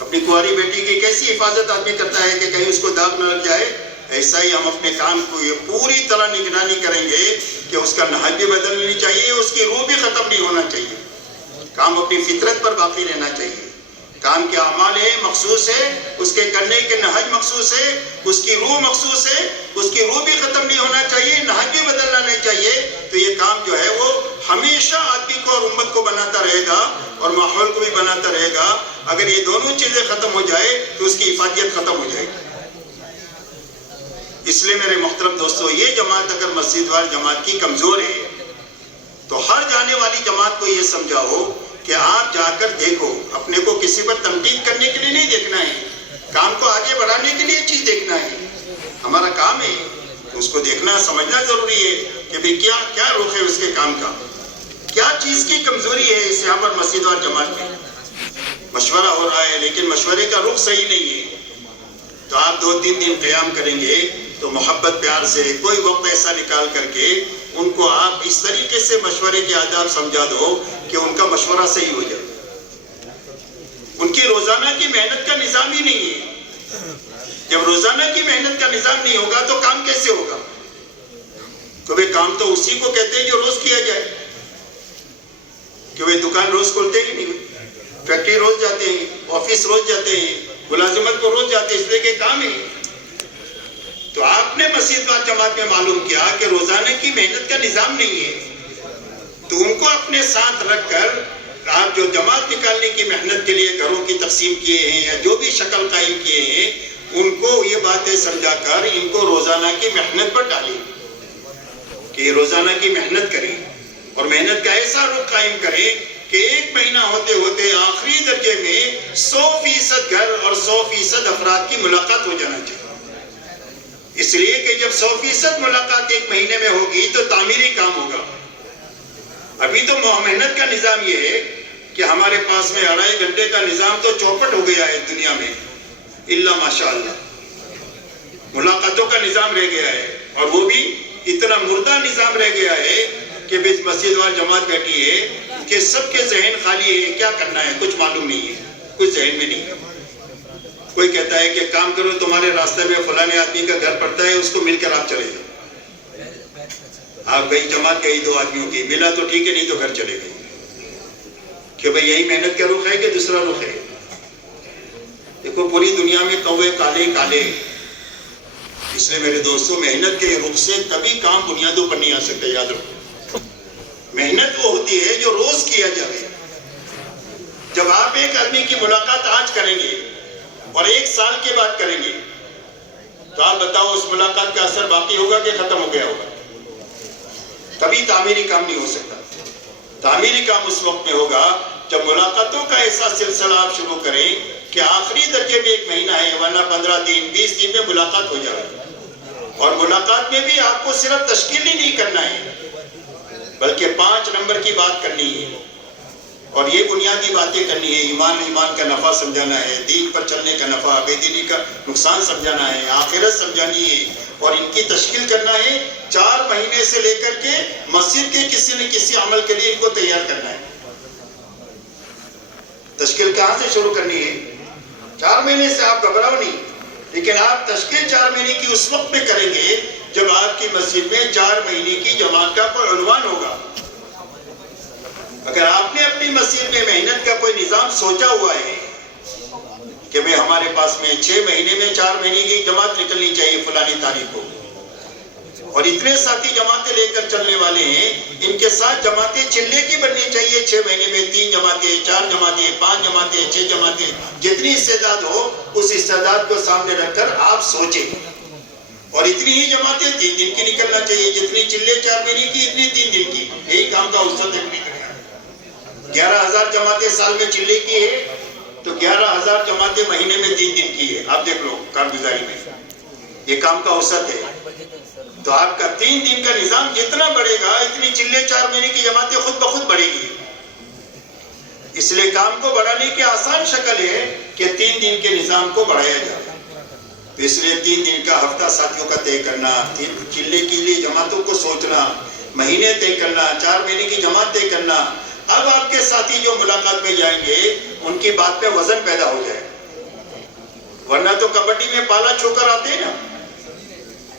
اپنی کنواری بیٹی کی کیسی حفاظت آدمی کرتا ہے کہ کہیں اس کو داغ نہ لگ جائے, ایسا ہی ہم اپنے کام کو یہ پوری طرح نگرانی کریں گے کہ اس کا نہج بھی بدلنی چاہیے, اس کی روح بھی ختم نہیں ہونا چاہیے, کام اپنی فطرت پر باقی رہنا چاہیے. کام کے اعمال ہے مخصوص ہے, اس کے کرنے کے نہج مخصوص ہے, اس کی روح مخصوص ہے, اس کی روح بھی ختم نہیں ہونا چاہیے, نہج بھی بدلنا نہیں چاہیے. تو یہ کام جو ہے وہ ہمیشہ آدمی کو اور امت کو بناتا رہے گا اور ماحول کو بھی بناتا رہے گا. اگر یہ دونوں چیزیں ختم ہو جائے تو اس کی افادیت ختم ہو جائے گی. اس لیے میرے محترم دوستو, یہ جماعت اگر مسجد وار جماعت کی کمزور ہے تو ہر جانے والی جماعت کو یہ سمجھاؤ کہ آپ جا کر دیکھو, اپنے کو کسی پر تنقید کرنے کے لیے نہیں دیکھنا ہے, کام کو آگے بڑھانے کے لیے چیز دیکھنا ہے. ہمارا کام ہے اس کو دیکھنا سمجھنا ضروری ہے کہ بھئی کیا رخ ہے اس کے کام کا, کیا چیز کی کمزوری ہے اس یہاں پر مسجد وار جماعت میں. مشورہ ہو رہا ہے لیکن مشورے کا رخ صحیح نہیں ہے. تو آپ 2-3 دن قیام کریں گے تو محبت پیار سے کوئی وقت ایسا نکال کر کے ان کو آپ اس طریقے سے مشورے کے آداب سمجھا دو کہ ان کا مشورہ صحیح ہو جائے. ان کی روزانہ کی محنت کا نظام ہی نہیں ہے. جب روزانہ کی محنت کا نظام نہیں ہوگا تو کام کیسے ہوگا؟ تو بھئی کام تو اسی کو کہتے ہیں جو روز کیا جائے. کہ بھئی دکان روز کھولتے ہی نہیں, فیکٹری روز جاتے ہیں, آفس روز جاتے ہیں, ملازمت کو روز جاتے ہیں, اس لیے کہ کام ہے. تو آپ نے مسجد وار جماعت میں معلوم کیا کہ روزانہ کی محنت کا نظام نہیں ہے, تو ان کو اپنے ساتھ رکھ کر آپ جو جماعت نکالنے کی محنت کے لیے گھروں کی تقسیم کیے ہیں یا جو بھی شکل قائم کیے ہیں، ان کو یہ باتیں سمجھا کر ان کو روزانہ کی محنت پر ڈالیں کہ روزانہ کی محنت کریں اور محنت کا ایسا رخ قائم کریں کہ ایک مہینہ ہوتے ہوتے آخری درجے میں 100% گھر اور 100% افراد کی ملاقات ہو جانا چاہیے۔ اس لیے کہ جب 100% ملاقات ایک مہینے میں ہوگی تو تعمیری کام ہوگا۔ ابھی تو محنت کا نظام یہ ہے کہ ہمارے پاس میں 2.5 گھنٹے کا نظام تو چوپٹ ہو گیا ہے دنیا میں، اللہ ماشاءاللہ ملاقاتوں کا نظام رہ گیا ہے، اور وہ بھی اتنا مردہ نظام رہ گیا ہے کہ بس مسجد وال جماعت بیٹھی ہے کہ سب کے ذہن خالی ہے، کیا کرنا ہے کچھ معلوم نہیں ہے، کچھ ذہن میں نہیں ہے۔ کوئی کہتا ہے کہ کام کرو، تمہارے راستے میں فلانے آدمی کا گھر پڑتا ہے، اس کو مل کر آپ چلے جاؤ۔ آپ گئی جماعت گئی 2 آدمیوں کی، ملا تو ٹھیک ہے، نہیں تو گھر چلے گئے کہ بھئی یہی محنت کا رخ ہے کہ دوسرا رخ ہے۔ دیکھو پوری دنیا میں کوے کالے کالے، اس لیے میرے دوستوں محنت کے رخ سے کبھی کام بنیادوں پر نہیں آ سکتے، یاد رکھو۔ محنت وہ ہوتی ہے جو روز کیا جائے۔ جب آپ ایک آدمی کی ملاقات آج کریں گے اور 1 سال کے بعد کریں گے تو آپ بتاؤ اس ملاقات کا اثر باقی ہوگا کہ ختم ہو گیا ہوگا؟ کبھی تعمیری کام نہیں ہو سکتا۔ تعمیری کام اس وقت میں ہوگا جب ملاقاتوں کا ایسا سلسلہ آپ شروع کریں کہ آخری درجے میں 1 مہینہ ہے، ورنہ 15 دن 20 دن میں ملاقات ہو جائے، اور ملاقات میں بھی آپ کو صرف تشکیل ہی نہیں کرنا ہے بلکہ 5 نمبر کی بات کرنی ہے، اور یہ بنیادی باتیں کرنی ہے۔ ایمان کا نفع سمجھانا ہے، دین پر چلنے کا نفع، بے دینی کا نقصان سمجھانا ہے، آخرت سمجھانی ہے، اور ان کی تشکیل کرنا ہے۔ 4 مہینے سے لے کر کے مسجد کے کسی نہ کسی عمل کے لیے ان کو تیار کرنا ہے۔ تشکیل کہاں سے شروع کرنی ہے؟ 4 مہینے سے آپ گھبراؤ نہیں، لیکن آپ تشکیل 4 مہینے کی اس وقت میں کریں گے جب آپ کی مسجد میں 4 مہینے کی جماعت کا کوئی عنوان ہوگا۔ اگر آپ نے اپنی مسجد میں محنت کا کوئی نظام سوچا ہوا ہے کہ میں ہمارے پاس میں 6 مہینے میں 4 مہینے کی جماعت نکلنی چاہیے فلانی تاریخ کو، اور اتنے ساتھی جماعتیں لے کر چلنے والے ہیں، ان کے ساتھ جماعتیں چلے کی بننی چاہیے 6 مہینے میں 3 جماعتیں 4 جماعتیں 5 جماعتیں 6 جماعتیں، جتنی استعداد ہو اس استعداد کو سامنے رکھ کر آپ سوچیں، اور اتنی ہی جماعتیں 3 دن کی نکلنا چاہیے، جتنی چلے 4 مہینے کی اتنی 3 دن کی، یہی کام کا وسط ہے۔ 11,000 جماعتیں سال میں چلے کی ہے تو 11,000 جماعتیں مہینے میں 3 دن کی ہے، آپ دیکھ لو کارگزاری میں، یہ کام کا اوسط ہے۔ تو آپ کا 3 دن کا نظام جتنا بڑھے گا اتنی چلے 4 مہینے کی جماعتیں خود بخود بڑھے گی۔ اس لیے کام کو بڑھانے کی آسان شکل ہے کہ 3 دن کے نظام کو بڑھایا جائے۔ تو اس لیے 3 دن کا ہفتہ ساتھیوں کا طے کرنا، 3 چلے کے لیے جماعتوں کو سوچنا، مہینے طے کرنا، 4 مہینے کی جماعت طے کرنا۔ اب آپ کے ساتھی جو ملاقات میں جائیں گے ان کی بات پہ وزن پیدا ہو جائے، ورنہ تو کبڈی میں پالا چھوکر آتے ہیں نا،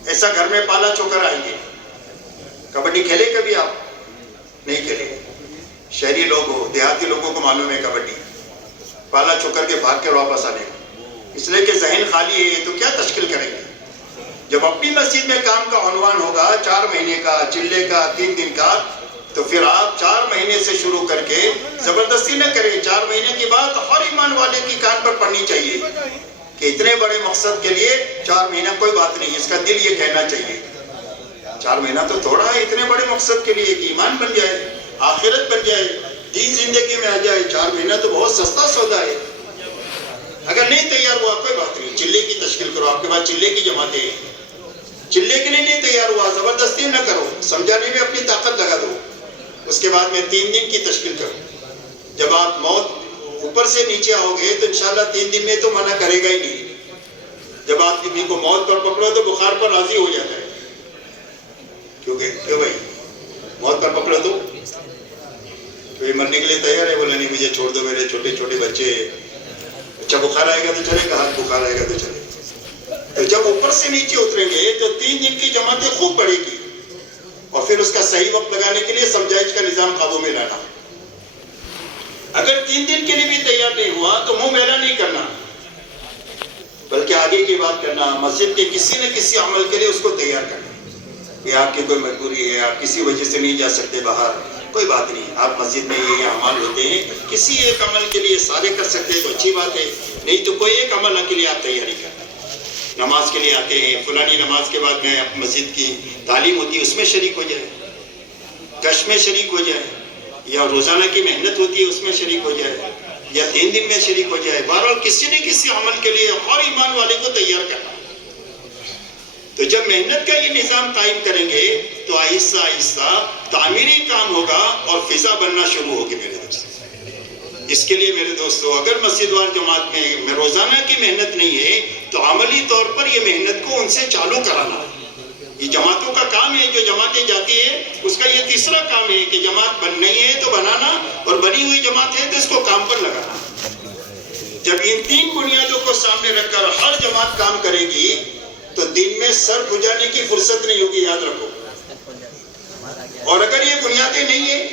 ایسا گھر میں پالا چھوکر آئیں گے۔ کبڈی کھیلے کبھی آپ؟ نہیں کھیلے۔ شہری لوگ ہو، دیہاتی لوگوں کو معلوم ہے کبڈی، پالا چھوکر کے بھاگ کے واپس آنے کا، اس لیے کہ ذہن خالی ہے تو کیا تشکیل کریں گے۔ جب اپنی مسجد میں کام کا عنوان ہوگا 4 مہینے کا، چلے کا، 3 دن کا، تو پھر آپ 4 مہینے سے شروع کر کے زبردستی نہ کریں۔ 4 مہینے کی بات ہر ایمان والے کی کان پر پڑنی چاہیے کہ اتنے بڑے مقصد کے لیے 4 مہینہ کوئی بات نہیں، اس کا دل یہ کہنا چاہیے 4 مہینہ تو تھوڑا ہے اتنے بڑے مقصد کے لیے کہ ایمان بن جائے، آخرت بن جائے، دین زندگی میں آ جائے۔ 4 مہینہ تو بہت سستا سودا ہے۔ اگر نہیں تیار ہوا کوئی بات نہیں، چلے کی تشکیل کرو، آپ کے پاس چلے کی جماعتیں ہیں، چلے کے لیے نہیں تیار ہوا زبردستی نہ کرو، سمجھانے میں اپنی طاقت لگا دو، اس کے بعد میں 3 دن کی تشکیل کرو۔ جب آپ موت اوپر سے نیچے آؤ گے تو انشاءاللہ 3 دن میں تو منع کرے گا ہی نہیں۔ جب آپ کسی کو موت پر پکڑو تو بخار پر راضی ہو جاتا ہے، کیوں بھائی موت پر پکڑو تو یہ مرنے کے لیے تیار ہے، بولا نہیں مجھے چھوڑ دو، میرے چھوٹے چھوٹے بچے، اچھا بخار آئے گا تو چلے گا، ہاتھ بخار آئے گا تو چلے۔ تو جب اوپر سے نیچے اتریں گے تو 3 دن کی جماعتیں خوب بڑھے گی، اور پھر اس کا صحیح وقت لگانے کے لیے سمجھائش کا نظام قابو میں لانا۔ اگر 3 دن کے لیے بھی تیار نہیں ہوا تو منہ میلا نہیں کرنا، بلکہ آگے کی بات کرنا، مسجد کے کسی نہ کسی عمل کے لیے اس کو تیار کرنا۔ یہ آپ کی کوئی مجبوری ہے، آپ کسی وجہ سے نہیں جا سکتے باہر، کوئی بات نہیں، آپ مسجد میں یہ اعمال ہوتے ہیں، کسی ایک عمل کے لیے سارے کر سکتے ہیں تو اچھی بات ہے، نہیں تو کوئی ایک عمل کے لیے آپ تیاری کریں۔ نماز کے لیے آتے ہیں، فلانی نماز کے بعد میں مسجد کی تعلیم ہوتی ہے اس میں شریک ہو جائے، کش میں شریک ہو جائے، یا روزانہ کی محنت ہوتی ہے اس میں شریک ہو جائے، یا 3 دن میں شریک ہو جائے، بہرحال کسی نہ کسی عمل کے لیے ہر ایمان والے کو تیار کرنا۔ تو جب محنت کا یہ نظام قائم کریں گے تو آہستہ آہستہ تعمیری کام ہوگا اور فضا بننا شروع ہوگی میرے دوستوں۔ اس کے لیے میرے دوستوں اگر مسجد وار جماعت میں روزانہ کی محنت نہیں ہے تو عملی طور پر یہ محنت کو ان سے چالو کرانا ہے۔ یہ جماعتوں کا کام ہے، جو جماعتیں جاتی ہیں اس کا یہ تیسرا کام ہے کہ جماعت بن نہیں ہے تو بنانا، اور بنی ہوئی جماعت ہے تو اس کو کام پر لگانا۔ جب ان 3 بنیادوں کو سامنے رکھ کر ہر جماعت کام کرے گی تو دن میں سر کھجانے کی فرصت نہیں ہوگی، یاد رکھو۔ اور اگر یہ بنیادیں نہیں ہیں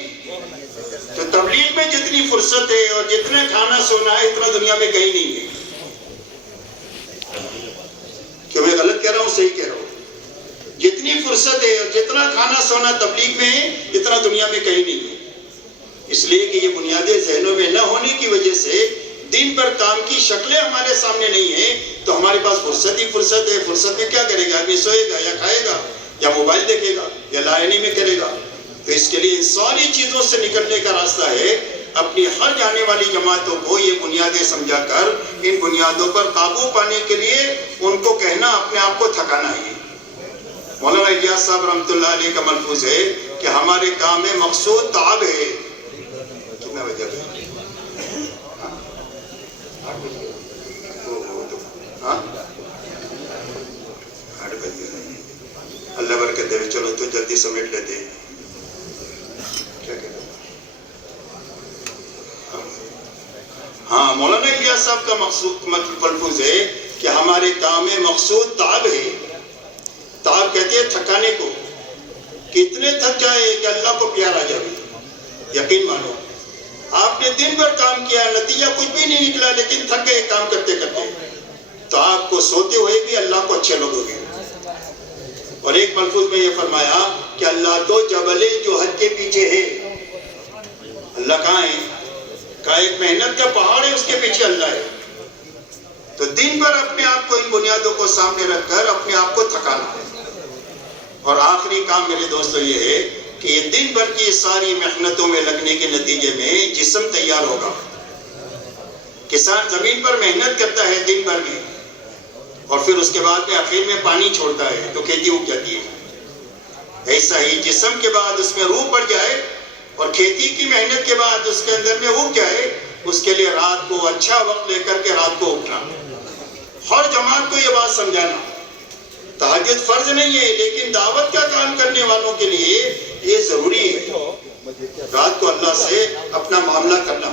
تو تبلیغ میں جتنی فرصت ہے اور جتنا کھانا سونا ہے اتنا دنیا میں کہیں نہیں ہے۔ کیوں میں غلط کہہ رہا ہوں، صحیح کہہ رہا ہوں؟ جتنی فرصت ہے اور جتنا کھانا سونا تبلیغ میں ہے اتنا دنیا میں کہیں نہیں ہے۔ اس لیے کہ یہ بنیادیں ذہنوں میں نہ ہونے کی وجہ سے دن پر کام کی شکلیں ہمارے سامنے نہیں ہیں تو ہمارے پاس فرصت ہی فرصت ہے۔ فرصت میں کیا کرے گا؟ آدمی سوئے گا یا کھائے گا یا موبائل دیکھے گا یا لائنی میں کرے گا۔ تو اس کے لیے ان ساری چیزوں سے نکلنے کا راستہ ہے اپنی ہر جانے والی جماعتوں کو یہ بنیادیں سمجھا کر ان بنیادوں پر قابو پانے کے لیے ان کو کہنا، اپنے آپ کو تھکانا ہے۔ مولانا الیاس صاحب رحمۃ اللہ علیہ کا ملفوظ ہے کہ ہمارے کام میں مقصود تعب ہے۔ کتنا بجے؟ اللہ برکت دے، چلو تو جلدی سمیٹ لیتے ہیں۔ ہاں، مولانا الیاس صاحب کا ملفوظ ہے کہ ہمارے کام میں مقصود تعب ہے۔ تعب کہتے ہیں تھکانے کو، کہ اتنے تھک جائے کہ اللہ کو پیار آ جائے۔ یقین مانو آپ نے دن بھر کام کیا، نتیجہ کچھ بھی نہیں نکلا، لیکن تھک گئے کام کرتے کرتے، تو آپ کو سوتے ہوئے بھی اللہ کو اچھے لگو گے۔ اور ایک ملفوظ میں یہ فرمایا کہ اللہ تو جبل جوہد کے پیچھے ہے۔ اللہ کہاں ہے؟ کہا ایک محنت کا پہاڑ ہے، اس کے پیچھے اللہ ہے۔ تو دن بھر اپنے آپ کو ان بنیادوں کو سامنے رکھ کر اپنے آپ کو تھکانا ہے۔ اور آخری کام میرے دوستو یہ ہے کہ یہ دن بھر کی ساری محنتوں میں لگنے کے نتیجے میں جسم تیار ہوگا۔ کسان زمین پر محنت کرتا ہے دن بھر میں، اور پھر اس کے بعد میں آخر میں پانی چھوڑتا ہے تو کھیتی اگ جاتی ہے۔ ایسا ہی جسم کے بعد اس میں روح پڑ جائے اور کھیتی کی محنت کے بعد اس کے اندر میں اگ جائے، اس کے لیے رات کو اچھا وقت لے کر کے رات کو اٹھنا۔ ہر جماعت کو یہ بات سمجھانا، تہجد فرض نہیں ہے لیکن دعوت کا کام کرنے والوں کے لیے یہ ضروری ہے۔ رات کو اللہ سے اپنا معاملہ کرنا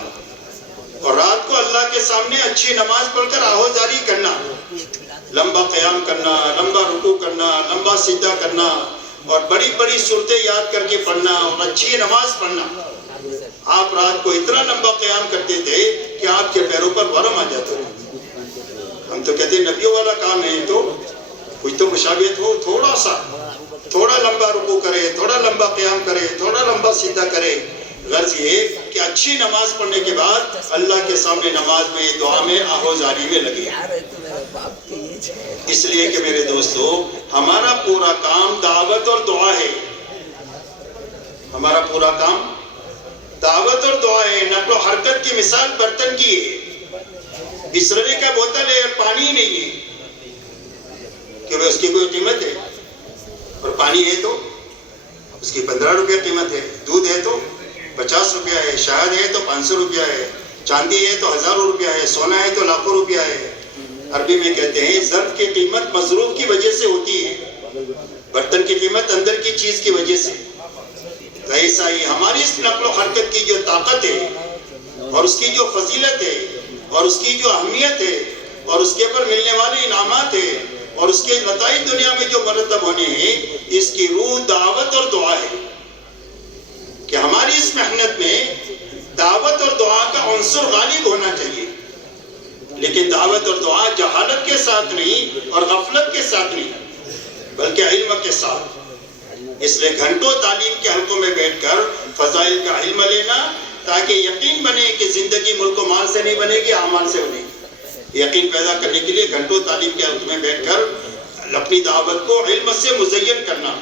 اور رات کو اللہ کے سامنے اچھی نماز پڑھ کر آہوزاری کرنا، لمبا قیام کرنا، لمبا رکوع کرنا، لمبا سجدہ کرنا، اور بڑی بڑی صورتیں یاد کر کے پڑھنا اور اچھی نماز پڑھنا۔ آپ رات کو اتنا لمبا قیام کرتے تھے کہ آپ کے پیروں پر ورم آ جاتا تھا۔ ہم تو کہتے ہیں نبیوں والا کام ہے، تو کچھ تو مشابہت ہو، تھوڑا لمبا رکوع کرے، تھوڑا لمبا قیام کرے، تھوڑا لمبا سجدہ کرے۔ غرض یہ کہ اچھی نماز پڑھنے کے بعد اللہ کے سامنے نماز میں، دعا میں، آہوزاری میں لگے۔ اس لیے کہ میرے دوستو ہمارا پورا کام دعوت اور دعا ہے۔ ہمارا پورا کام دعوت اور دعا ہے۔ نقل و حرکت کی مثال برتن کی ہے۔ بسلری کا بوتل ہے اور پانی نہیں ہے، کہ اس کی کوئی قیمت ہے؟ اور پانی ہے تو اس کی 15 روپیہ قیمت ہے، دودھ ہے تو 50 روپیہ ہے، شہد ہے تو 500 روپیہ ہے، چاندی ہے تو ہزاروں روپیہ ہے، سونا ہے تو لاکھوں روپیہ ہے۔ عربی میں کہتے ہیں ظرف کی قیمت مصروف کی وجہ سے ہوتی ہے، برتن کی قیمت اندر کی چیز کی وجہ سے۔ تو ایسا ہی ہماری اس نقل و حرکت کی جو طاقت ہے اور اس کی جو فضیلت ہے اور اس کی جو اہمیت ہے اور اس کے پر ملنے والے انعامات ہیں اور اس کے نتائج دنیا میں جو مرتب ہونے ہیں، اس کی روح دعوت اور دعا ہے۔ کہ ہماری اس محنت میں دعوت اور دعا کا عنصر غالب ہونا چاہیے، لیکن دعوت اور دعا جہالت کے ساتھ نہیں اور غفلت کے ساتھ نہیں، بلکہ علم کے ساتھ۔ اس لیے گھنٹوں تعلیم کے حلقوں میں بیٹھ کر فضائل کا علم لینا، تاکہ یقین بنے کہ زندگی ملک و مال سے نہیں بنے گی، اعمال سے بنے گی۔ یقین پیدا کرنے کے لیے گھنٹوں تعلیم کے حلقے میں بیٹھ کر اپنی دعوت کو علم سے مزین کرنا۔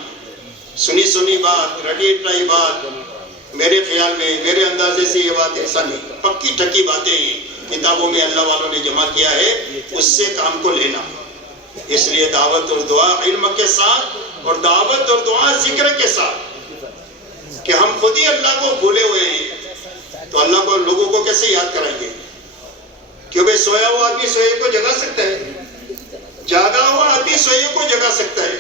سنی بات، رٹی رٹائی بات، میرے خیال میں، میرے اندازے سے یہ بات ایسا نہیں، پکی ٹھکی باتیں ہیں، کتابوں میں اللہ والوں نے جمع کیا ہے، اس سے کام کو لینا۔ اس لیے دعوت اور دعا علم کے ساتھ، اور دعوت اور دعا ذکر کے ساتھ، کہ ہم خود ہی اللہ کو بھولے ہوئے ہیں تو اللہ کو، لوگوں کو کیسے یاد کرائیں گے؟ کہ بھئی سویا ہوا آدمی سوئے کو جگا سکتا ہے، جاگا ہوا آدمی سوئے کو جگا سکتا ہے۔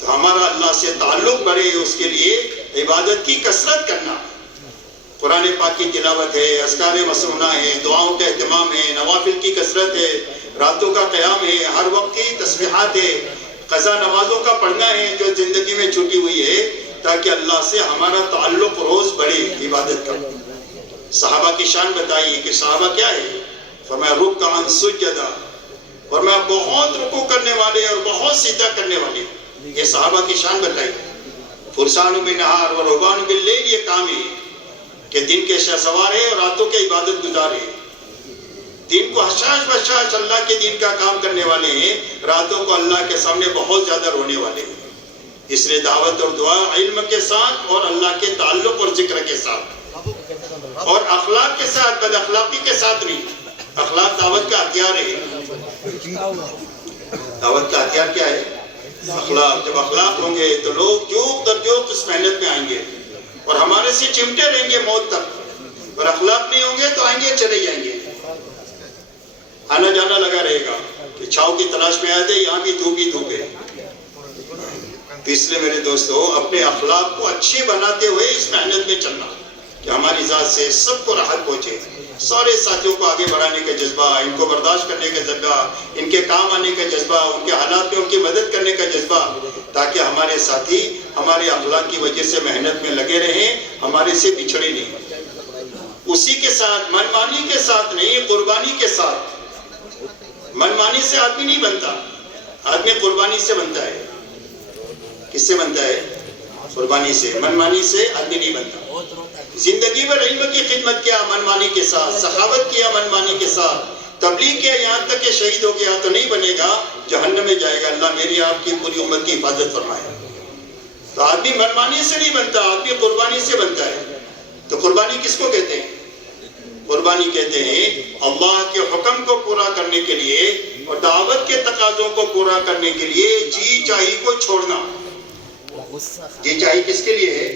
تو ہمارا اللہ سے تعلق بڑھے، اس کے لیے عبادت کی کثرت کرنا، قرآن پاک کی تلاوت ہے، اذکار مسنونہ ہے، دعاؤں کا اہتمام ہے، نوافل کی کثرت ہے، راتوں کا قیام ہے، ہر وقت کی تسبیحات ہے، قضا نمازوں کا پڑھنا ہے جو زندگی میں چھوٹی ہوئی ہے، تاکہ اللہ سے ہمارا تعلق روز بڑھے عبادت کا۔ صحابہ کی شان بتائی کہ صحابہ کیا ہے؟ فرمایا رکعا سجدا، فرمایا بہت رکوع کرنے والے اور بہت سجدہ کرنے والے، یہ صحابہ کی شان بتائی۔ فرسان بالنہار و رہبان باللیل، یہ کام ہے کہ دن کے شہ سوار ہے اور راتوں کے عبادت گزار ہے، دن کو حشاش بشاش اللہ کے دین کا کام کرنے والے ہیں، راتوں کو اللہ کے سامنے بہت زیادہ رونے والے ہیں۔ اس لیے دعوت اور دعا علم کے ساتھ اور اللہ کے تعلق اور ذکر کے ساتھ، اور اخلاق کے ساتھ، بد اخلاقی کے ساتھ نہیں۔ اخلاق دعوت کا ہتھیار ہے۔ دعوت کا ہتھیار کیا ہے؟ اخلاق۔ جب اخلاق ہوں گے تو لوگ جوق در جوق اس محنت میں آئیں گے اور ہمارے سے چمٹے رہیں گے موت تک، اور اخلاق نہیں ہوں گے تو آئیں گے چلے جائیں گے، آنا جانا لگا رہے گا کہ چھاؤں کی تلاش میں آئے تھے، یہاں بھی دھوپ ہے۔ تو اس لیے میرے دوستو، اپنے اخلاق کو اچھے بناتے ہوئے اس محنت میں چلنا کہ ہماری ذات سے سب کو راحت پہنچے، سارے ساتھیوں کو آگے بڑھانے کا جذبہ، ان کو برداشت کرنے کا جذبہ، ان کے کام آنے کا جذبہ، ان کے حالات میں ان کی مدد کرنے کا جذبہ، تاکہ ہمارے ساتھی ہمارے اخلاق کی وجہ سے محنت میں لگے رہیں، ہمارے سے بچھڑے نہیں۔ اسی کے ساتھ، منمانی کے ساتھ نہیں، قربانی کے ساتھ۔ منمانی سے آدمی نہیں بنتا، آدمی قربانی سے بنتا ہے۔ کس سے بنتا ہے؟ قربانی سے۔ منمانی سے آدمی نہیں بنتا۔ زندگی بھر علم کی خدمت کیا منمانی کے ساتھ، سخاوت کیا منمانی کے ساتھ، تبلیغ کیا یہاں تک کہ شہید ہو گیا تو نہیں بنے گا، جہنم میں جائے گا۔ اللہ میری آپ کی پوری امت کی حفاظت فرمائے۔ تو آدمی منمانی سے نہیں بنتا، آدمی قربانی سے بنتا ہے۔ تو قربانی کس کو کہتے ہیں؟ قربانی کہتے ہیں اللہ کے حکم کو پورا کرنے کے لیے اور دعوت کے تقاضوں کو پورا کرنے کے لیے جی چاہی کو چھوڑنا۔ جی چاہی کس کے لیے ہے؟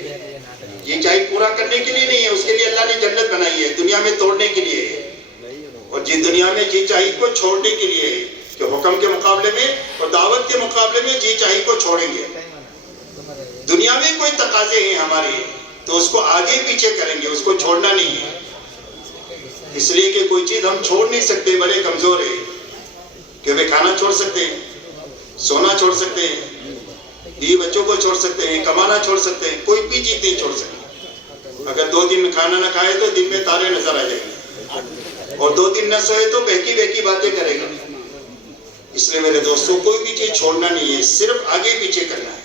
جی چاہی پورا کرنے کے لیے نہیں ہے، اس کے لیے اللہ نے جنت بنائی ہے، دنیا میں توڑنے کے لیے ہے، اور جی دنیا میں جی چاہی کو چھوڑنے کے لیے ہے، کہ حکم کے مقابلے میں اور دعوت کے مقابلے میں جی چاہی کو چھوڑیں گے۔ دنیا میں کوئی تقاضے ہیں ہمارے تو اس کو آگے پیچھے کریں گے، اس کو چھوڑنا نہیں ہے۔ اس لیے کہ کوئی چیز ہم چھوڑ نہیں سکتے، بڑے کمزور ہیں، کہ وہ کھانا چھوڑ سکتے ہیں، سونا چھوڑ سکتے ہیں، بیوی بچوں کو چھوڑ سکتے ہیں، کمانا چھوڑ سکتے ہیں، کوئی بھی چیز نہیں چھوڑ سکتے۔ اگر 2 دن کھانا نہ کھائے تو دن میں تارے نظر آ جائیں گے، اور 2 دن نہ سوئے تو بہکی بہکی باتیں کرے گا۔ اس لیے میرے دوستوں، کوئی بھی چیز چھوڑنا نہیں ہے، صرف آگے پیچھے کرنا ہے،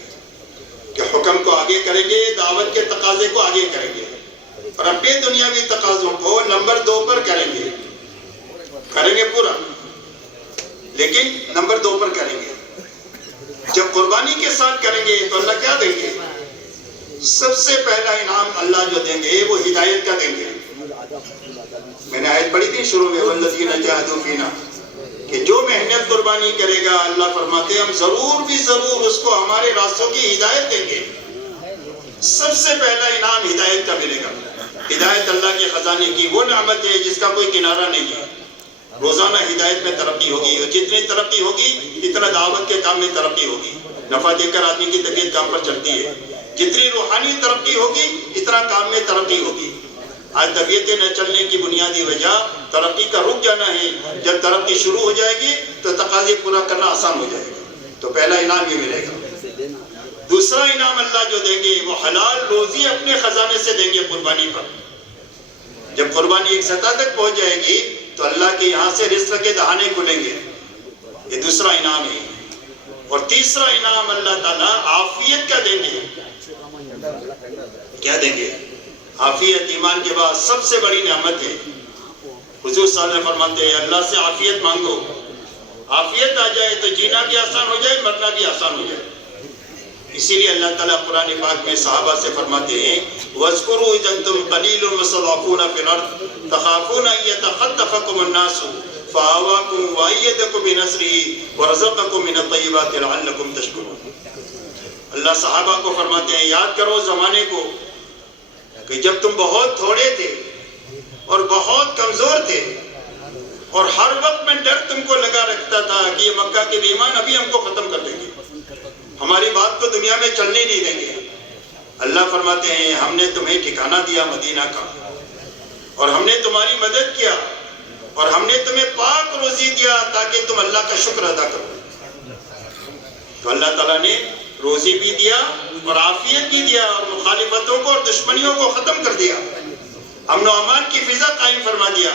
کہ حکم کو آگے کریں گے، دعوت کے تقاضے کو آگے کریں گے، اور اپنے دنیاوی تقاضوں کو نمبر 2 پر کریں گے پورا، لیکن نمبر 2 پر کریں گے۔ جب قربانی کے ساتھ کریں گے تو اللہ کیا دیں گے؟ سب سے پہلا انعام اللہ جو دیں گے وہ ہدایت کا دیں گے۔ میں نے آیت پڑھی تھی شروع میں، والذین جاہدوا فینا، کہ جو محنت قربانی کرے گا، اللہ فرماتے ہیں ہم ضرور بھی ضرور اس کو ہمارے راستوں کی ہدایت دیں گے۔ سب سے پہلا انعام ہدایت کا ملے گا۔ ہدایت اللہ کے خزانے کی وہ نعمت ہے جس کا کوئی کنارہ نہیں ہے۔ روزانہ ہدایت میں ترقی ہوگی، اور جتنی ترقی ہوگی اتنا دعوت کے کام میں ترقی ہوگی۔ نفع دے کر آدمی کی طبیعت کام پر چلتی ہے، جتنی روحانی ترقی ہوگی اتنا کام میں ترقی ہوگی۔ آج طبیعتیں نہ چلنے کی بنیادی وجہ ترقی کا رک جانا ہے۔ جب ترقی شروع ہو جائے گی تو تقاضے پورا کرنا آسان ہو جائے گا۔ تو پہلا انعام یہ ملے گا۔ دوسرا انعام اللہ جو دیں گے وہ حلال روزی اپنے خزانے سے دیں گے قربانی پر۔ جب قربانی ایک سطح تک پہنچ جائے گی تو اللہ کے یہاں سے رزق کے دہانے کھلیں گے۔ یہ دوسرا انعام ہے۔ اور تیسرا انعام اللہ تعالیٰ عافیت کا دیں گے۔ کیا دیں گے؟ عافیت ایمان کے بعد سب سے بڑی نعمت ہے. حضور صلی اللہ علیہ وسلم فرماتے ہیں اللہ سے عافیت مانگو. عافیت آ جائے تو جینا بھی آسان ہو جائے, مرنا بھی آسان ہو جائے. اسی لیے اللہ تعالیٰ قرآن پاک میں صحابہ سے فرماتے ہیں وَاذْكُرُوا إِذْ أَنْتُمْ قَلِيلٌ مُّسْتَضْعَفُونَ فِي الْأَرْضِ تَخَافُونَ أَن يَتَخَطَّفَكُمُ النَّاسُ فَآوَاكُمْ وَأَيَّدَكُم بِنَصْرِهِ وَرَزَقَكُم مِّنَ الطَّيِّبَاتِ لَعَلَّكُمْ تَشْكُرُونَ. اللہ صحابہ کو فرماتے ہیں یاد کرو زمانے کو کہ جب تم بہت تھوڑے تھے اور بہت کمزور تھے اور ہر وقت میں ڈر تم کو لگا رکھتا تھا کہ یہ مکہ کے بیمان ابھی ہم کو ختم کر دیں گے, ہماری بات کو دنیا میں چلنے نہیں دیں گے. اللہ فرماتے ہیں ہم نے تمہیں ٹھکانہ دیا مدینہ کا اور ہم نے تمہاری مدد کیا اور ہم نے تمہیں پاک روزی دیا تاکہ تم اللہ کا شکر ادا کرو. تو اللہ تعالیٰ نے روزی بھی دیا اور عافیت بھی دیا اور مخالفتوں کو اور دشمنیوں کو ختم کر دیا, امن و امان کی فضا قائم فرما دیا,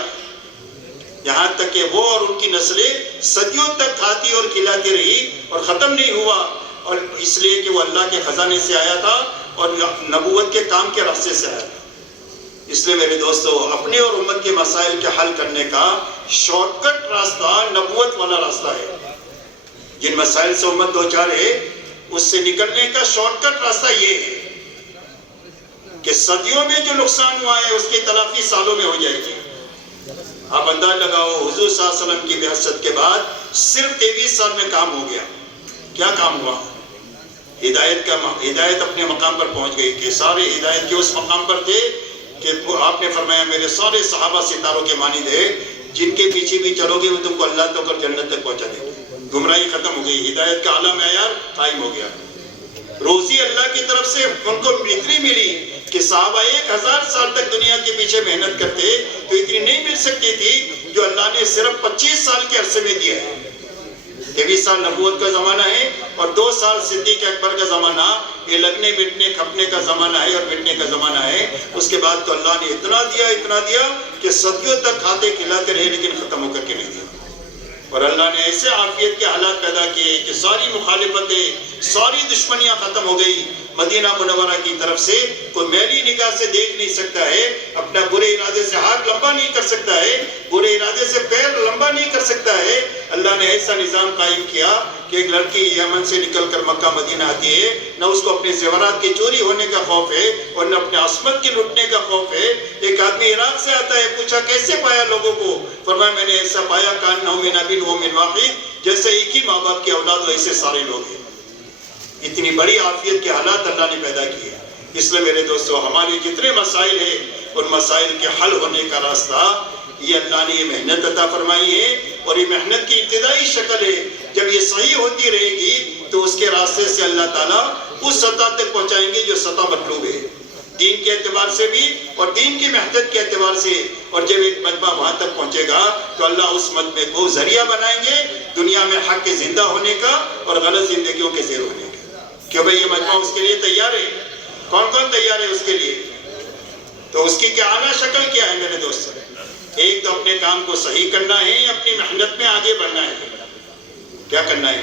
یہاں تک کہ وہ اور ان کی نسلیں صدیوں تک کھاتی اور کھلاتی رہی اور ختم نہیں ہوا, اور اس لیے کہ وہ اللہ کے خزانے سے آیا تھا اور نبوت کے کام کے راستے سے آیا تھا. اس لیے میرے دوستو اپنے اور امت کے مسائل کے حل کرنے کا شارٹ کٹ راستہ نبوت والا راستہ ہے. جن مسائل سے امت دو چار ہے اس سے نکلنے کا شارٹ کٹ راستہ یہ ہے کہ صدیوں میں جو نقصان ہوا ہے اس کی تلافی سالوں میں ہو جائے گی. آپ انداز لگاؤ حضور صلی اللہ علیہ وسلم کی بعثت کے بعد صرف 23 سال میں کام ہو گیا. کیا کام ہوا؟ ہدایت اپنے مقام پر پہنچ گئی کہ سارے ہدایت کے اس مقام پر تھے کہ آپ نے فرمایا میرے سارے صحابہ ستاروں کے مانند ہے, جن کے پیچھے بھی چلو گے وہ تم کو اللہ تک اور جنت تک پہنچا دے. گمراہی ختم ہو گئی, ہدایت کا اعلیٰ معیار قائم ہو گیا. روزی اللہ کی طرف سے ان کو اتنی ملی کہ صحابہ 1000 سال تک دنیا کے پیچھے محنت کرتے تو اتنی نہیں مل سکتی تھی جو اللہ نے صرف 25 سال کے عرصے میں دیا ہے. 23 سال نبوت کا زمانہ ہے اور 2 سال صدیق اکبر کا زمانہ, یہ لگنے مٹنے کھپنے کا زمانہ ہے اور مٹنے کا زمانہ ہے. اس کے بعد تو اللہ نے اتنا دیا کہ صدیوں تک کھاتے کھلاتے رہے لیکن ختم ہو کر کے نہیں دیا. اور اللہ نے ایسے عافیت کے حالات پیدا کیے کہ ساری مخالفتیں ساری دشمنیاں ختم ہو گئی. مدینہ منورہ کی طرف سے کوئی میلی نگاہ سے دیکھ نہیں سکتا ہے, اپنا برے ارادے سے ہاتھ لمبا نہیں کر سکتا ہے, برے ارادے سے پیر لمبا نہیں کر سکتا ہے. اللہ نے ایسا نظام قائم کیا کہ ایک لڑکی یمن سے نکل کر مکہ مدینہ آتی ہے, نہ اس کو اپنے زیورات کی چوری ہونے کا خوف ہے اور نہ اپنے عصمت کی لٹنے کا خوف ہے. ایک آدمی عراق سے آتا ہے, پوچھا کیسے پایا لوگوں کو؟ فرمایا میں نے ایسا پایا کانہم من ابی و من واحد, جیسے ایک ہی ماں باپ کی اولاد ہو ایسے سارے لوگ ہیں. اتنی بڑی عافیت کے حالات اللہ نے پیدا کیے. اس لیے میرے دوستو ہمارے جتنے مسائل ہیں ان مسائل کے حل ہونے کا راستہ یہ اللہ نے یہ محنت عطا فرمائی ہے, اور یہ محنت کی ابتدائی شکل ہے. جب یہ صحیح ہوتی رہے گی تو اس کے راستے سے اللہ تعالیٰ اس سطح تک پہنچائیں گے جو سطح مطلوب ہے, دین کے اعتبار سے بھی اور دین کی محنت کے اعتبار سے. اور جب ایک مجمع وہاں تک پہنچے گا تو اللہ اس مجمع کو ذریعہ بنائیں گے دنیا میں حق کے زندہ ہونے کا اور غلط زندگیوں کے زیر ہونے کا. کہ بھئی یہ مجمع اس کے لیے تیار ہے؟ کون کون تیار ہے اس کے لیے؟ تو اس کی کیا اعلیٰ شکل کیا ہے میرے دوستوں؟ ایک تو اپنے کام کو صحیح کرنا ہے, اپنی محنت میں آگے بڑھنا ہے. کیا کرنا ہے؟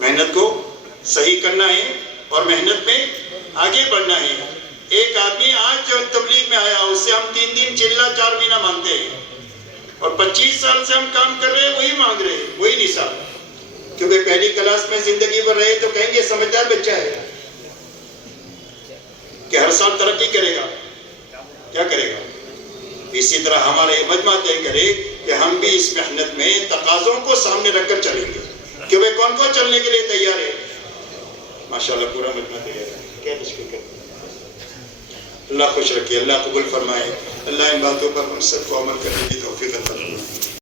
محنت کو صحیح کرنا ہے اور محنت میں آگے بڑھنا ہے. ایک آدمی آج جو تبلیغ میں آیا اس سے ہم 3 دن چلہ 4 مہینہ مانگتے ہیں اور 25 سال سے ہم کام کر رہے ہیں وہی مانگ رہے ہیں, وہی نصاب. کیونکہ پہلی کلاس میں زندگی بھر رہے تو کہیں گے سمجھدار بچہ ہے کہ ہر سال ترقی کرے گا. کیا کرے گا؟ اسی طرح ہمارے مجمع طے کرے کہ ہم بھی اس محنت میں تقاضوں کو سامنے رکھ کر چلیں گے کہ وہ کون کون چلنے کے لیے تیار ہے. ماشاءاللہ پورا مجمع تیار ہے. کیا تشکر کریں. اللہ خوش رکھے, اللہ قبول فرمائے, اللہ ان باتوں پر ہم سب کو عمل کرنے کی توفیق عطا فرمائے.